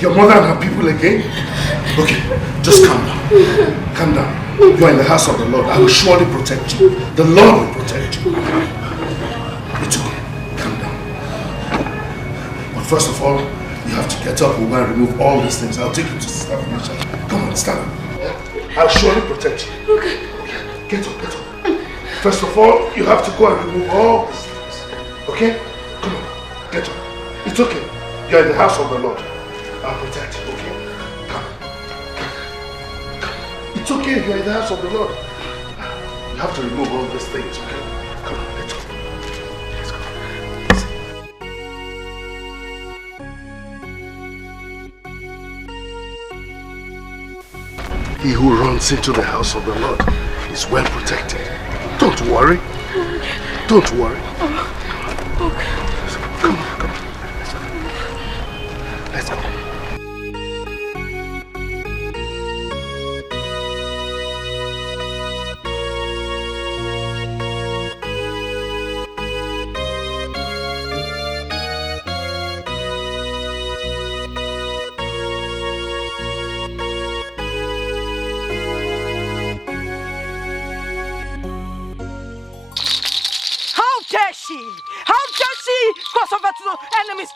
Your mother and her people again? Okay, just calm down. Calm down. You are in the house of the Lord. I will surely protect you. The Lord will protect you. It's okay. Calm down. But first of all, you have to get up. We're going to remove all these things. I'll take you to Sister Felicia. Come on, stand up. I'll surely protect you. Okay. Get up, get up. First of all, you have to go and remove all these things. Okay? Come on, get up. It's okay. You're in the house of the Lord. I'll protect you, okay? Come. It's okay, you're in the house of the Lord. You have to remove all these things, okay? Come on, let's go. Let's go. He who runs into the house of the Lord is well protected. Don't worry. Don't worry. Okay. Come on, come on. Let's go.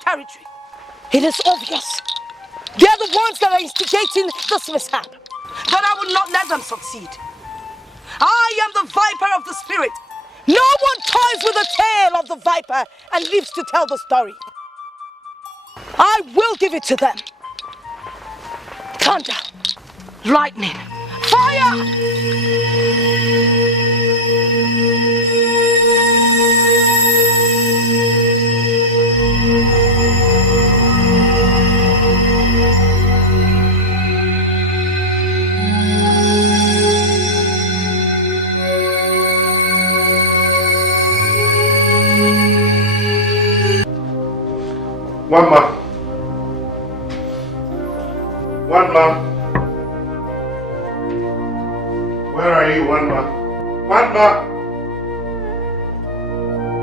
Territory. It is obvious. They are the ones that are instigating this mishap. But I will not let them succeed. I am the viper of the spirit. No one toys with the tail of the viper and lives to tell the story. I will give it to them. Thunder, lightning, fire! One man. One man. Where are you, one man? One man.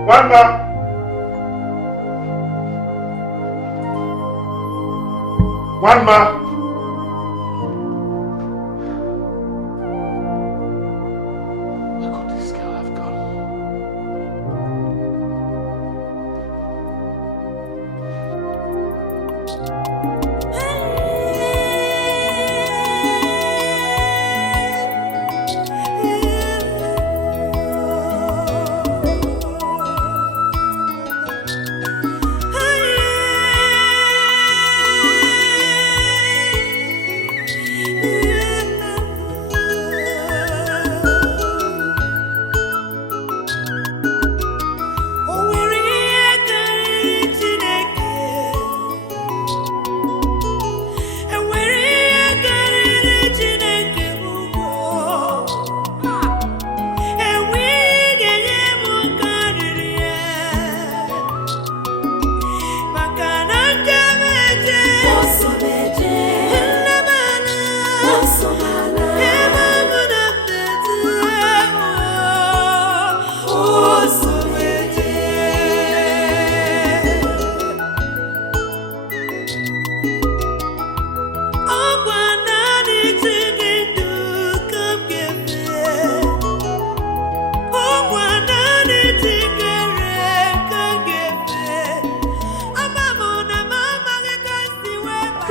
One man. One man. Where could this girl have gone?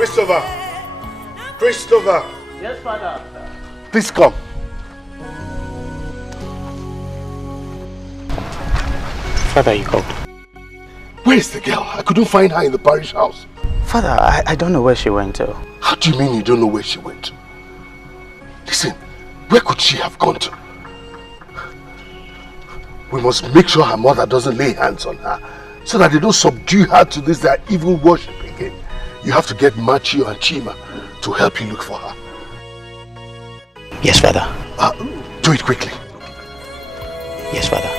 Christopher! Christopher! Yes, Father. Please come. Father, you called. Where is the girl? I couldn't find her in the parish house. Father, I don't know where she went to. How do you mean you don't know where she went? Listen, where could she have gone to? We must make sure her mother doesn't lay hands on her so that they don't subdue her to this their evil worship again. You have to get Machio and Chima to help you look for her. Yes, Father. Do it quickly. Yes, Father.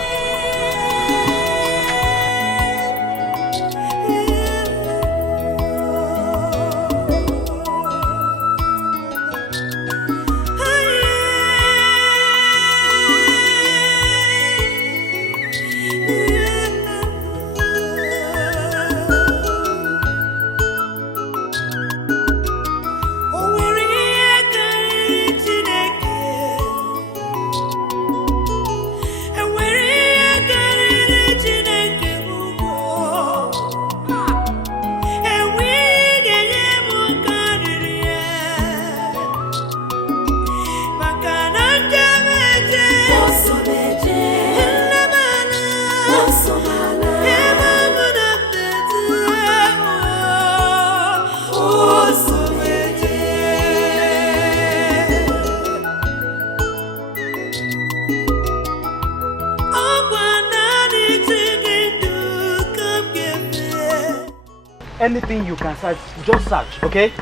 Anything you can search, just search, okay?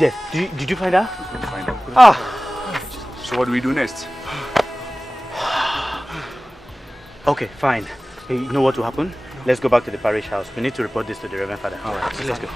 Yes, did you find her? Find her. Ah. So what do we do next? Okay, fine. Hey, you know what will happen? Let's go back to the parish house. We need to report this to the Reverend Father. All right, let's go.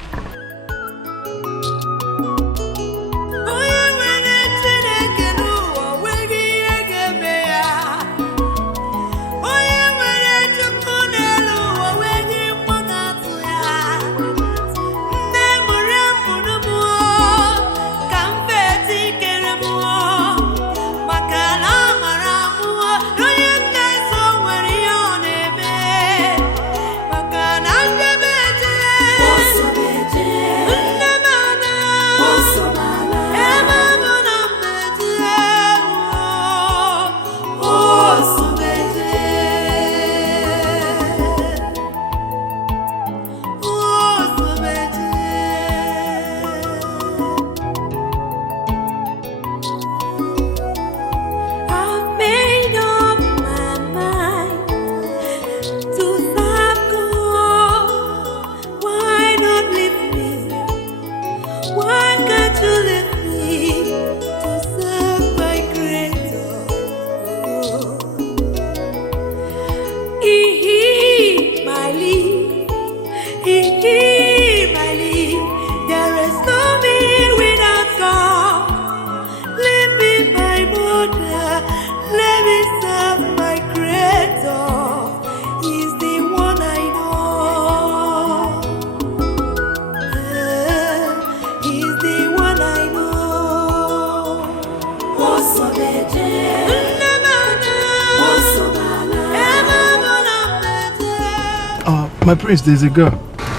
My prince, there's a girl.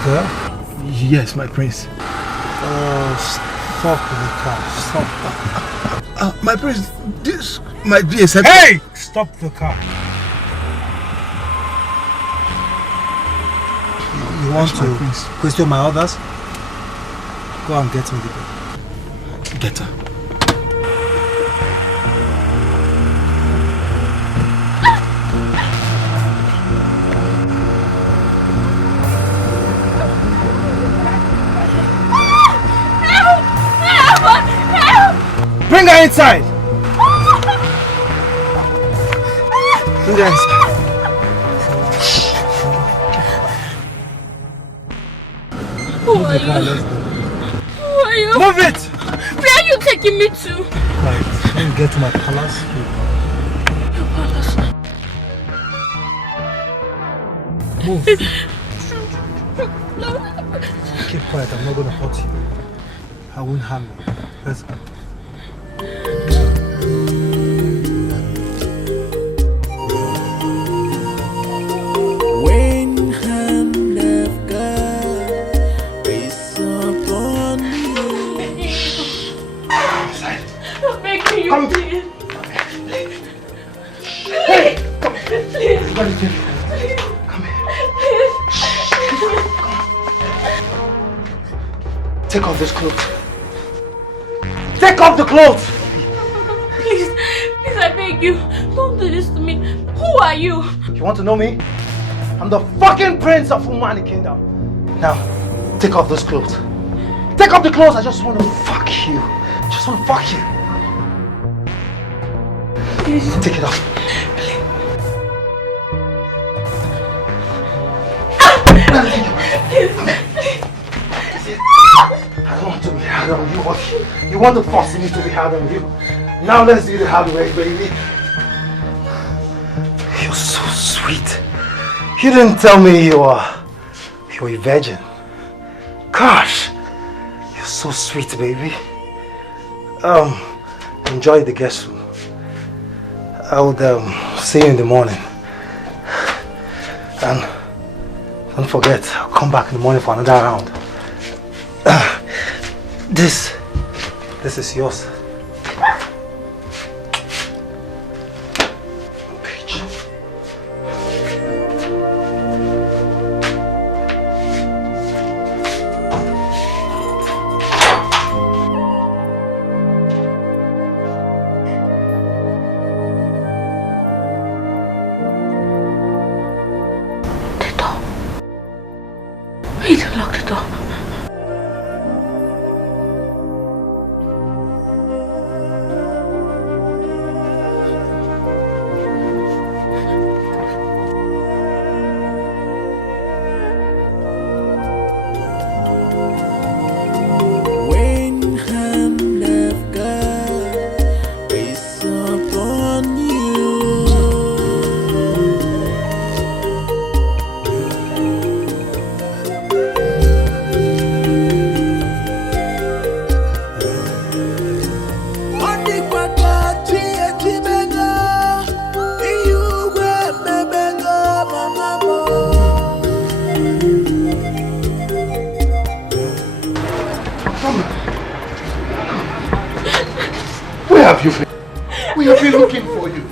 Girl? Yes, my prince. Stop the car. Stop. My prince, this might be a second. Hey! Stop the car. You want to question my orders? Go and get me the girl. Get her. outside! Bring her inside. Who are you? Who are you? Move it! Where are you taking me to? Right, when you get to my palace, Your palace. move. Keep quiet, I'm not gonna hurt you. I won't harm you. Let's go. When hand of God is upon you. I'm begging you, please. Hey! Come here. Please. Come here. Take off this clothes. Take off the clothes! Please, I beg you, don't do this to me. Who are you? You want to know me? I'm the fucking prince of Umani Kingdom. Now, take off those clothes. Take off the clothes, I just want to fuck you. Just want to fuck you. Please. Take it off. I don't want to be hard on you, but you want to force me to be hard on you. Now let's do the hard way, baby. You're so sweet. You didn't tell me you're a virgin. Gosh, you're so sweet, baby. Enjoy the guest room. I would see you in the morning. And don't forget, I'll come back in the morning for another round. This is yours. Lock the door. When hand of God is upon you. Where have you been? We have been looking for you.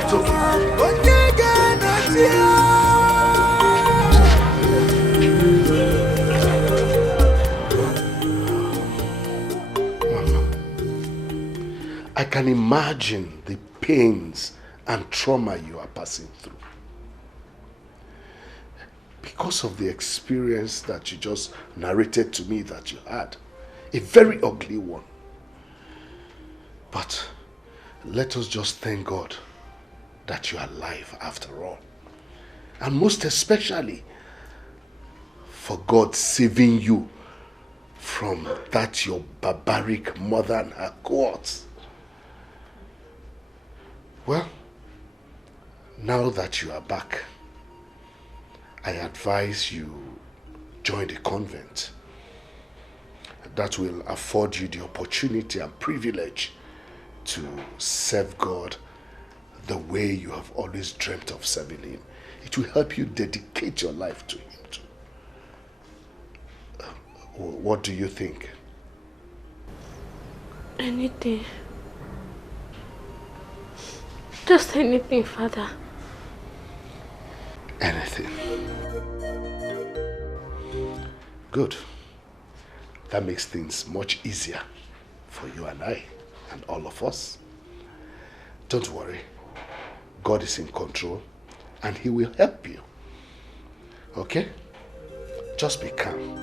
It's okay. Mama, I can imagine the pains and trauma you are passing through. Because of the experience that you just narrated to me that you had. A very ugly one. But let us just thank God that you are alive after all. And most especially for God saving you from that your barbaric mother and her cohorts. Well, now that you are back, I advise you join the convent. That will afford you the opportunity and privilege to serve God the way you have always dreamt of serving Him. It will help you dedicate your life to Him too. What do you think? Anything. Just anything, Father. Anything. Good. That makes things much easier for you and I and all of us. Don't worry. God is in control and He will help you. Okay? Just be calm.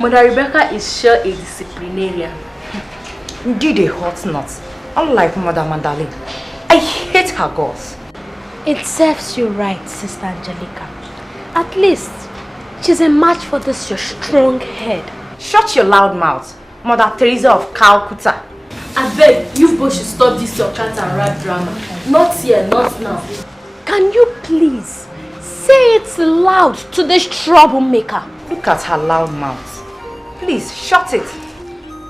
Mother Rebecca is sure a disciplinarian. Indeed a hot nut. Unlike Mother Mandalene. I hate her girls. It serves you right, Sister Angelica. At least, she's a match for this your strong head. Shut your loud mouth, Mother Teresa of Calcutta. I beg, you both should stop this your cat and rat drama. Not here, not now. Can you please say it loud to this troublemaker? Look at her loud mouth. Please, shut it.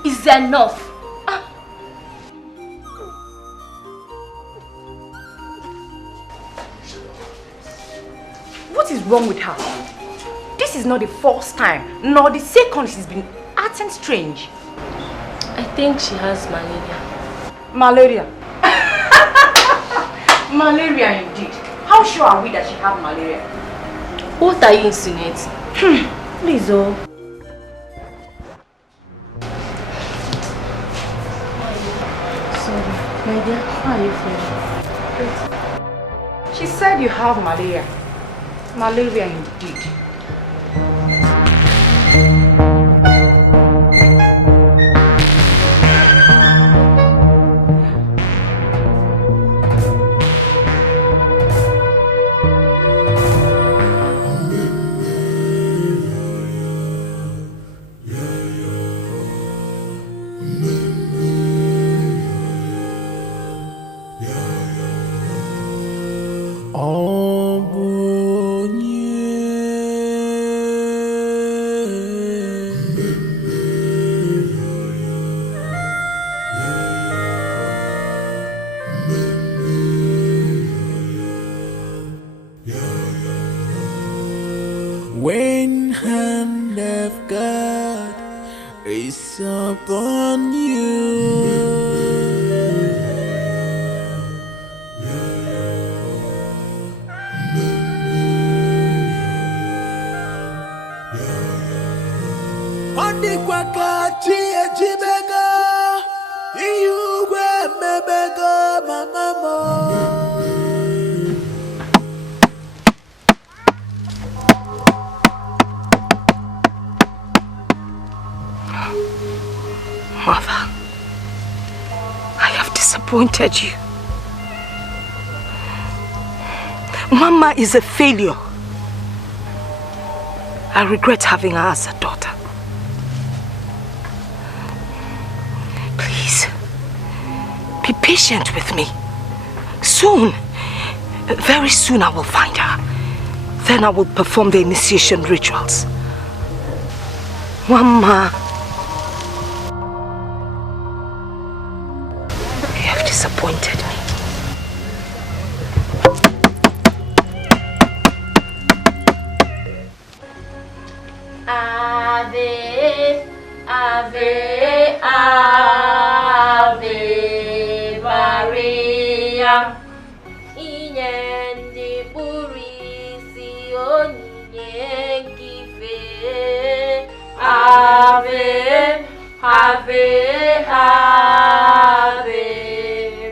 It's enough. What is wrong with her? This is not the first time, nor the second she's been acting strange. I think she has malaria. Malaria? Malaria indeed. How sure are we that she has malaria? What are you insinuating? Please, oh. Sorry, my dear, how are you feeling? She said you have malaria. Malaria indeed. When hand of God is upon you, Ondikwakachi ejibego, iyugwe mebego mamamo. Mother, I have disappointed you. Mama is a failure. I regret having her as a daughter. Please, be patient with me. Soon, very soon I will find her. Then I will perform the initiation rituals. Mama, you have disappointed me. Ave, Ave, Ave Maria. Inyende burisi onyenkife. Ave, Ave, Ave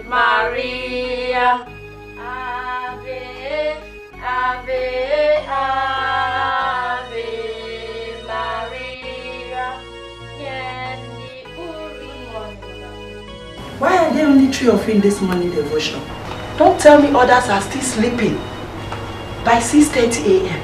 Maria. Ave, Ave, Ave Maria. Why are there only 3 of you in this morning devotion? Don't tell me others are still sleeping by 6:30 a.m.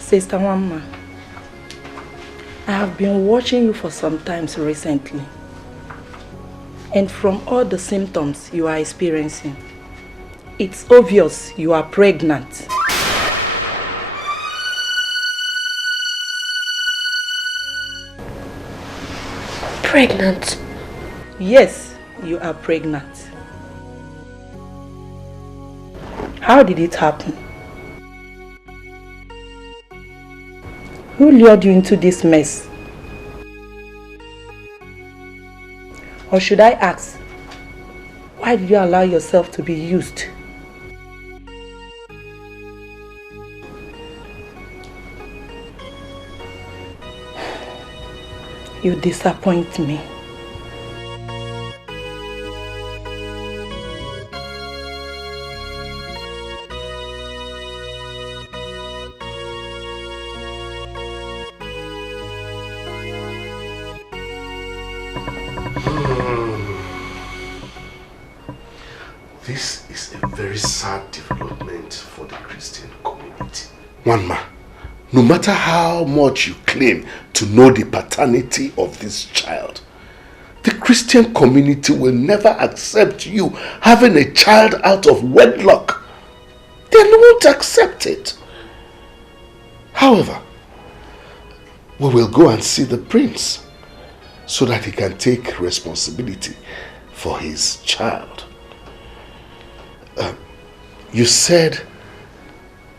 Sister Wamma, I have been watching you for some time recently, and from all the symptoms you are experiencing, it's obvious you are pregnant. Pregnant? Yes, you are pregnant. How did it happen? Who lured you into this mess? Or should I ask, Why did you allow yourself to be used? You disappoint me. This is a very sad development for the Christian community. Wanma, no matter how much you claim to know the paternity of this child, the Christian community will never accept you having a child out of wedlock. They won't accept it. However, we will go and see the prince so that he can take responsibility for his child. You said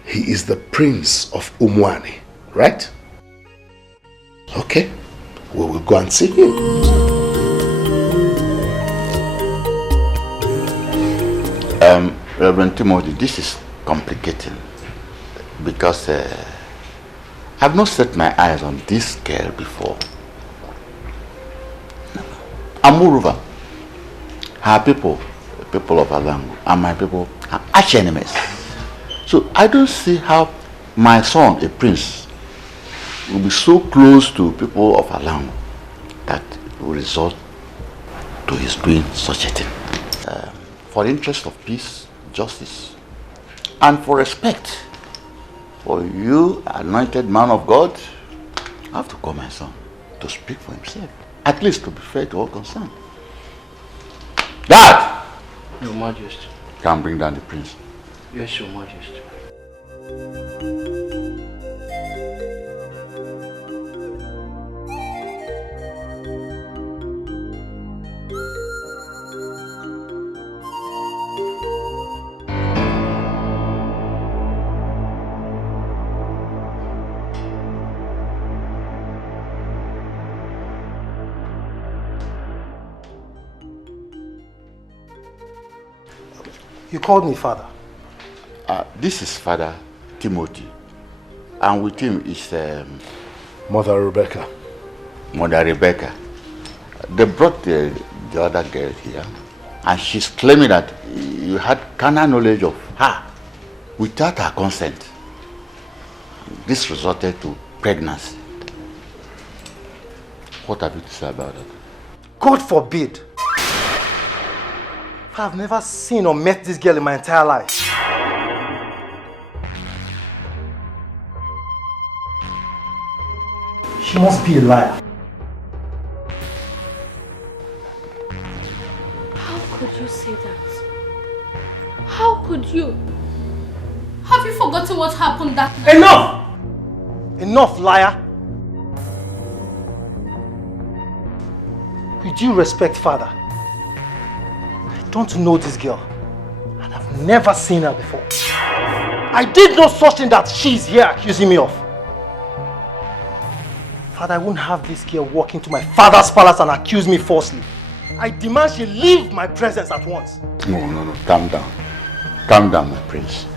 he is the prince of Umwani, right? Okay, we will go and see him. Reverend Timothy, this is complicating because I've not set my eyes on this girl before. And moreover, her people of Alangu, and my people are arch enemies. So I don't see how my son, a prince, will be so close to people of Alangu that it will result to his doing such a thing. For the interest of peace, justice, and for respect for you, anointed man of God, I have to call my son to speak for himself, at least to be fair to all concerned. Dad! Your Majesty. Can bring down the prince. Yes, Your Majesty. You called me father. This is Father Timothy, and with him is Mother Rebecca. Mother Rebecca. They brought the other girl here, and she's claiming that you had carnal knowledge of her without her consent. This resulted to pregnancy. What have you to say about that? God forbid. I've never seen or met this girl in my entire life. She must be a liar. How could you say that? How could you? Have you forgotten what happened that night? Enough! Enough, liar! With due respect, father, I don't know this girl, and I've never seen her before. I did no such thing that she's here accusing me of. Father, I won't have this girl walk into my father's palace and accuse me falsely. I demand she leave my presence at once. No, calm down. Calm down, my prince.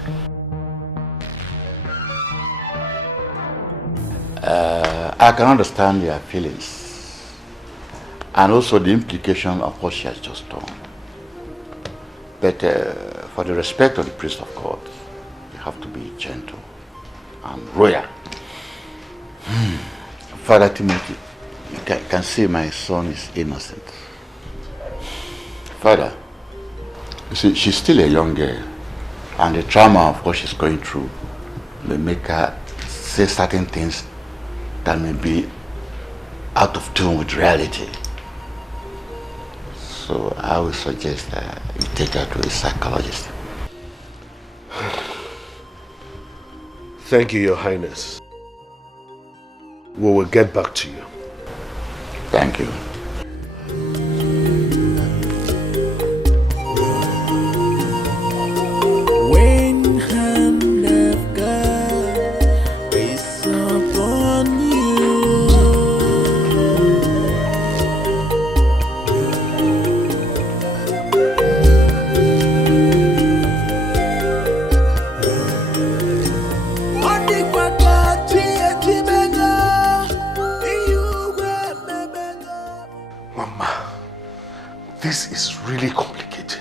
I can understand your feelings and also the implication of what she has just done. But for the respect of the priest of God, you have to be gentle and royal. Father Timothy, you can see my son is innocent. Father, you see, she's still a young girl, and the trauma of what she's going through may make her say certain things that may be out of tune with reality. So I would suggest that you take her to a psychologist. Thank you, Your Highness. We will get back to you. Thank you. When hand of God is upon you, This is really complicated.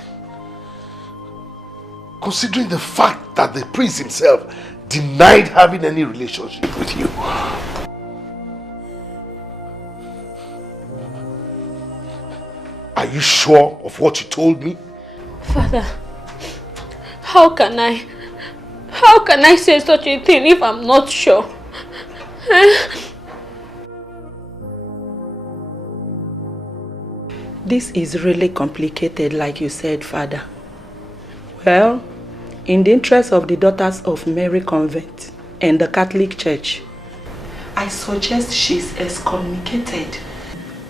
Considering the fact that the prince himself denied having any relationship with you. Are you sure of what you told me? Father, how can I say such a thing if I'm not sure? This is really complicated, like you said, Father. Well, in the interest of the daughters of Mary Convent and the Catholic Church, I suggest she's excommunicated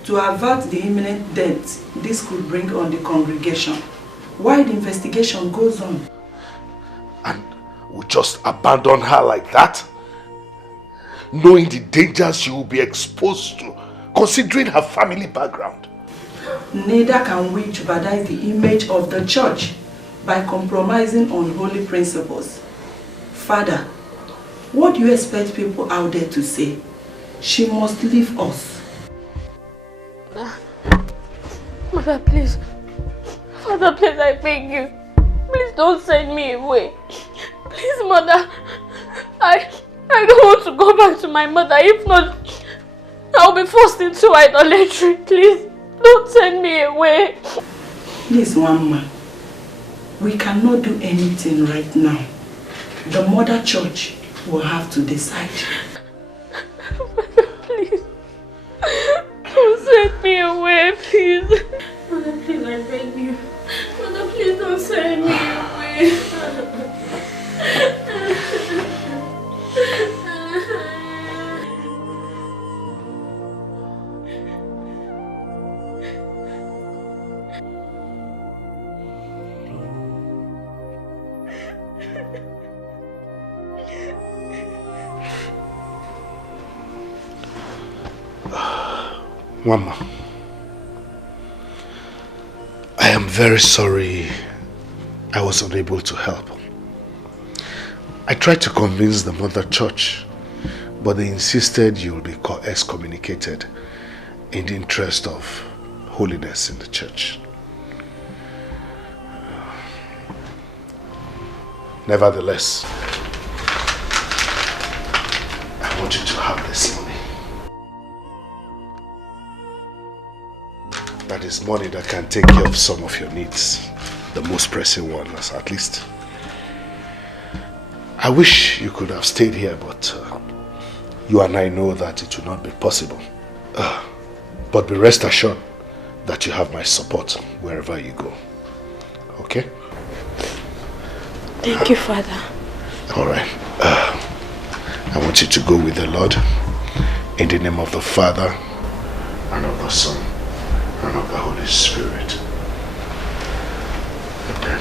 to avert the imminent death this could bring on the congregation while the investigation goes on. And we just abandon her like that? Knowing the dangers she will be exposed to, considering her family background. Neither can we jeopardize the image of the church by compromising on holy principles. Father, what do you expect people out there to say? She must leave us. Mother, please. Father, please, I beg you. Please don't send me away. Please, Mother. I don't want to go back to my mother. If not, I'll be forced into idolatry. Please, don't send me away. Please, Mama. We cannot do anything right now. The mother church will have to decide. Mother, please. Don't send me away, please. Mother, please, I beg you. Mother, please don't send me away. Mama, I am very sorry I was unable to help. I tried to convince the mother church, but they insisted you will be excommunicated in the interest of holiness in the church. Nevertheless, I want you to have this money. That is money that can take care of some of your needs. The most pressing ones, at least. I wish you could have stayed here, but you and I know that it will not be possible. But be rest assured that you have my support wherever you go. Okay? Thank you, Father. All right. I want you to go with the Lord in the name of the Father and of the Son and of the Holy Spirit. Amen.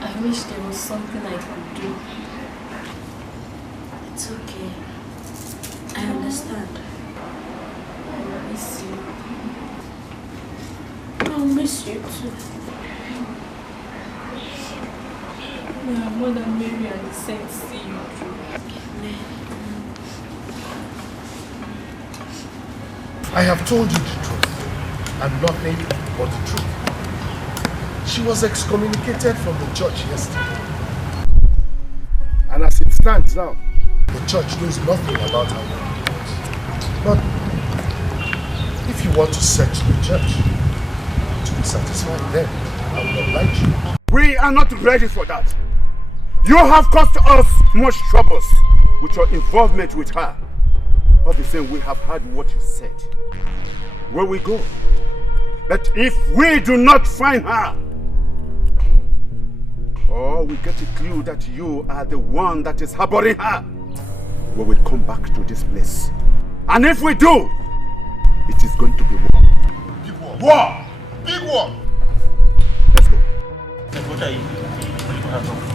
I wish there was something I could do. It's okay. I understand. I miss you. I'll miss you too. May our Mother Mary and the saints see you through. Amen. I have told you the truth and nothing but the truth. She was excommunicated from the church yesterday. And as it stands now, the church knows nothing about her. But if you want to search the church to be satisfied, then I will oblige you. We are not ready for that. You have caused us much troubles with your involvement with her. All the same, we have heard what you said. Where we go? That if we do not find her, or we get a clue that you are the one that is harboring her, we will come back to this place. And if we do, it is going to be war. Big war. War! Big war! Let's go. What are you? What do you have?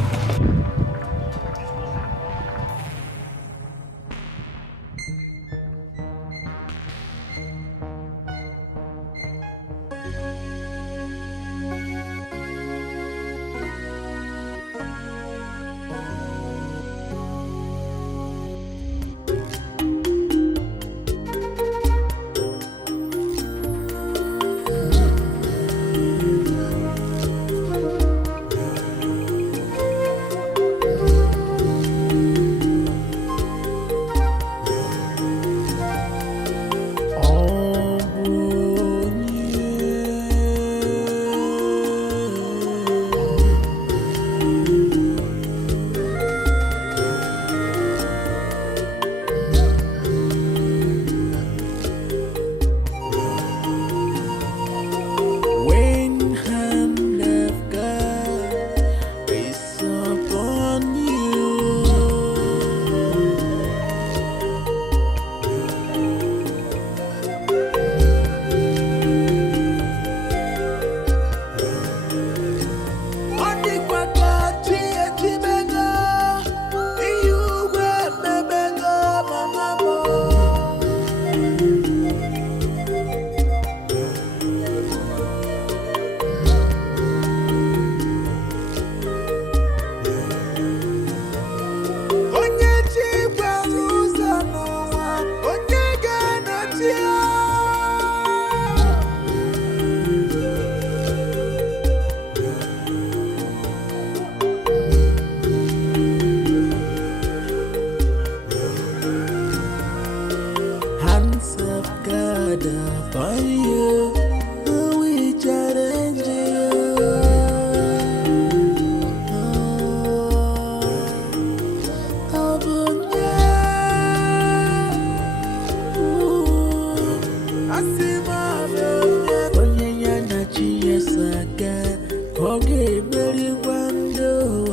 Okay, very wonderful.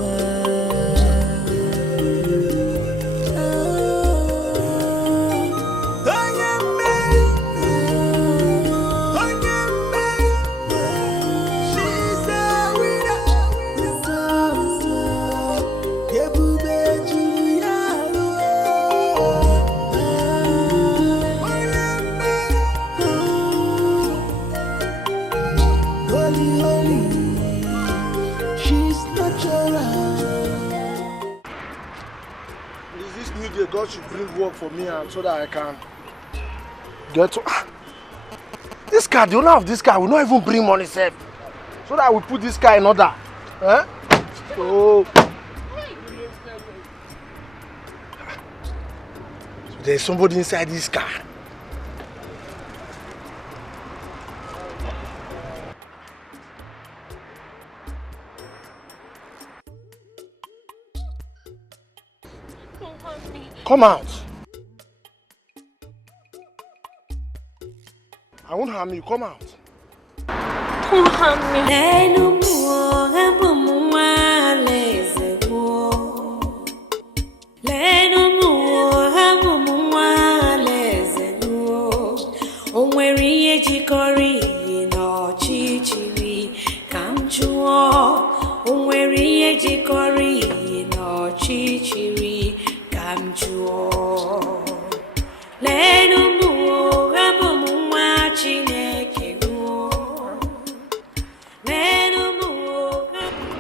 God should bring work for me and so that I can get to... This car, the owner of this car will not even bring money safe. So that I will put this car in order. Eh? So there's somebody inside this car. Come out. I won't harm you. Come out. Don't harm me.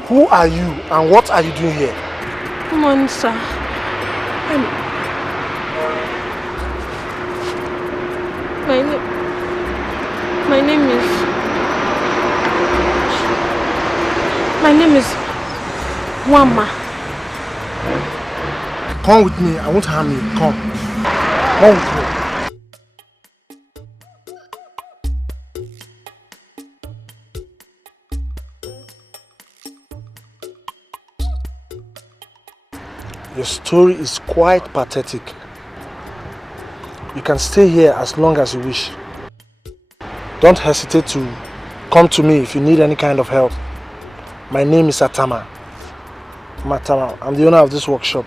Who are you and what are you doing here? Come on, sir. My name is Wama. Come with me. I won't harm you. Come with me. Your story is quite pathetic. You can stay here as long as you wish. Don't hesitate to come to me if you need any kind of help. My name is Atama. I'm the owner of this workshop.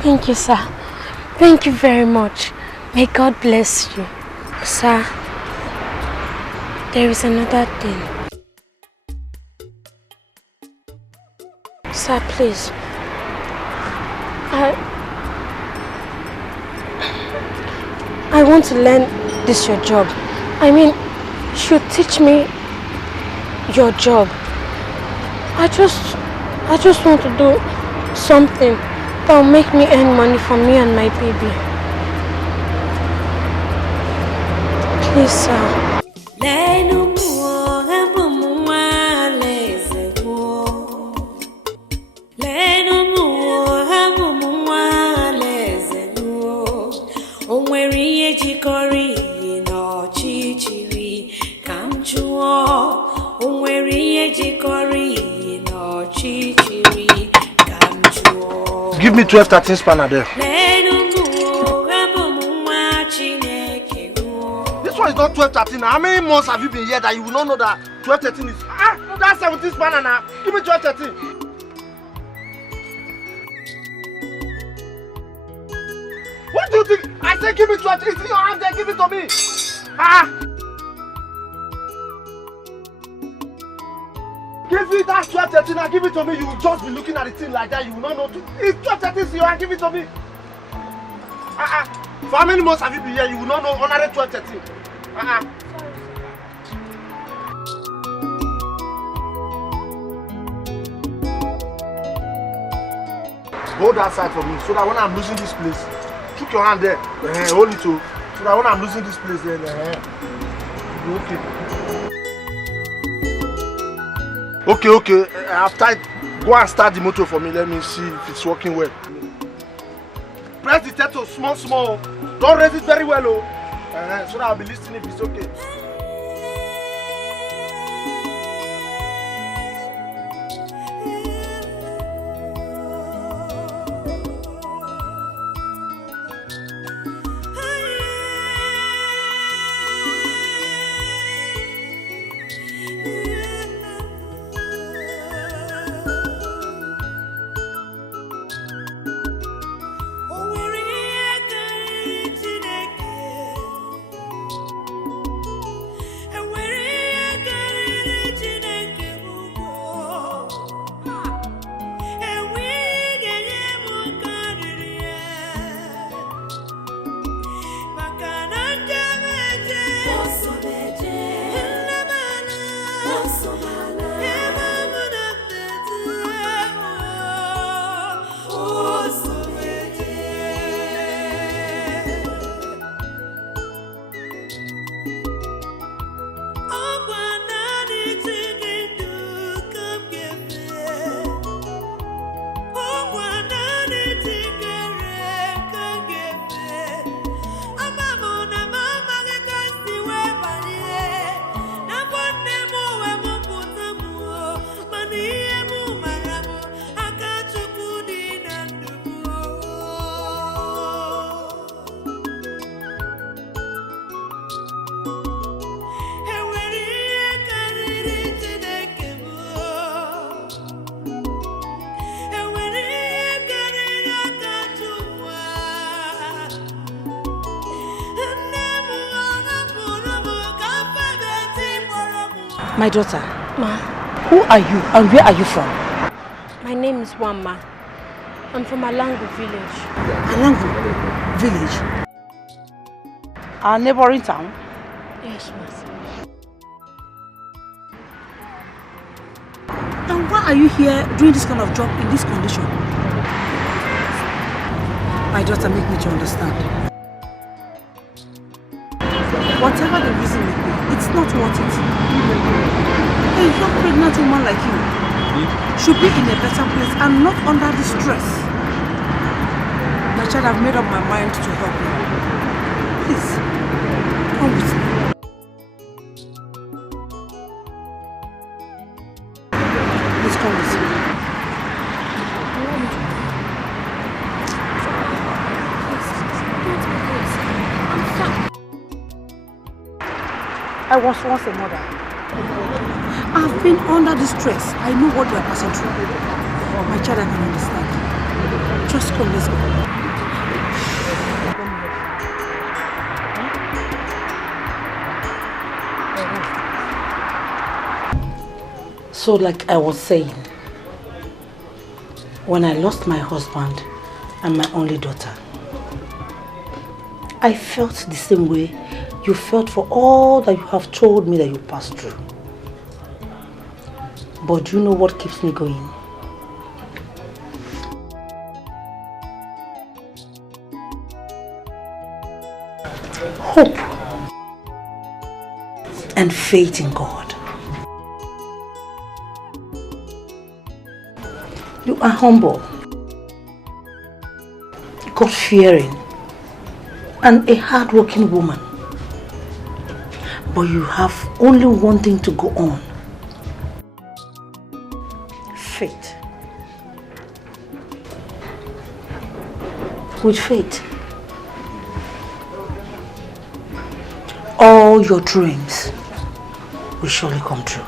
Thank you, sir. Thank you very much. May God bless you. Sir, there is another thing. Sir, please. I want to learn this your job. I mean, you should teach me your job. I just want to do something that will make me earn money for me and my baby. Please, sir. Give me 12-13 spanner there. This one is not 12-13. How many months have you been here that you will not know that 12-13 is... that's 17 spanner now. Give me 12-13. What do you think? I said give me 12. It's in your hand there. Give it to me. Give me that 12-13 and give it to me. You will just be looking at the thing like that. You will not know. It's 12-13 in your hand. Give it to me. For how many months have you been here? You will not know honorary 12-13. Hold that side for me so that when I'm losing this place, put your hand there. Hold it too. So that when I'm losing this place, then okay. Okay. I've tried. Go and start the motor for me. Let me see if it's working well. Press the turtle small. Don't raise it very well, so that I'll be listening if it's okay. My daughter, Ma. who are you and where are you from? My name is Wamma. I'm from Alangu village. Alangu village? Our neighboring town? Yes, ma. And why are you here doing this kind of job in this condition? My daughter, make me to understand. Whatever the reason may be, it's not worth it. A young pregnant woman like you should be in a better place and not under the stress. My child, I've made up my mind to help you. Please, come with me. Please come with me. I was once a mother. I've been under the stress. I know what you are passing through. My child, I can understand. Just come, let's go. So, like I was saying, when I lost my husband and my only daughter, I felt the same way you felt for all that you have told me that you passed through. But do you know what keeps me going? Hope and faith in God. You are humble, God-fearing, and a hard-working woman. But you have only one thing to go on. Faith. With faith, all your dreams will surely come true.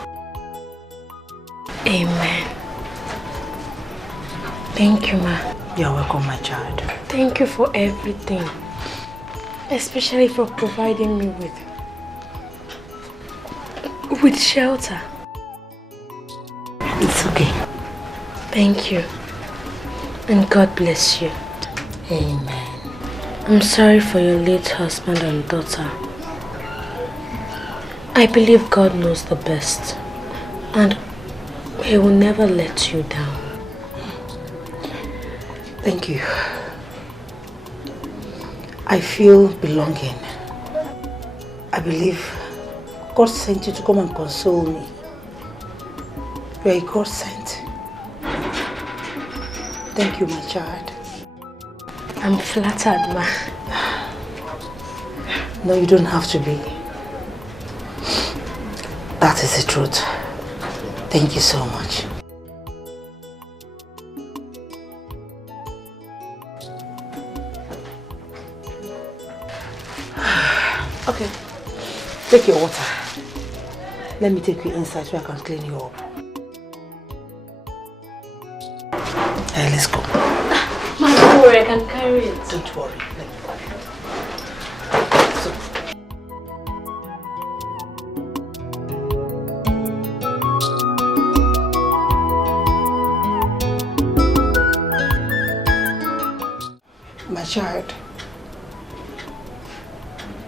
Amen. Thank you, ma. You're welcome, my child. Thank you for everything. Especially for providing me with shelter. It's okay. Thank you. And God bless you. Amen. I'm sorry for your late husband and daughter. I believe God knows the best. And He will never let you down. Thank you. I feel belonging. I believe God sent you to come and console me. You are a God sent. Thank you, my child. I'm flattered, ma. No, you don't have to be. That is the truth. Thank you so much. Okay, take your water. Let me take you inside so I can clean you up. Hey, let's go. Ma, don't worry, I can carry it. Don't worry. My child,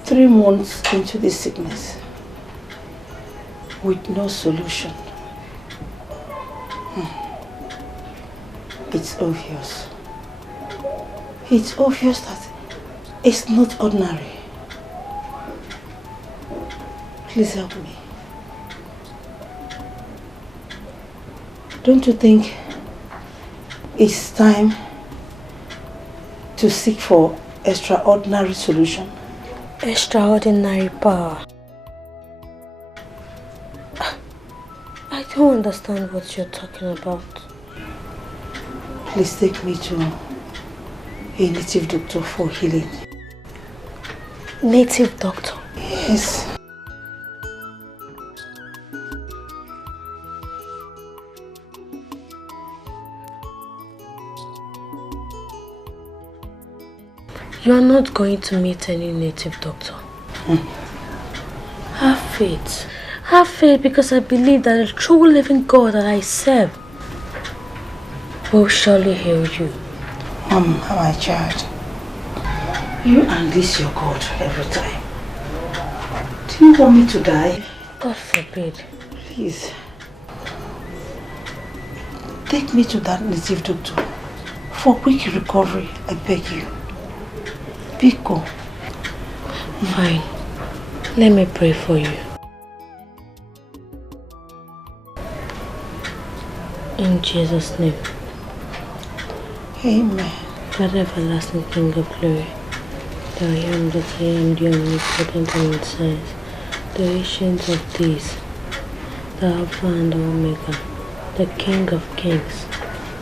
3 months into this sickness, with no solution. It's obvious. It's obvious that it's not ordinary. Please help me. Don't you think it's time to seek for extraordinary solution? Extraordinary power. I don't understand what you're talking about. Please take me to a native doctor for healing. Native doctor? Yes. You are not going to meet any native doctor. Have faith. Have faith, because I believe that the true living God that I serve will surely heal you. My child, you unleash your God every time. Do you want me to die? God forbid. Please. Take me to that native doctor for quick recovery, I beg you. Biko. Fine. Let me pray for you. In Jesus' name. Amen. God, everlasting King of glory, the I am that I am, the omnipotent and insides, the ancient of days, the Alpha and the Omega, the King of kings.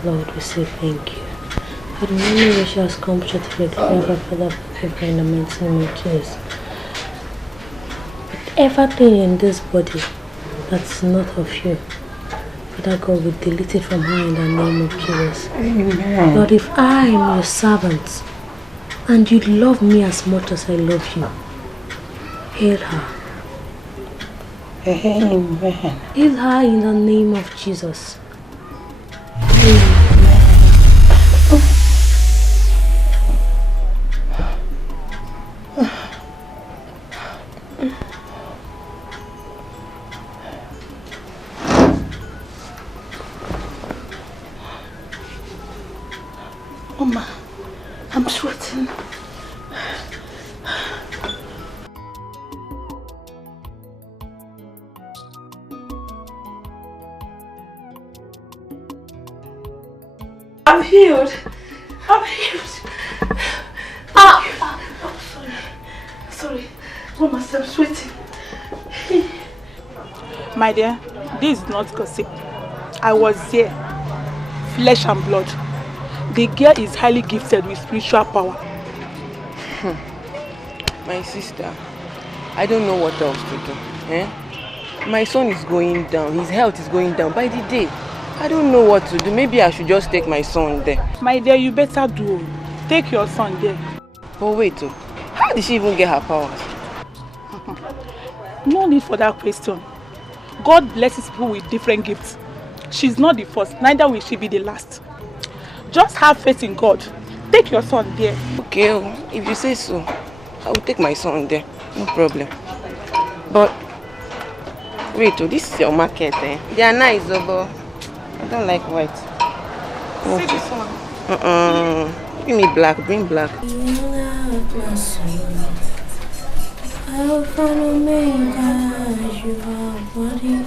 Lord, we say thank you. For the many which has come to the Father, forgive in the mighty name of Jesus. But everything in this body that's not of you, Father God, we delete it from her in the name of Jesus. Amen. Lord, if I am your servant and you love me as much as I love you, heal her. Amen. Heal her in the name of Jesus. Mama, I'm sweating. I'm healed. I'm healed. Oh, sorry. Sorry. Mama, I'm sweating. My dear, this is not gossip. I was there. Flesh and blood. The girl is highly gifted with spiritual power. My sister, I don't know what else to do. My son is going down. His health is going down by the day. I don't know what to do. Maybe I should just take my son there. My dear, you better do. Take your son there. But wait, how did she even get her powers? No need for that question. God blesses people with different gifts. She's not the first, neither will she be the last. Just have faith in God. Take your son there. Okay, if you say so, I will take my son there. No problem. But wait, this is your market, eh? They are nice, but I don't like white. See this one? Give me black. Bring black. Alpha and Omega, you are worthy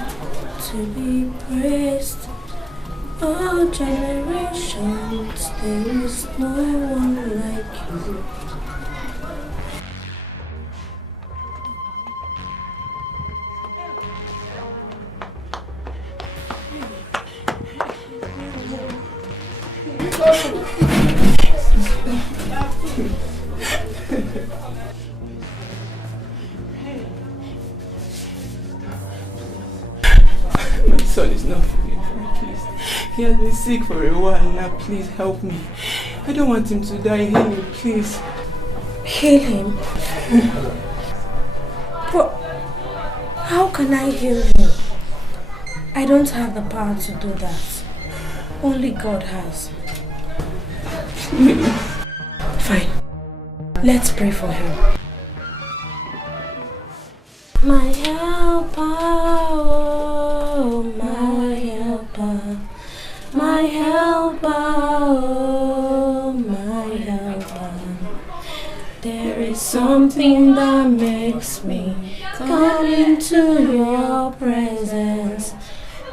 to be praised. All generations, there is no one like you. My son is not feeling well, please. He has been sick for a while now. Please help me. I don't want him to die. Heal him, please. Heal him? But how can I heal him? I don't have the power to do that. Only God has. Fine. Let's pray for him. My helper. something that makes me come into your presence.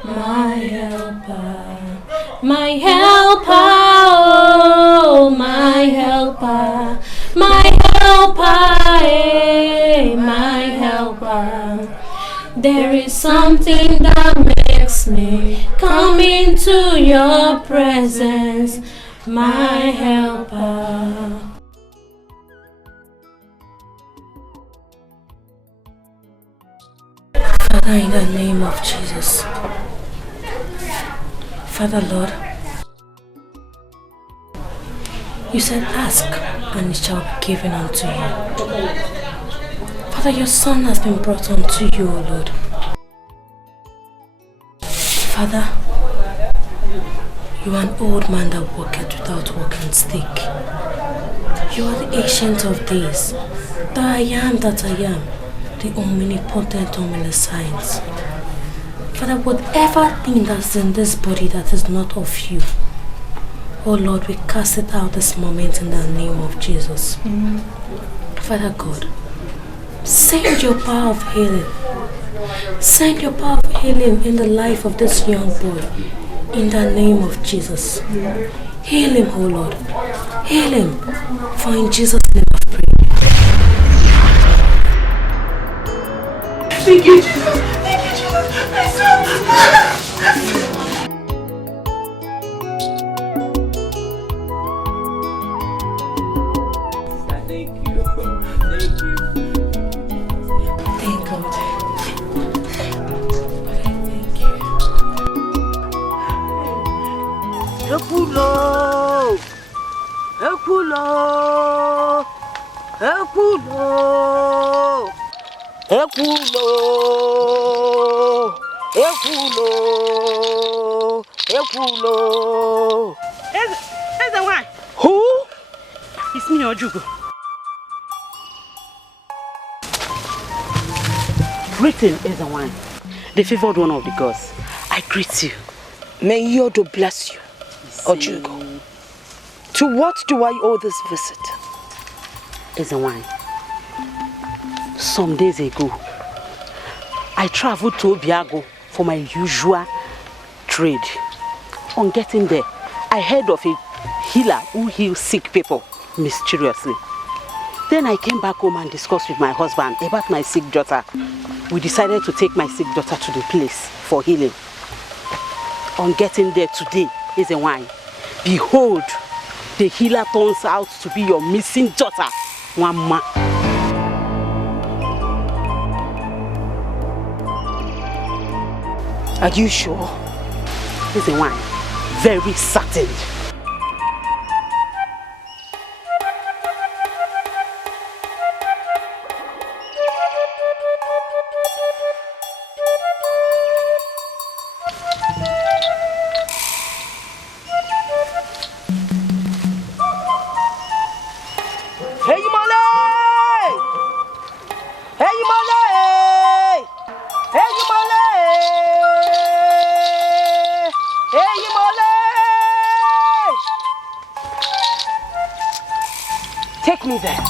My helper, my helper, oh, my helper, my helper, eh, my helper. There is something that makes me come into your presence, my helper. Father, in the name of Jesus, Father Lord, you said ask and it shall be given unto you. Father, your son has been brought unto you, O Lord. Father, you are an old man that walketh without walking stick. You are the ancient of days, the I am that I am, the omnipotent, omniscient. Father, whatever thing that's in this body that is not of you, oh Lord, we cast it out this moment in the name of Jesus. Father God, send your power of healing. Send your power of healing in the life of this young boy in the name of Jesus. Heal him, oh Lord. Heal him. For in Jesus' name I pray. Thank you, Jesus. Thank you, Jesus. My son. Thank you. Thank you. Thank God. Ekulo, Ekulo, Ekulo, Ekulo, Ekulo, Ekulo. Is the one? Who? It's me, Ojugo. Greeting is the one, the favored one of the gods. I greet you. May Yodo bless you. Ojugo. To what do I owe this visit? Is a wine. Some days ago, I traveled to Obiago for my usual trade. On getting there, I heard of a healer who heals sick people mysteriously. Then I came back home and discussed with my husband about my sick daughter. We decided to take my sick daughter to the place for healing. On getting there today, is a wine. Behold, the healer turns out to be your missing daughter, Mama. Are you sure? Is a wine. Very certain. Take me there.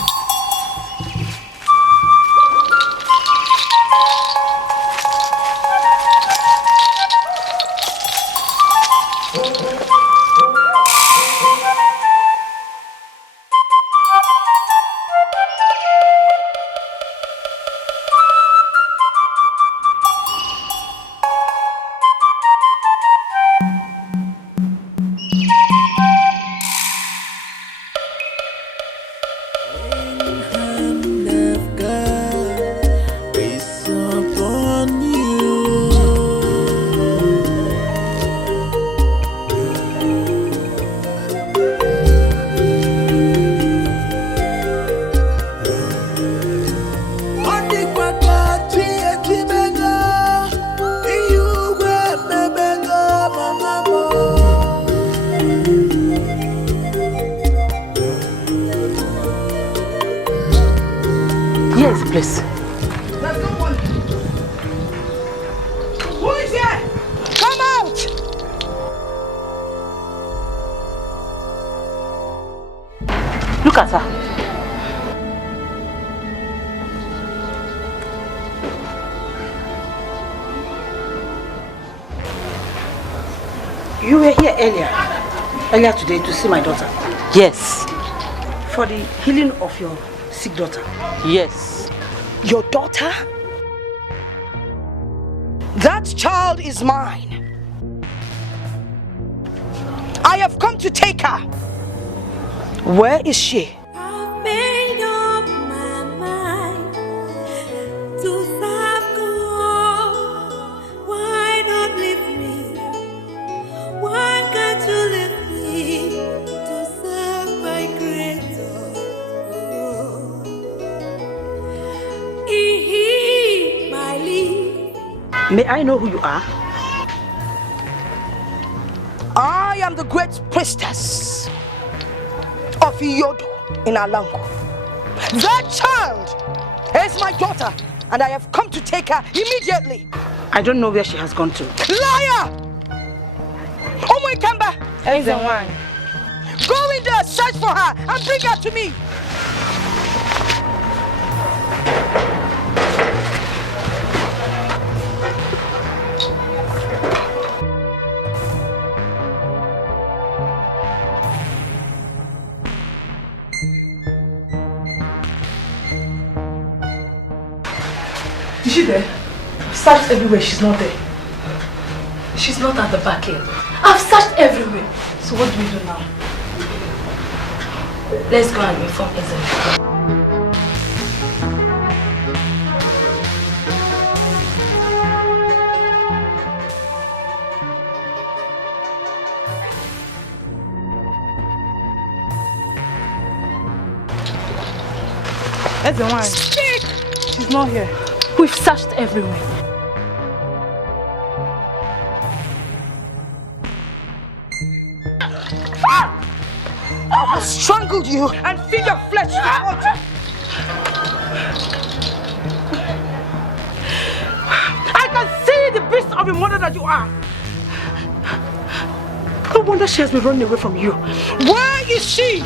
Please. There's no one. Who is here? Come out! Look at her. You were here earlier today to see my daughter. Yes. For the healing of your sick daughter. Yes. Your daughter? That child is mine. I have come to take her. Where is she? I've made up my mind to serve God. Why not leave me? Why can't you leave me to serve my Creator? He my lead. May I know who you are? I am the great priestess of Edo in Alango. That child is my daughter, and I have come to take her immediately. I don't know where she has gone to. Liar! Omo Ikemba! Everyone. Go in there, search for her, and bring her to me. Is she there? Searched everywhere, she's not there. She's not at the back end. I've searched everywhere. So what do we do now? Let's go and inform Ezra. That's the one. Speak! She's not here. We've searched everywhere. I will strangle you and feed your flesh to water. I can see the beast of a mother that you are. No wonder she has been running away from you. Where is she?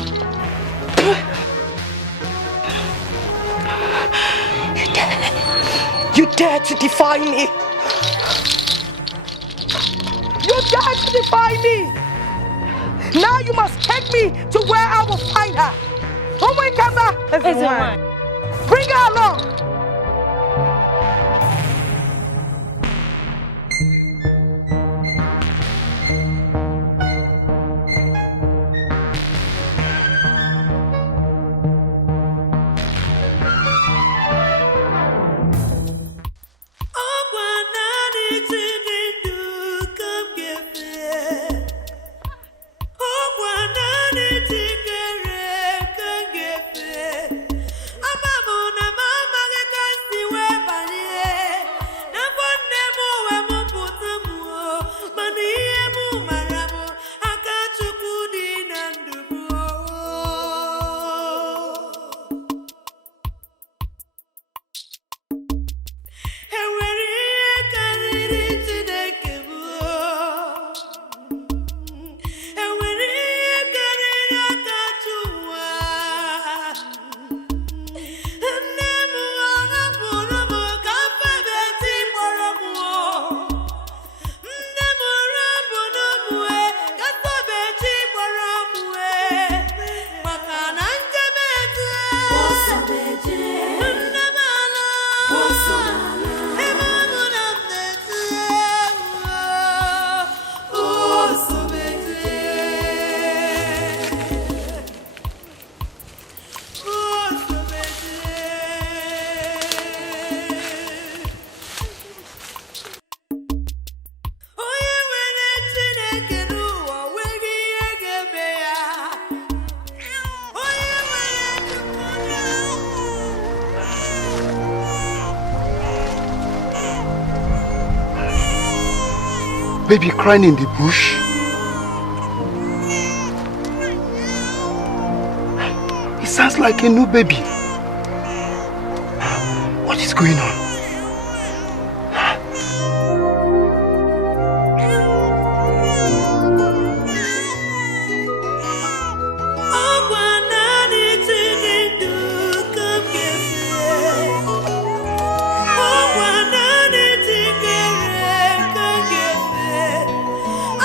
You dare to defy me? You dare to defy me? Now you must take me to where I will find her. Oh my God! Bring her along. Baby crying in the bush. It sounds like a new baby. What is going on?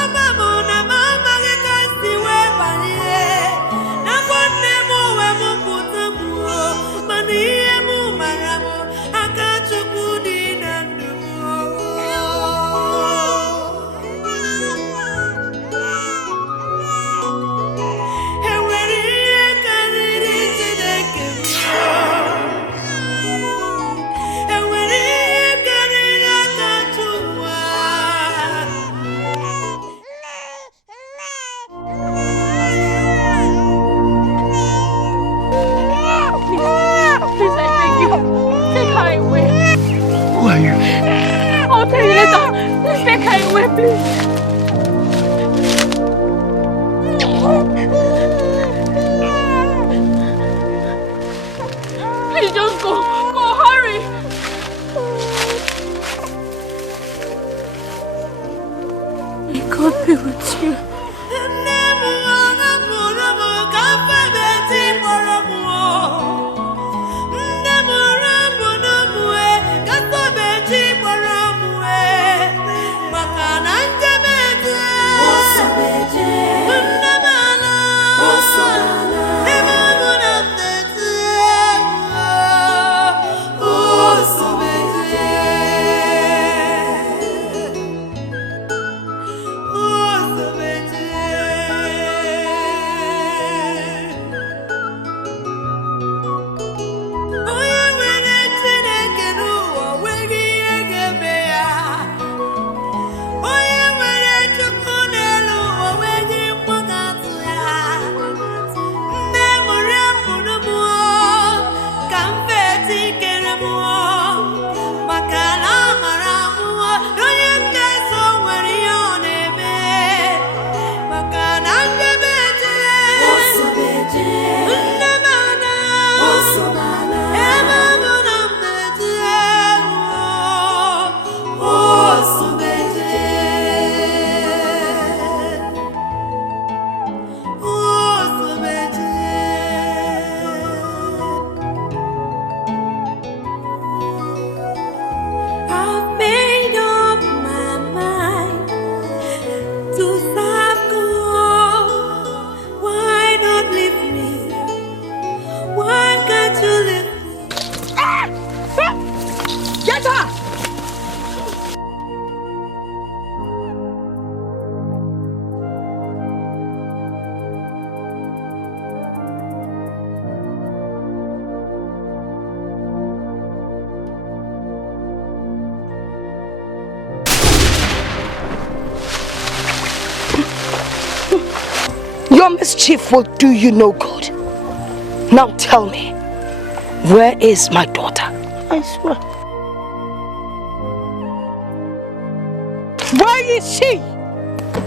I'm away, please. Please just go. Go, hurry. May God be with you. Your mischief will do you no good. Now tell me, where is my daughter? I swear. Where is she?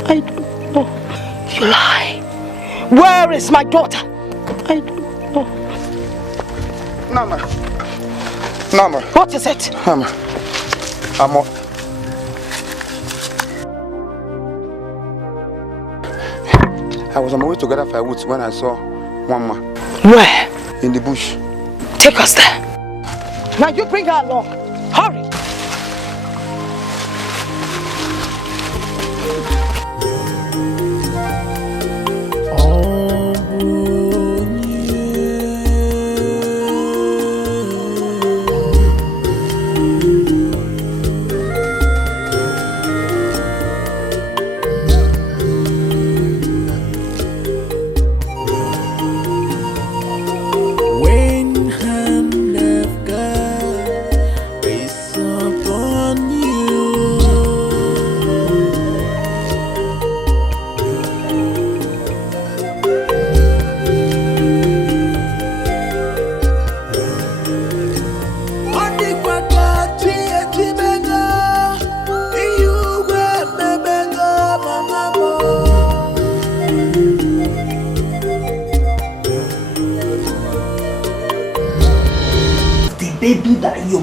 I don't know. You lie. Where is my daughter? I don't know. Nama. Nama. What is it? Nama. I was on my way to gather firewood when I saw one man. Where? In the bush. Take us there. Now you bring her along. Hurry.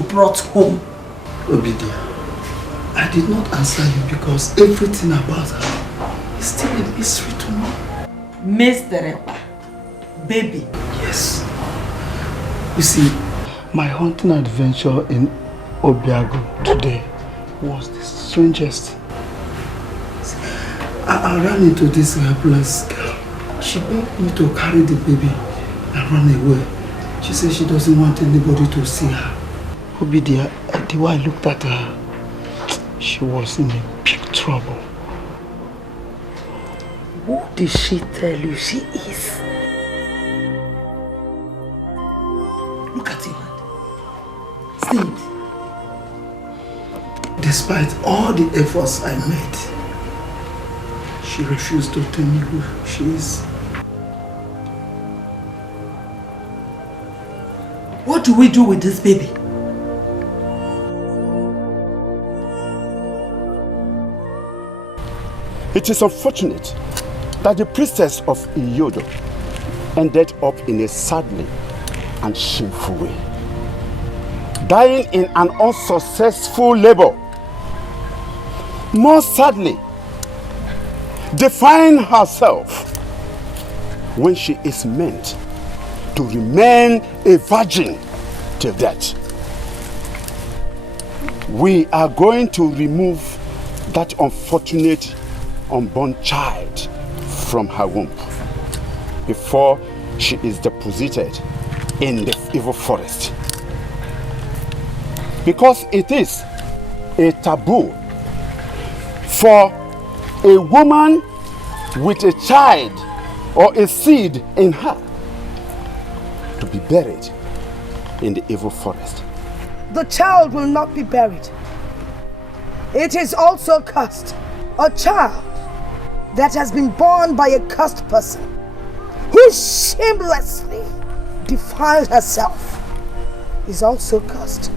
Brought home. Obidia, I did not answer you because everything about her is still a mystery to me. Mr. Baby. Yes. You see, my hunting adventure in Obiago today was the strangest. I ran into this helpless girl. She begged me to carry the baby and run away. She said she doesn't want anybody to see her. Obidia, the way I looked at her, she was in a big trouble. Who did she tell you she is? Look at your hand. See it. Despite all the efforts I made, she refused to tell me who she is. What do we do with this baby? It is unfortunate that the priestess of Ini Edo ended up in a sadly and shameful way, dying in an unsuccessful labor. More sadly, defying herself when she is meant to remain a virgin till death. We are going to remove that unfortunate unborn child from her womb before she is deposited in the evil forest. Because it is a taboo for a woman with a child or a seed in her to be buried in the evil forest. The child will not be buried. It is also cursed. A child that has been born by a cursed person who shamelessly defiled herself is also cursed.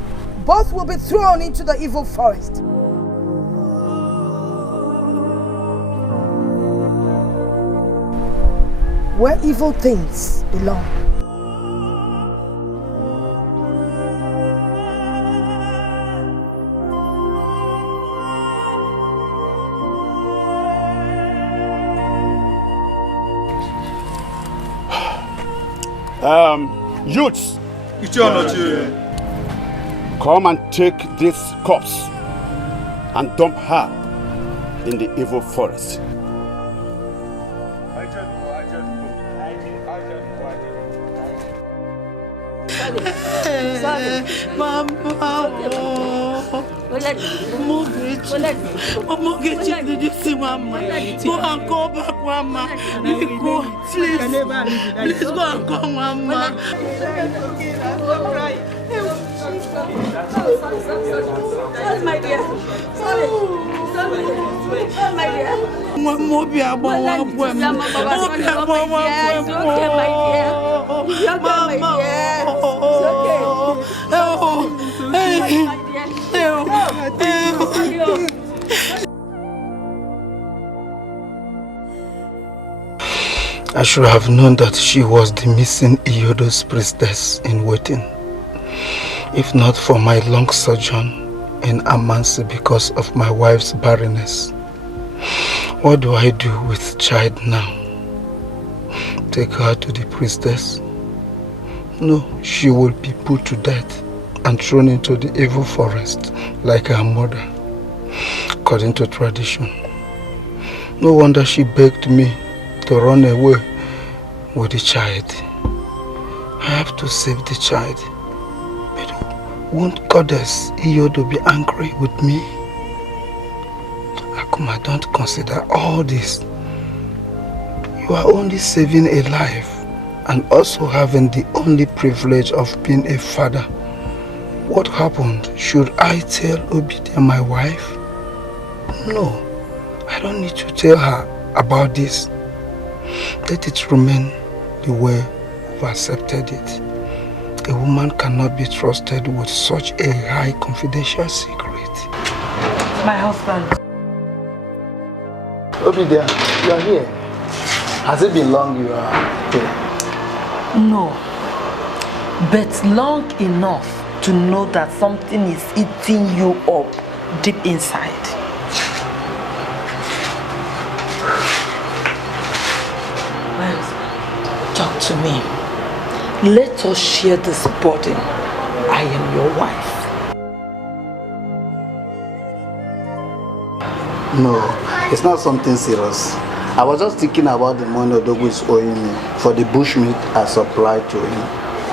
Both will be thrown into the evil forest. Where evil things belong. Youths, come and take this corpse and dump her in the evil forest. Did you see Mama? Go and go back, Mama. Please, please go and go, Mama. Sorry, my dear. Sorry. Sorry, my dear. One more be about one poem. It's okay, my dear. It's okay, my dear. It's okay. I should have known that she was the missing Ini Edo's priestess in waiting. If not for my long sojourn in Amansi because of my wife's barrenness. What do I do with child now? Take her to the priestess? No, she will be put to death and thrown into the evil forest like her mother, according to tradition. No wonder she begged me to run away with the child. I have to save the child. But won't Goddess Ini Edo be angry with me? Akuma, don't consider all this. You are only saving a life and also having the only privilege of being a father. What happened? Should I tell Obidia, my wife? No, I don't need to tell her about this. Let it remain the way we've accepted it. A woman cannot be trusted with such a high confidential secret. My husband. Obidia, you are here. Has it been long you are here? No, but long enough to know that something is eating you up deep inside. My husband, talk to me. Let us share this burden. I am your wife. No, it's not something serious. I was just thinking about the money Odogu is owing me for the bushmeat I supplied to him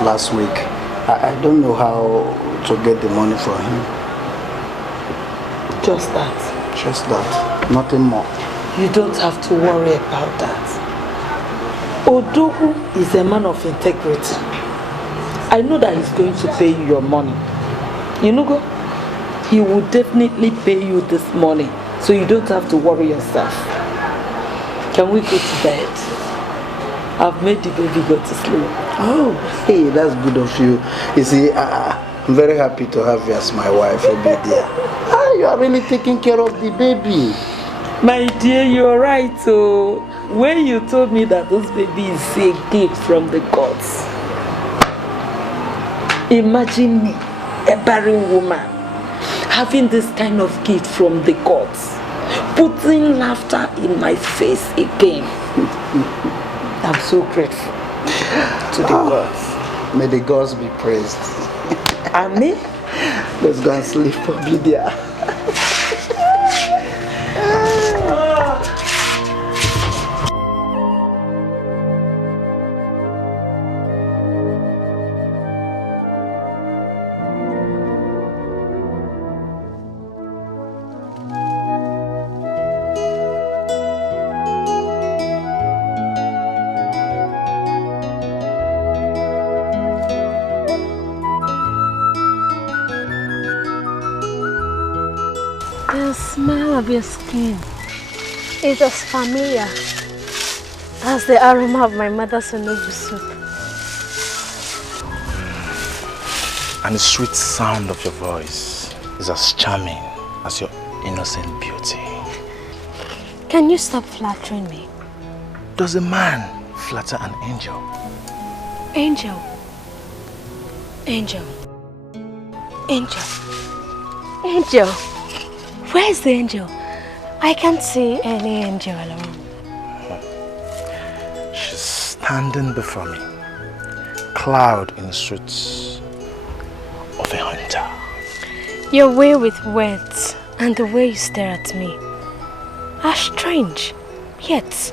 last week. I don't know how to get the money from him. Just that? Just that. Nothing more. You don't have to worry about that. Odogu is a man of integrity. I know that he's going to pay you your money. You know, go? He will definitely pay you this money, so you don't have to worry yourself. Can we go to bed? I've made the baby go to sleep. Oh, hey, that's good of you. You see, I'm very happy to have you as my wife, Obidia. You are really taking care of the baby. My dear, you're right. So when you told me that this baby is a gift from the gods, imagine me, a barren woman, having this kind of gift from the gods, putting laughter in my face again. I'm so grateful to the gods. May the gods be praised. Amen. Let's go and sleep for Lydia. The smell of your skin is as familiar as the aroma of my mother's onubu soup. And the sweet sound of your voice is as charming as your innocent beauty. Can you stop flattering me? Does a man flatter an angel? Angel. Angel. Angel. Angel. Where's the angel? I can't see any angel around. She's standing before me, clad in the suits of a hunter. Your way with words and the way you stare at me are strange, yet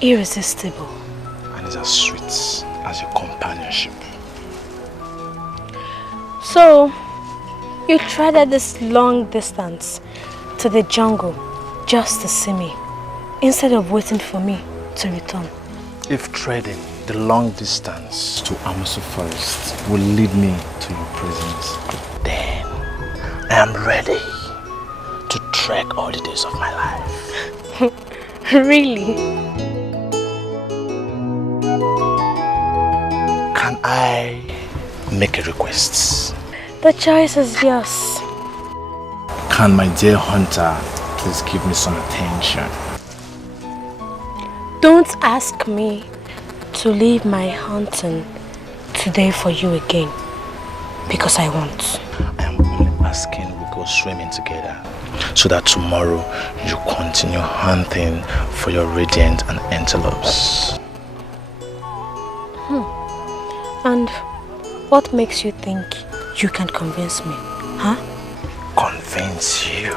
irresistible. And it's as sweet as your companionship. So, you treaded this long distance to the jungle just to see me, instead of waiting for me to return. If treading the long distance to Amaso Forest will lead me to your presence, then I am ready to trek all the days of my life. Really? Can I make a request? The choice is yours. Can my dear hunter please give me some attention? Don't ask me to leave my hunting today for you again, because I won't. I am only asking we go swimming together, so that tomorrow you continue hunting for your radiant and antelopes. And what makes you think you can convince me, huh? Convince you?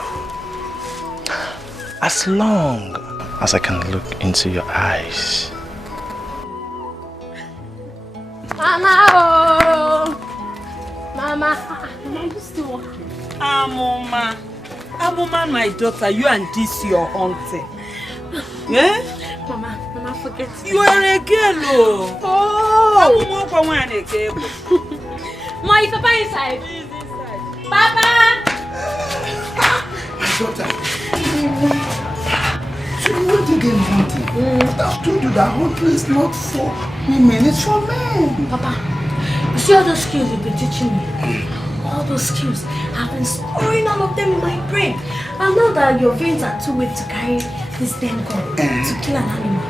As long as I can look into your eyes. Mama, oh! Mama, Mama, you still walking? Amoma, my daughter, you and this your hunting. Yeah? Mama, forget me. You are a girl, oh! Amoma, Ma, is Papa inside? He is inside. Papa! My daughter. So you want to get hunting? I've told you that hunting is not for women, it's for men. Papa, you see all those skills you've been teaching me? All those skills, I've been storing all of them in my brain. And now that your veins are too weak to carry this damn gun to kill an animal,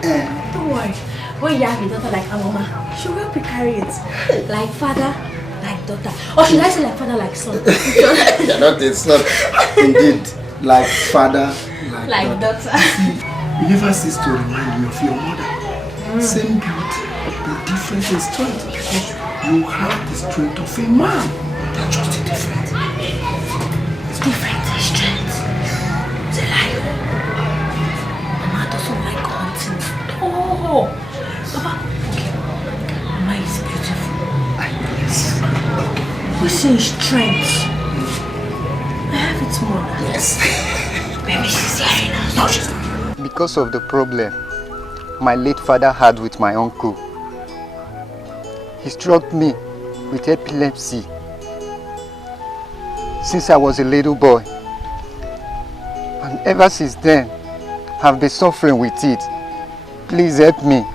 don't worry. When you have a daughter like Amoma, she'll help you carry it. Like father, like daughter. Or should I say like father, like son? Yeah, not it's not. Indeed, like father, like daughter. You never cease to remind me of your mother. Same beauty, the difference in strength, because you have the strength of a man. That's just the difference. It's different in strength. It's a lie. Mama doesn't like hunting. Oh, Papa, okay. Mama is beautiful. Yes. We see strength. I have it more. Yes. Maybe she's hearing us. No, she's not. Because of the problem my late father had with my uncle. He struck me with epilepsy since I was a little boy. And ever since then, I've been suffering with it. Please help me.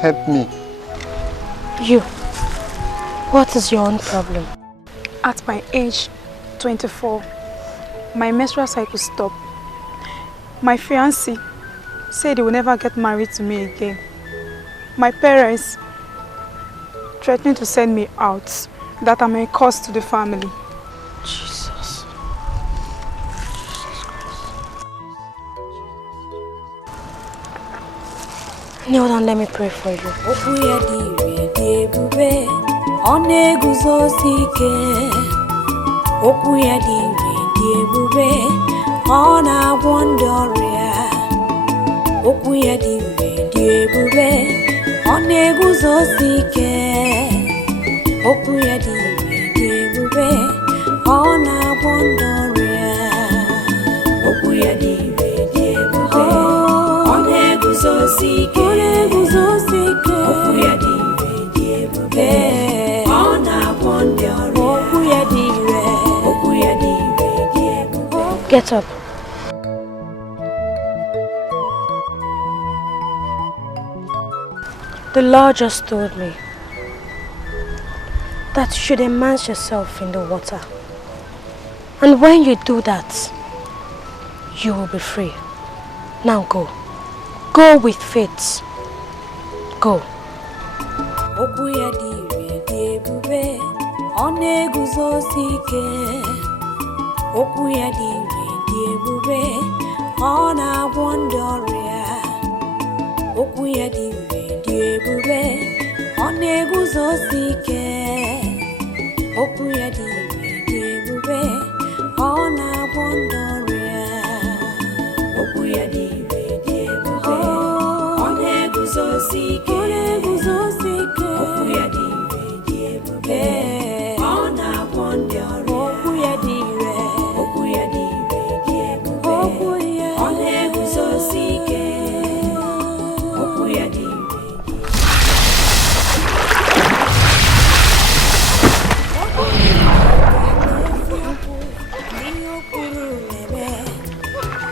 Help me. You, what is your own problem? At my age 24, my menstrual cycle stopped. My fiancé said he will never get married to me again. My parents threatening to send me out, that I'm a curse to the family. Jesus. Kneel down, let me pray for you. Get up. The Lord just told me that you should immerse yourself in the water. And when you do that, you will be free. Now go. Go with faith. Go.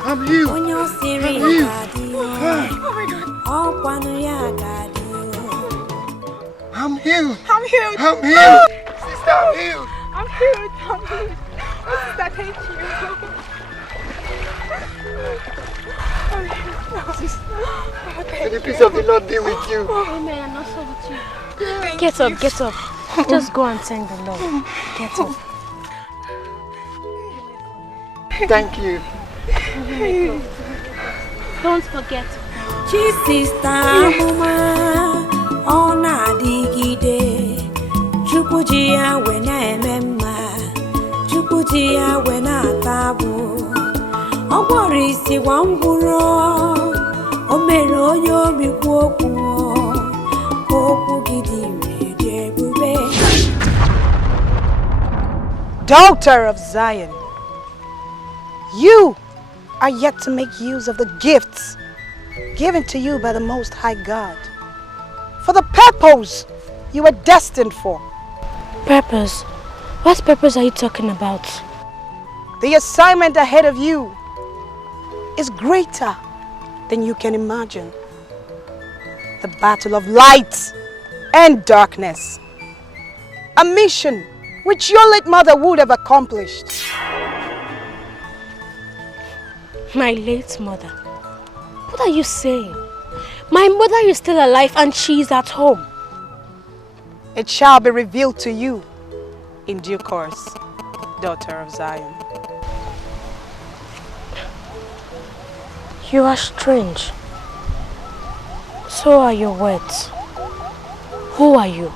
I'm healed. I'm healed. I'm healed. I'm healed. I'm healed. Sister, I'm healed. I'm healed. I'm healed. Oh, sister, thank you. I'm healed. Sister. May the peace of the Lord be with you. Amen. And also with you. Get up, get up. Just go and thank the Lord. Get up. Thank you. Don't forget. Sister mama ona digide chukujia wena emema chukujia wena tabu ogorisi wanguro omero yobi kwoku oku gidire debube. Daughter of Zion, you are yet to make use of the gifts given to you by the Most High God for the purpose you were destined for. Purpose? What purpose are you talking about? The assignment ahead of you is greater than you can imagine. The battle of light and darkness. A mission which your late mother would have accomplished. My late mother? What are you saying? My mother is still alive and she is at home. It shall be revealed to you in due course, daughter of Zion. You are strange. So are your words. Who are you?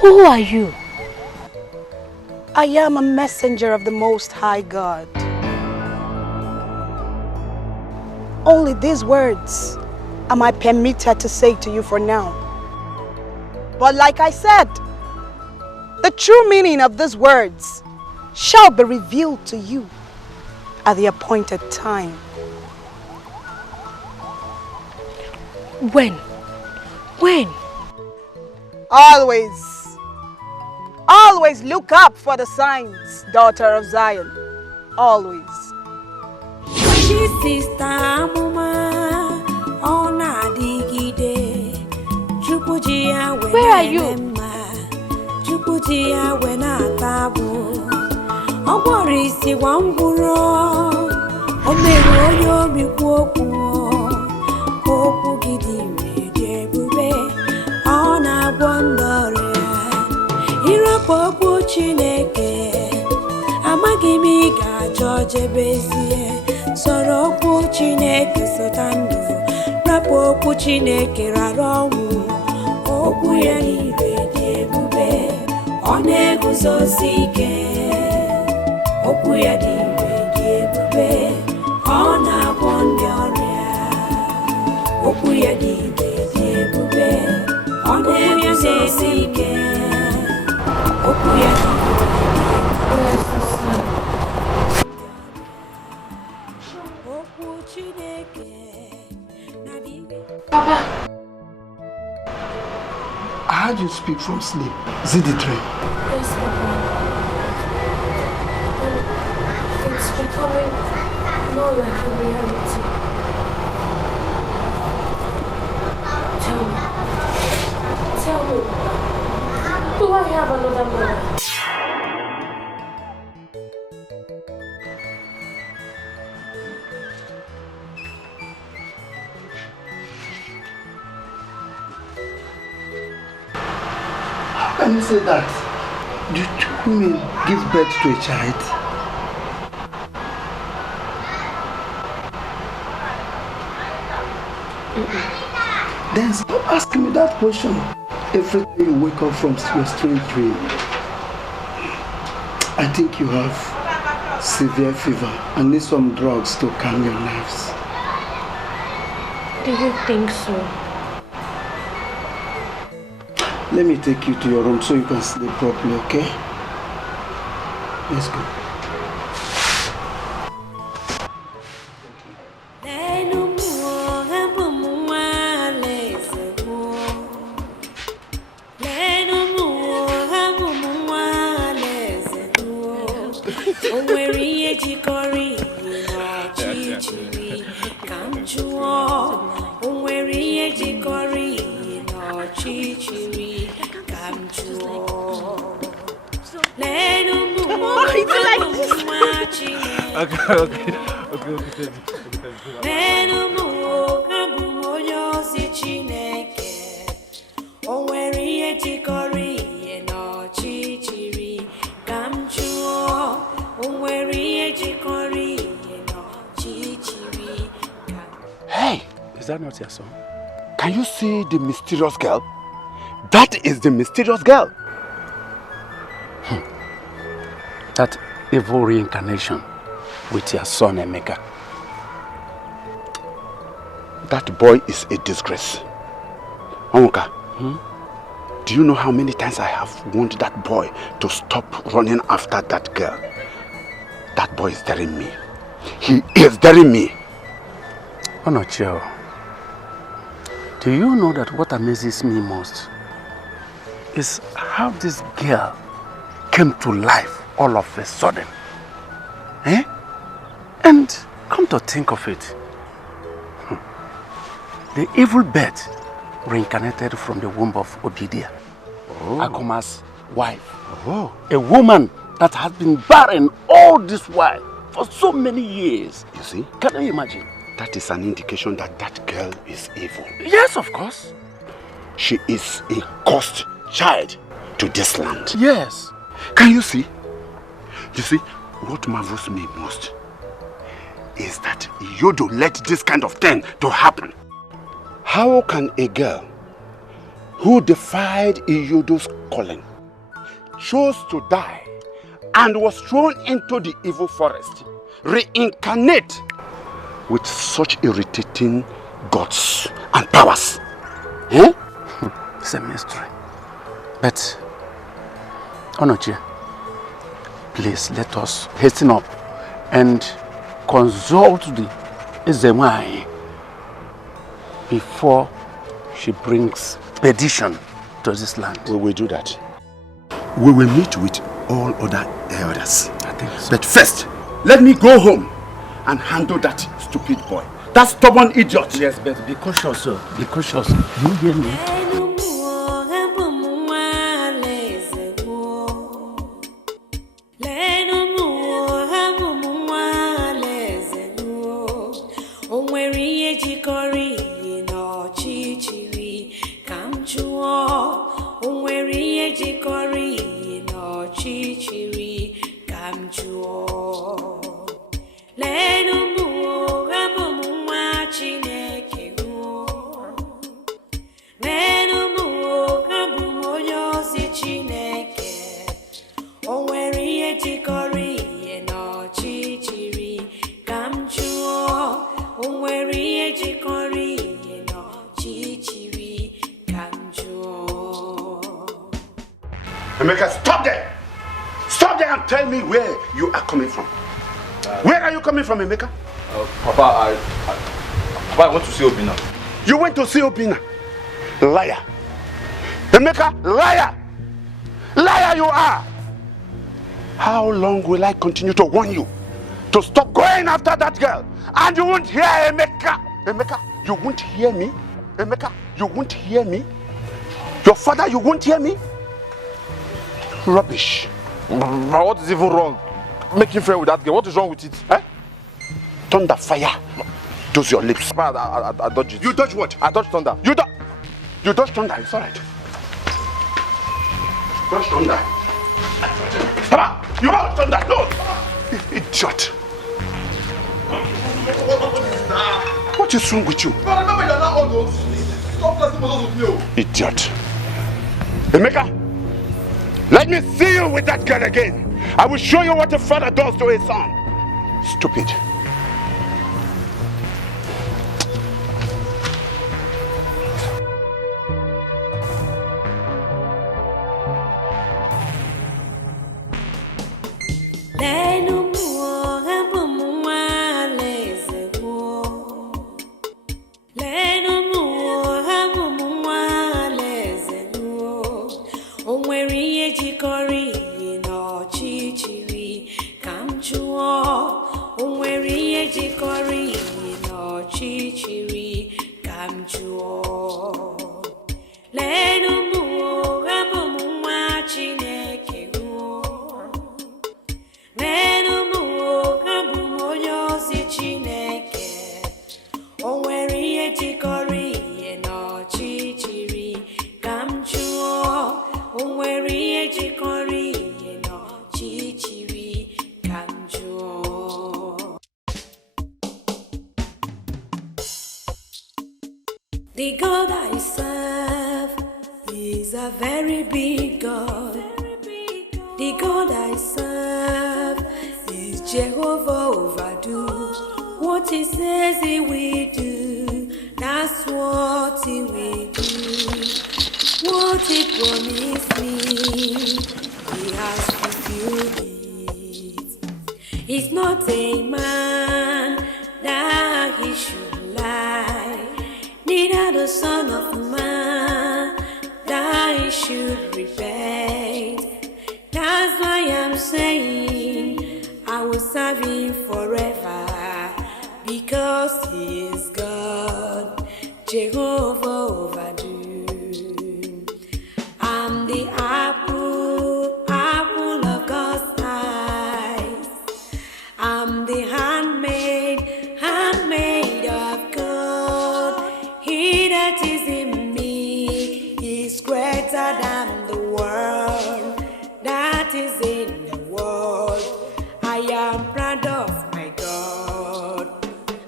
Who are you? I am a messenger of the Most High God. Only these words am I permitted to say to you for now. But like I said, the true meaning of these words shall be revealed to you at the appointed time. When? When? Always. Always look up for the signs, daughter of Zion. Always. Sister mama ona digide chukujia wena. Where are you? Chukujia wena tabu ogorisi wanguro omero yobi kwo Chineke amaghị m ị ga-ajọ jebezie soro okwu Chineke sota ndụ rapụ okwu Chineke rara ọnwụ okwu ya niile dị ebube ọ na-eguzosi ike okwu ya dị ire dị ebube ọ na-agwọ ndị ọrịa okwu ya dị ire dị ebube ọ na-eguzosi ike okwu ya dị ire okwu Chineke na dị ire. Papa, I heard you speak from sleep. Is it the dream? Yes, Papa. It's becoming more like a reality. Tell me, do I have another mother? How can you say that? Do two women give birth to a child? Then stop asking me that question every time you wake up from your strange dream. I think you have severe fever and need some drugs to calm your nerves. Do you think so? Let me take you to your room so you can sleep properly, okay? Let's go. Hey, is that not your son? Can you see the mysterious girl? That is the mysterious girl. That evil reincarnation with your son Emeka. That boy is a disgrace. Onwuka, do you know how many times I have warned that boy to stop running after that girl? That boy is daring me. He is daring me. Onochio, do you know that what amazes me most is how this girl came to life all of a sudden? Eh? And come to think of it, the evil bird reincarnated from the womb of Obidia, Akuma's wife. A woman that has been barren all this while for so many years. You see? Can you imagine? That is an indication that that girl is evil. Yes, of course. She is a cursed child to this land. Yes. Can you see? You see, what marvels me most is that Yodo let this kind of thing to happen. How can a girl who defied Iyodo's calling, chose to die, and was thrown into the evil forest, reincarnate with such irritating gods and powers? Eh? It's a mystery. But, Onochie, please let us hasten up and consult the Ezemai before she brings perdition to this land. We will do that. We will meet with all other elders. I think so. But first, let me go home and handle that stupid boy. That stubborn idiot. Yes, but be cautious, sir. Be cautious. You hear me? n'ọchịchịrị ka m jụọ. Leenụ m abụ m nwa Chineke ruo. Leenụ m abụ m onye ozi Chineke. O nwere ihe jikọrọ ihe n'ọchịchịrị ka m jụọ. O nwere ihe jikọrọ ihe n'ọchịchịrị ka m jụọ. Emeka, stop there! Stop there and tell me where you are coming from. Where are you coming from, Emeka? Papa, I went to see Obina. You went to see Obina? Liar. Emeka, liar! Liar you are! How long will I continue to warn you to stop going after that girl? And you won't hear Emeka. Emeka, you won't hear me? Emeka, you won't hear me? Your father, you won't hear me? Rubbish. But what is even wrong? Making friends with that girl, what is wrong with it? Eh? Thunder fire. Those your lips. Papa, I dodged it. You dodge what? I dodged thunder. You dodge thunder, it's alright. Dodge thunder. Papa, you dodge thunder, no! Idiot. What is wrong with you? Remember, you're not all those. Stop playing with me. Idiot. Emeka, let me see you with that girl again. I will show you what a father does to his son. Stupid. The God I serve is a very big God. The God I serve is Jehovah overdo. What he says he will do, that's what he will do. What he promised me, he has fulfilled it. He's not a man that he should lie, neither the son of man that he should repent. That's why I'm saying I will serve him forever, because he is God, Jehovah overdo. I'm the apple of God's eyes. I'm the handmaid of God. He that is in me is greater than the world that is in the world. I am proud of my God.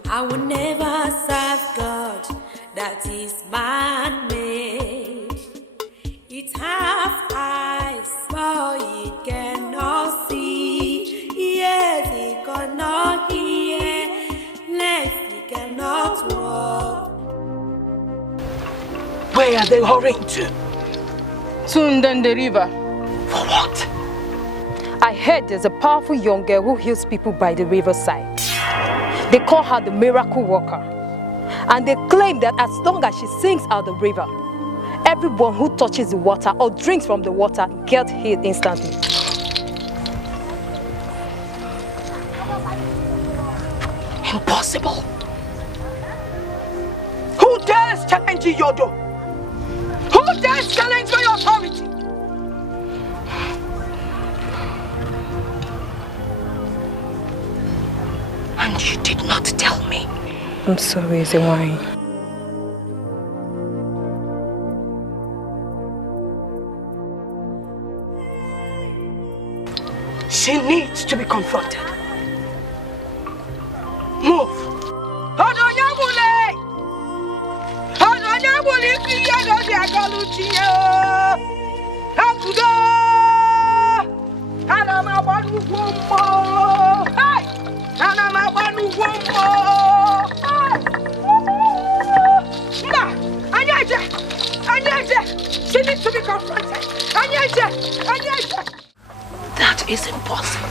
I will never serve God that is man-made. It have eyes, but it cannot see. Yes, it cannot hear. Legs, it cannot walk. Where are they hurrying to? Soon down the river. For what? I heard there's a powerful young girl who heals people by the riverside. They call her the miracle worker. And they claim that as long as she sings out the river, everyone who touches the water or drinks from the water gets healed instantly. Impossible. Who dares challenge you, Yodo? Who dares challenge my authority? And you did not tell me. I'm sorry, Zewai. She needs to be confronted. Move. She needs to be confronted. That is impossible.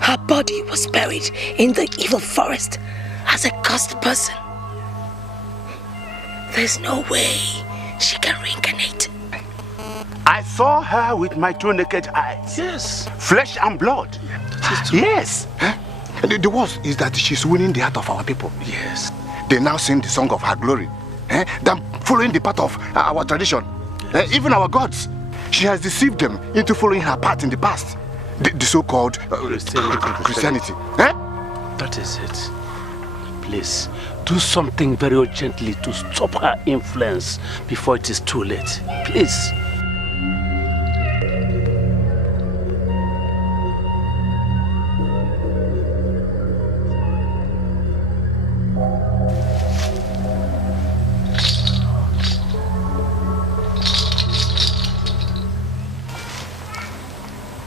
Her body was buried in the evil forest as a cursed person. There's no way she can reincarnate. I saw her with my 2 naked eyes. Yes. Flesh and blood. Yes. Huh? The worst is that she's winning the heart of our people. Yes. They now sing the song of her glory. Than following the path of our tradition. Even our gods. She has deceived them into following her path in the past. The so-called Christianity. That is it. Please, do something very urgently to stop her influence before it is too late. Please.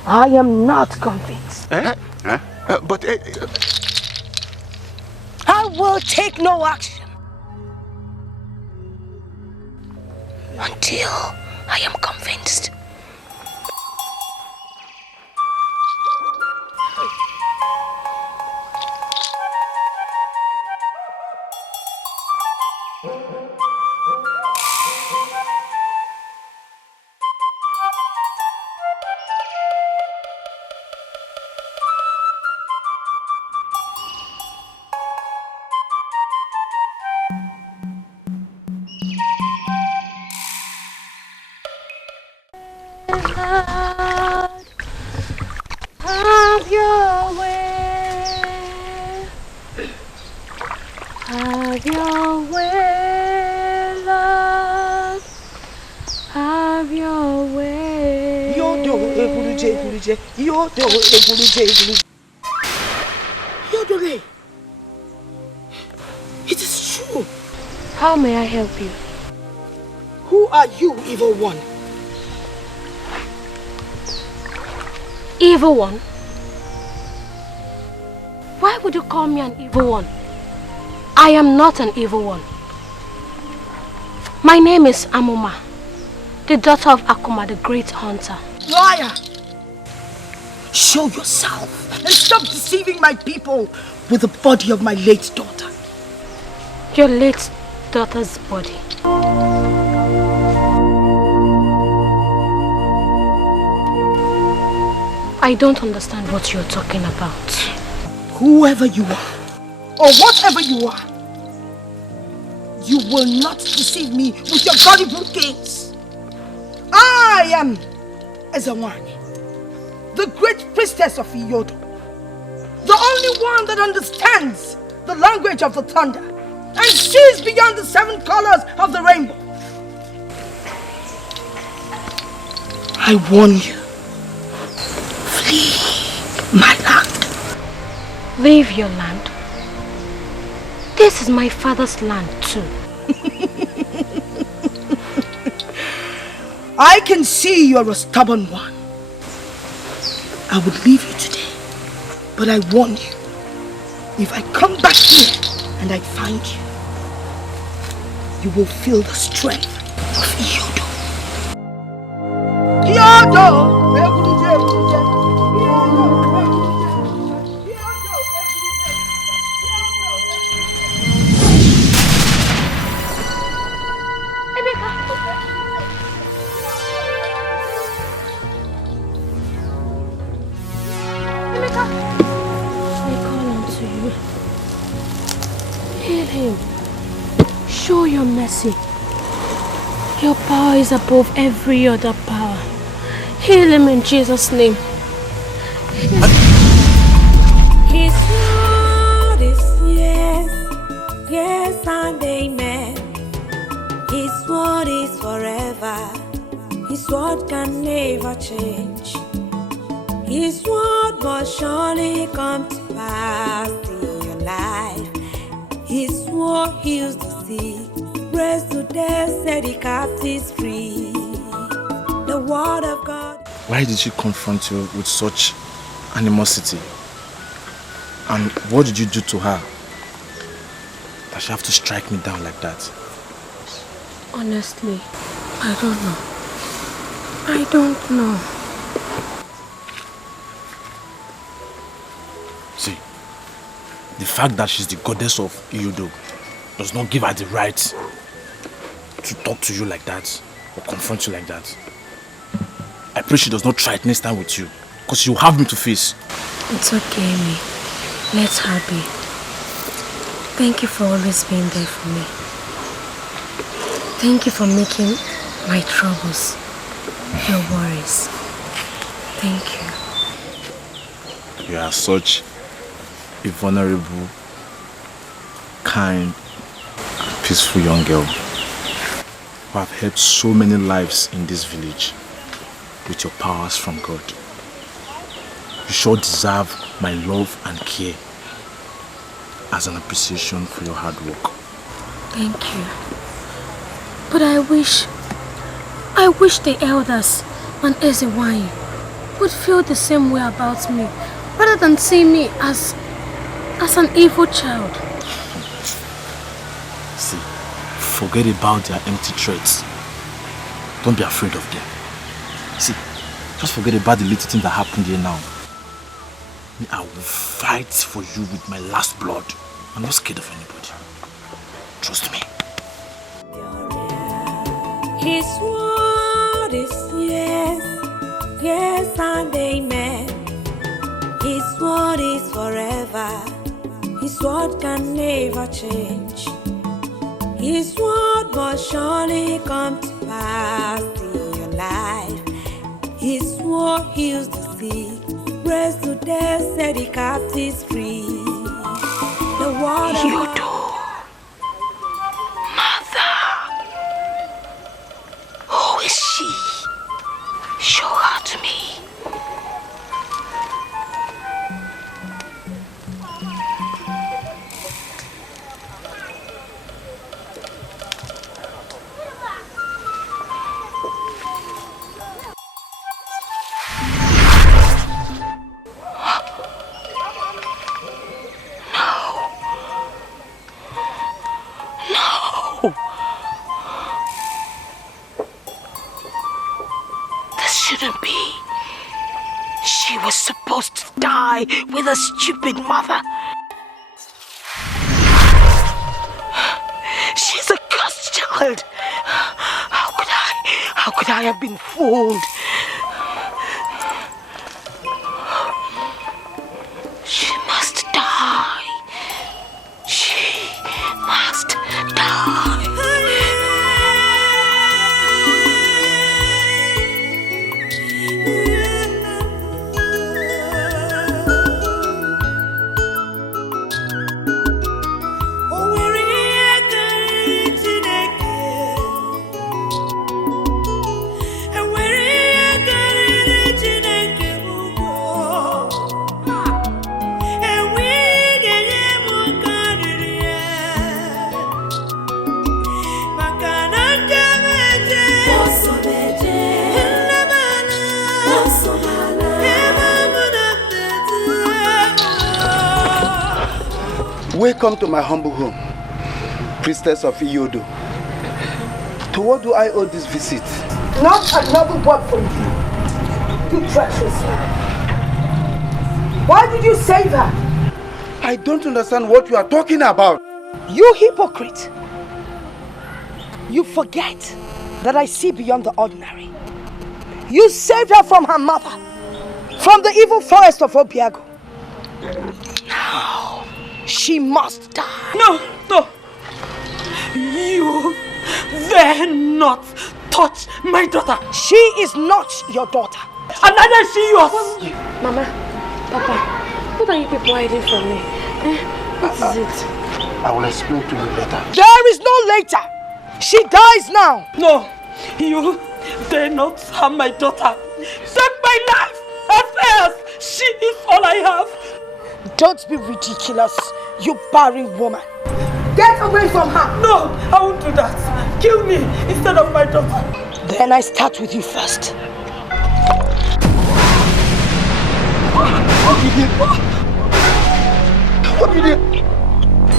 I am not convinced. But I will take no action until I am convinced. Have your way. Have your way, Lord. Have your way. Yodole, it is true. How may I help you? Who are you, evil one? Evil one? Why would you call me an evil one? I am not an evil one. My name is Amuma, the daughter of Akuma, the great hunter. Liar! Show yourself and stop deceiving my people with the body of my late daughter. Your late daughter's body. I don't understand what you're talking about. Whoever you are, or whatever you are, you will not deceive me with your gullible games. I am Ezawani, the great priestess of Iyodo, the only one that understands the language of the thunder and sees beyond the 7 colors of the rainbow. I warn you. Flee my land. Leave your land? This is my father's land too. I can see you're a stubborn one. I would leave you today, but I warn you, if I come back here and I find you, you will feel the strength of Iyodo. Iyodo! Show your mercy. Your power is above every other power. Heal him in Jesus' name. His word is yes, yes and amen. His word is forever. His word can never change. His word must surely come to pass in your life. His word heals the sick, raised to death, set the captives free. The word of God. Why did she confront you with such animosity? And what did you do to her that she have to strike me down like that? Honestly, I don't know. I don't know. See, the fact that she's the goddess of Ini Edo does not give her the right to talk to you like that or confront you like that. I pray she does not try it next time with you, because you have me to face. It's okay, me. Let her be. Thank you for always being there for me. Thank you for making my troubles your worries. Thank you. You are such a vulnerable, kind, and peaceful young girl who have helped so many lives in this village with your powers from God. You sure deserve my love and care as an appreciation for your hard work. Thank you. But I wish the elders and Ezewine would feel the same way about me, rather than see me as an evil child. See, forget about their empty threats. Don't be afraid of them. See, just forget about the little thing that happened here now. I will fight for you with my last blood. I'm not scared of anybody. Trust me. His word is yes, yes and amen. His word is forever. His word can never change. His word must surely come to pass in your life. His word heals the sick, raised to death, set the captives free. The word of God. Mother. Who is she? Show her to me. Shouldn't be. She was supposed to die with a stupid mother. She's a cursed child. How could I have been fooled? She must die. She must die. Welcome to my humble home, Priestess of Ini Edo. To what do I owe this visit? Not another word from you, you treacherous man. Why did you save her? I don't understand what you are talking about. You hypocrite! You forget that I see beyond the ordinary. You saved her from her mother, from the evil forest of Obiago. Now, she must die. No. You dare not touch my daughter. She is not your daughter. And neither is she yours. Mama, Papa, what are you people hiding from me? What is it? I will explain to you later. There is no later. She dies now. No, you dare not harm my daughter. Take my life at first. She is all I have. Don't be ridiculous, you barren woman. Get away from her. No, I won't do that. Kill me instead of my daughter. Then I start with you first.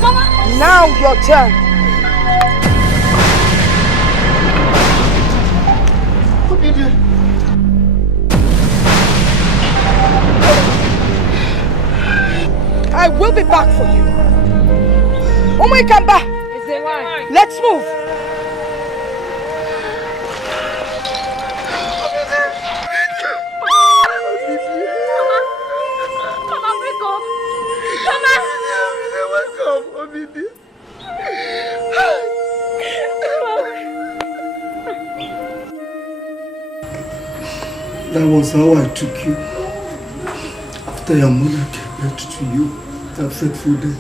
Mama. Now your turn. I will be back for you. When we come back, let's move. Mama, wake up. Mama. That was how I took you. After your mother gave birth to you, that fateful day.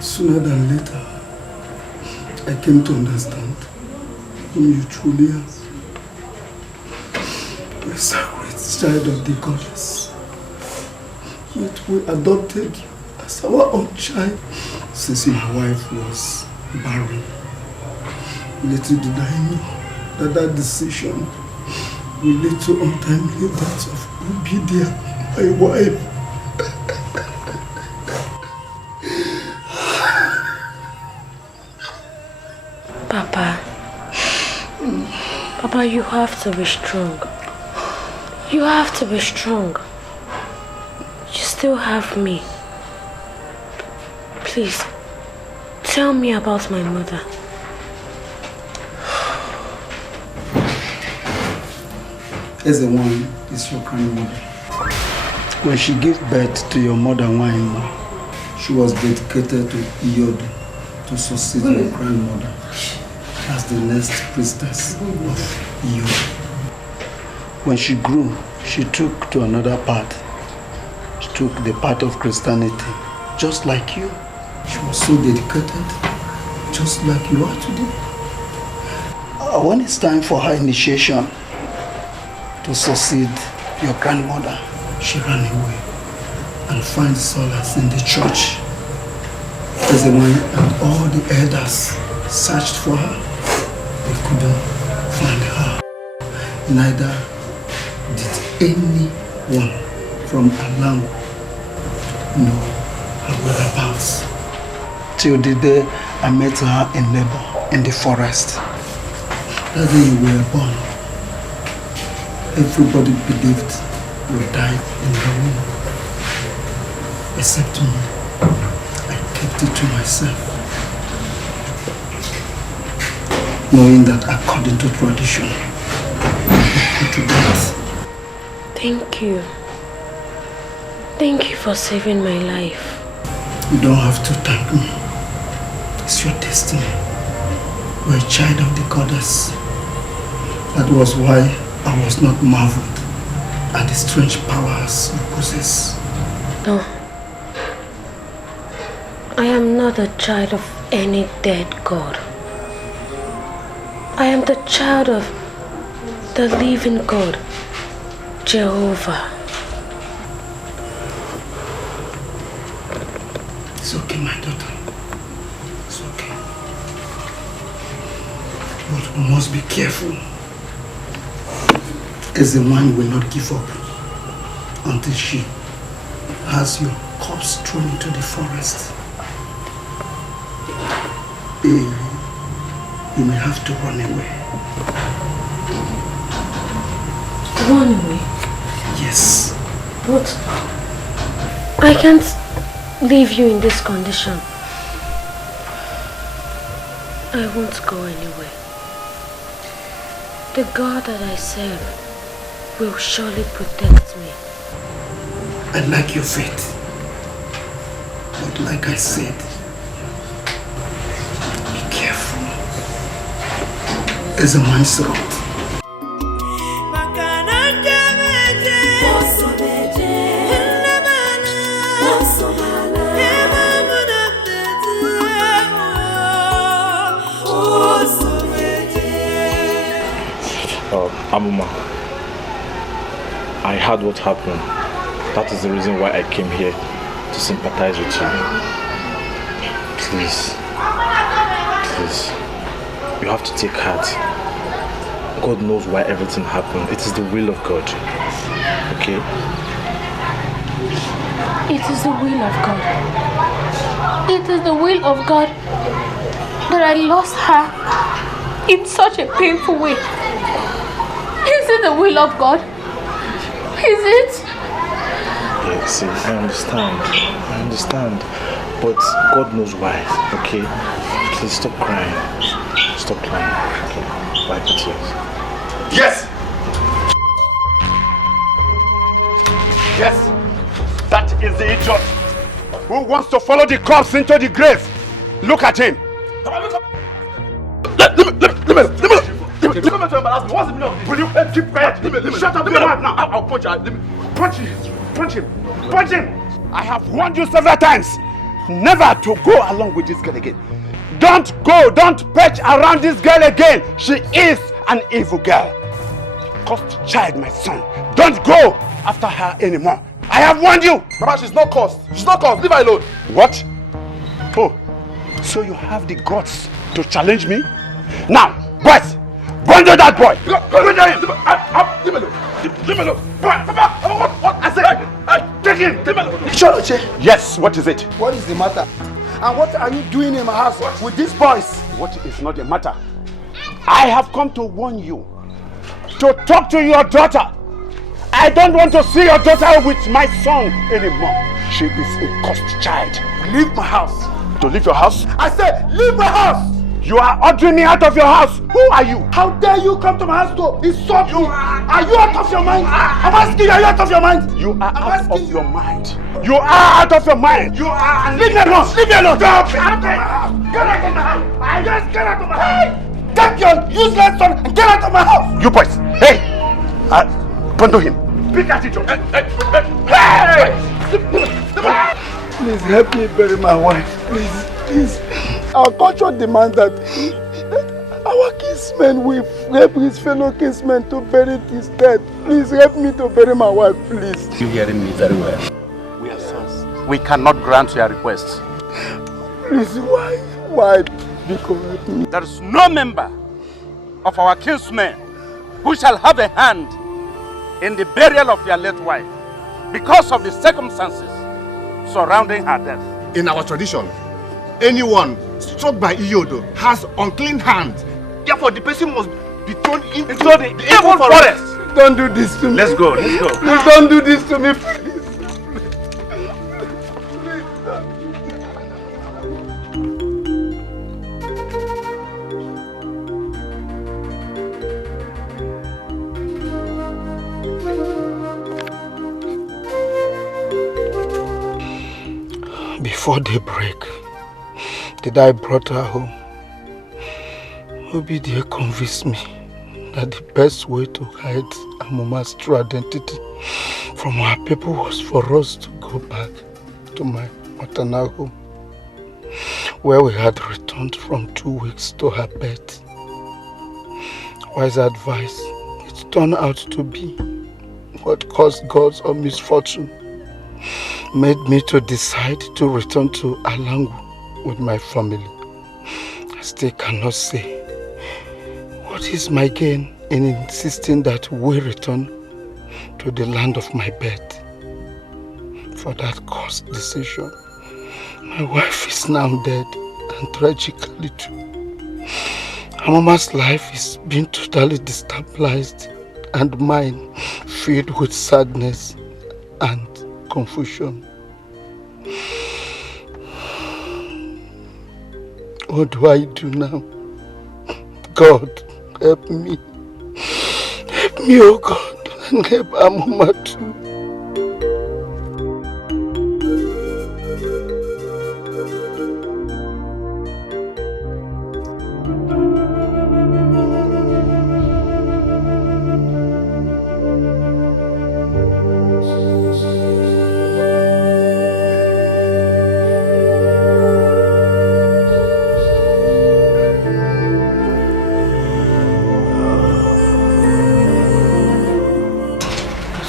Sooner than later, I came to understand whom you truly are. You're a sacred child of the goddess. Yet we adopted you as our own child since my wife was barren. Little did I know that that decision will lead to untimely death of Obidia, my wife. Papa, you have to be strong. You have to be strong. You still have me. Please, tell me about my mother. Ezewan is your grandmother. When she gave birth to your mother, Waima, she was dedicated to Iyodo to succeed your grandmother as the next priestess of Iyodo. When she grew, she took to another path. She took the path of Christianity, just like you. She was so dedicated, just like you are today. When it's time for her initiation, to succeed your grandmother, she ran away and found solace in the church. Ezewan and all the elders searched for her. They couldn't find her. Neither did anyone from Alango know her whereabouts. Till the day I met her in labor in the forest. That day you were born. Everybody believed you died in the womb. Except me. I kept it to myself. Knowing that according to tradition, you put to death. Thank you. Thank you for saving my life. You don't have to thank me. It's your destiny. You're a child of the goddess. That was why I was not marveled at the strange powers you possess. No. I am not a child of any dead god. I am the child of the living God, Jehovah. It's okay, my daughter. It's okay. But we must be careful. Ezewan will not give up until she has your corpse thrown into the forest. You may have to run away. Run away? Yes. But I can't leave you in this condition. I won't go anywhere. The God that I serve will surely protect me. I like your faith. But like I said, be careful. Ezewan's throat. Amuma, I heard what happened. That is the reason why I came here to sympathize with you. Please, please, you have to take heart. God knows why everything happened. It is the will of God. Okay? It is the will of God. It is the will of God that I lost her in such a painful way. Is it the will of God? Is it? Yeah, see, I understand. But God knows why, okay? Please stop crying. Stop crying, okay? Wipe the tears. Yes! Yes! That is the idiot who wants to follow the corpse into the grave. Look at him. Let me embarrass me. What's the meaning of this? Will you keep quiet? Shut up your mouth now. I'll punch you. Punch him. I have warned you several times never to go along with this girl again. Don't perch around this girl again. She is an evil girl. Cursed child, my son. Don't go after her anymore. I have warned you. Mama, she's not cursed. Leave her alone. What? Oh, so you have the guts to challenge me? Now, boys, bundle that boy. Bundle him. Leave me alone. What? I said, take him. Leave me alone. Choloche. Yes, what is it? What is the matter? And what are you doing in my house with these boys? What is not the matter? I have come to warn you to talk to your daughter. I don't want to see your daughter with my son anymore. She is a cursed child. Leave my house. To leave your house? I said, leave my house! You are ordering me out of your house. Who are you? How dare you come to my house to insult me? Are you out of your mind? I'm asking you, are you out of your mind? You are out of your mind. You are out of your mind. You are. Leave me alone. Leave me alone. Stop. Get out of my house. Get out of my house. I just get out of my house. Take your useless son and get out of my house. You boys. Hey. Bundle him. Pick at it. Hey. Please help me bury my wife. Please. Our culture demands that our kinsmen will help his fellow kinsmen to bury his dead. Please help me to bury my wife, please. You hearing me very well? We are sons. We cannot grant your request. Please, why? Because help me. There is no member of our kinsmen who shall have a hand in the burial of your late wife because of the circumstances surrounding her death. In our tradition, anyone struck by Ini Edo has unclean hands. Therefore, the person must be thrown into the evil forest. Don't do this to me. Let's go. Please don't do this to me. Before daybreak, the day I brought her home, Obi dear convinced me that the best way to hide Amuma's true identity from our people was for us to go back to my maternal home, where we had returned from 2 weeks to her birth. Wise advice, it turned out to be what caused God's own misfortune, made me to decide to return to Alangu with my family. I still cannot say what is my gain in insisting that we return to the land of my birth. For that course decision, my wife is now dead, and tragically too. Amama's life is being totally destabilized, and mine filled with sadness and confusion. What do I do now? God, help me. Help me, oh God, and help Amama too.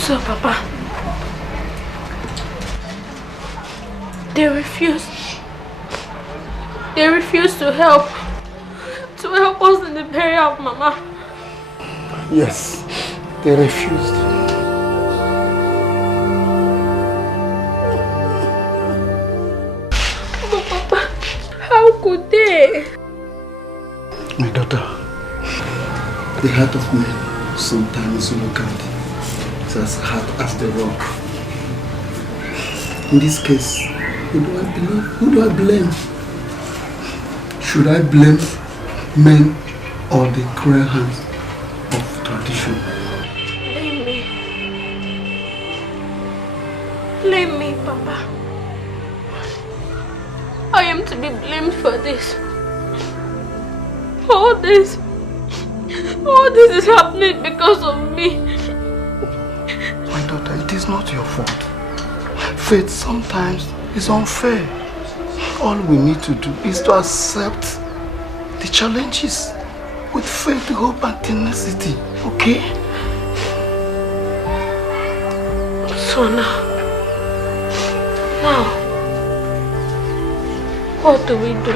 So, Papa, They refused to help us in the burial of Mama. Yes, they refused. But Papa, how could they? My daughter, the heart of man sometimes look at it's as hard as the rock. In this case, who do I believe? Who do I blame? Should I blame men or the cruel hands of tradition? Blame me. Blame me, Papa. I am to be blamed for this. All this is happening because of me. My daughter, it is not your fault. Faith sometimes is unfair. All we need to do is to accept the challenges with faith, hope and tenacity, okay? So now, what do we do?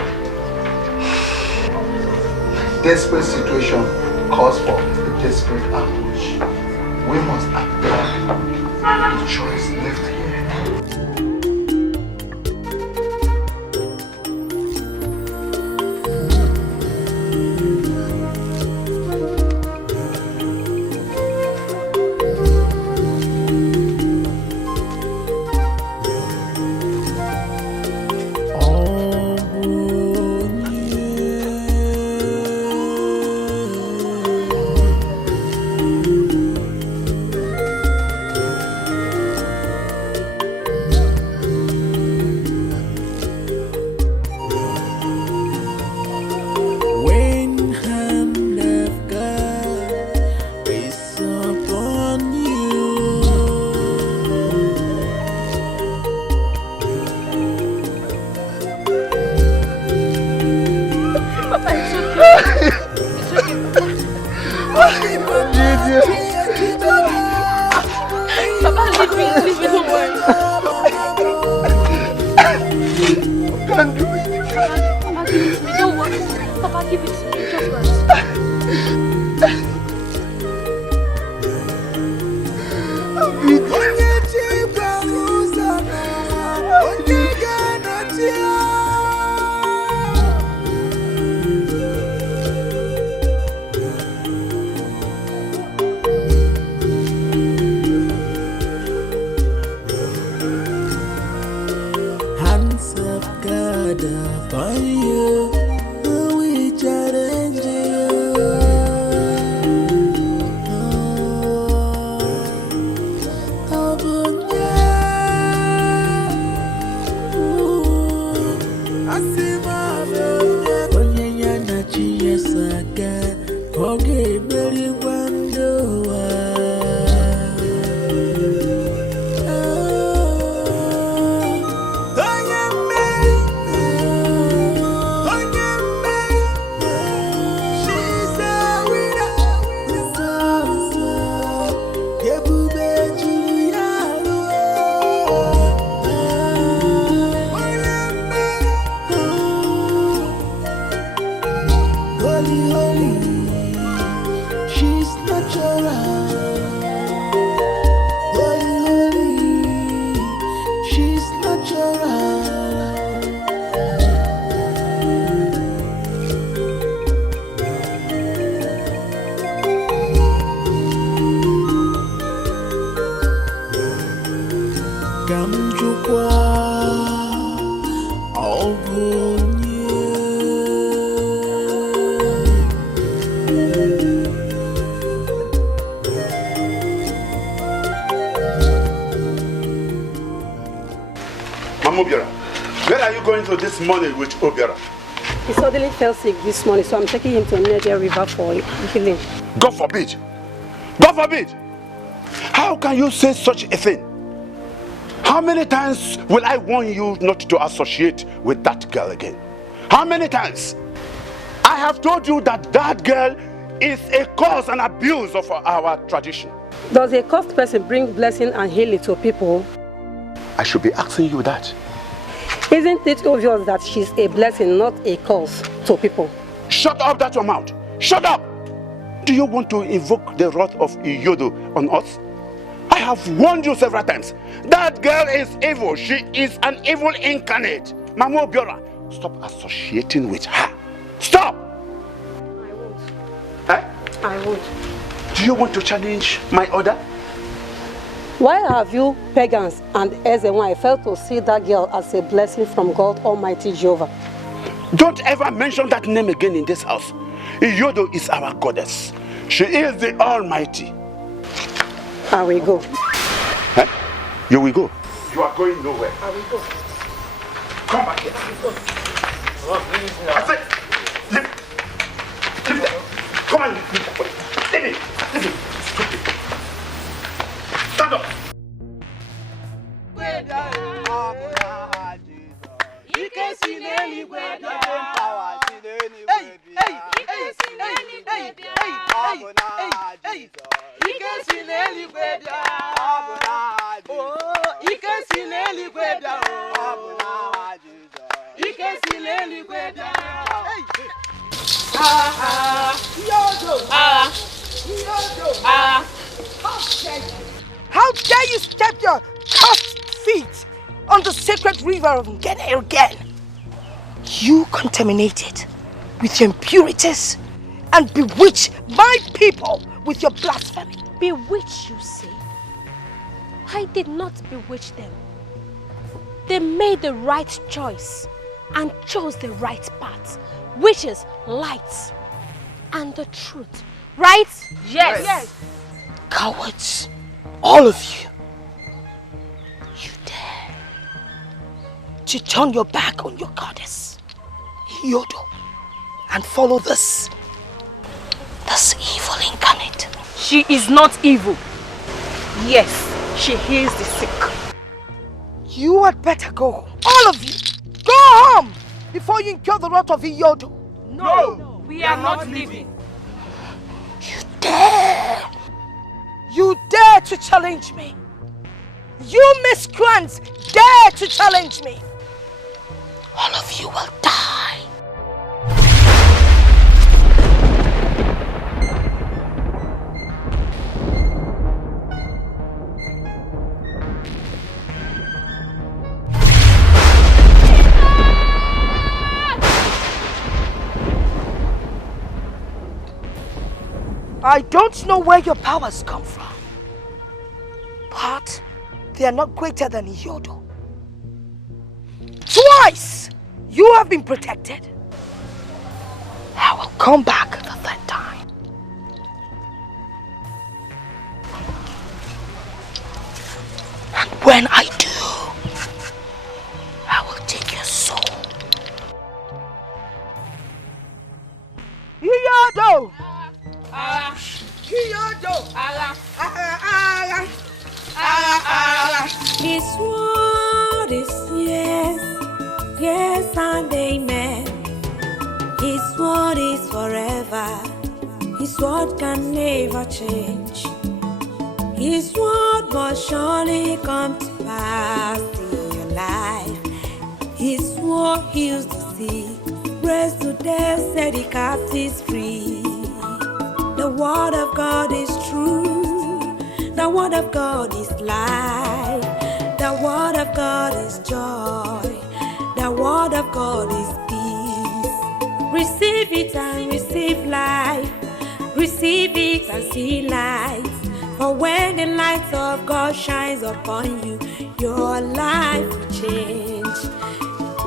Desperate situation calls for a desperate approach. We must apply the choice left here. This morning with Obiara. He suddenly fell sick this morning, so I'm taking him to Niger River for healing. God forbid! God forbid! How can you say such a thing? How many times will I warn you not to associate with that girl again? How many times? I have told you that that girl is a cause and abuse of our tradition. Does a cursed person bring blessing and healing to people? I should be asking you that. Isn't it obvious that she's a blessing, not a curse to people? Shut up, that's your mouth. Shut up! Do you want to invoke the wrath of Iyodo on us? I have warned you several times. That girl is evil. She is an evil incarnate. Mamo Biora, stop associating with her. Stop! I won't. Eh? I won't. Do you want to challenge my order? Why have you pagans and Ezenwai failed to see that girl as a blessing from God Almighty Jehovah? Don't ever mention that name again in this house. Iyodo is our goddess. She is the Almighty. I will go. Eh? You will go? You are going nowhere. I will go. Come back here. I said, leave that. Come on, leave that body. Leave it. Leave it. Stupid. Stand up. How dare you step your cursed feet on the sacred river of Ngene again? You contaminated with your impurities and bewitch my people with your blasphemy. Bewitch, you say? I did not bewitch them. They made the right choice and chose the right path, which is light and the truth. Right? Yes. Cowards, all of you. You dare to turn your back on your goddess, Yodo, and follow this evil incarnate. She is not evil. Yes, she heals the sick. You had better go home. All of you, go home before you incur the wrath of Iyodo. No, we are not leaving. You dare to challenge me. You miscreants dare to challenge me. All of you will die. I don't know where your powers come from, but they are not greater than Iyodo. Twice you have been protected. I will come back the third time. And when I do, I will take your soul. Iyodo! His word is yes, yes and amen. His word is forever. His word can never change. His word must surely come to pass in your life. His word heals the sick, raised to death, set the captives free. The word of God is true. The word of God is life. The word of God is joy. The word of God is peace. Receive it and receive life. Receive it and see light. For when the light of God shines upon you, your life will change.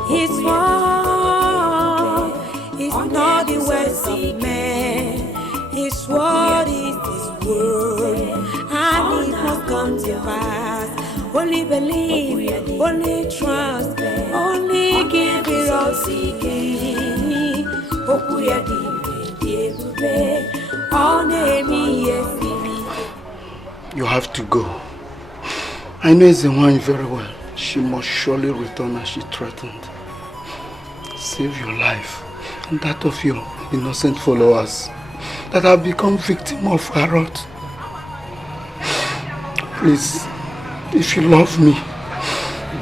His word is not the words of men. His word is His word, and it must come to pass. Only believe, only trust, only give it all seeking. You have to go. I know Ezenwai very well. She must surely return as she threatened. Save your life and that of your innocent followers that have become victims of her wrath. Please, if you love me,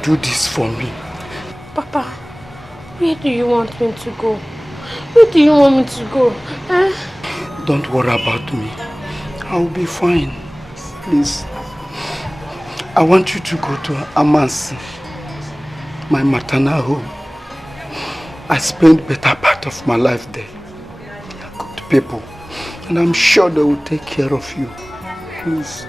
do this for me. Papa, where do you want me to go? Where do you want me to go? Don't worry about me. I'll be fine. Please. I want you to go to Amansi, my maternal home. I spent better part of my life there. They are good people. And I'm sure they will take care of you. Please.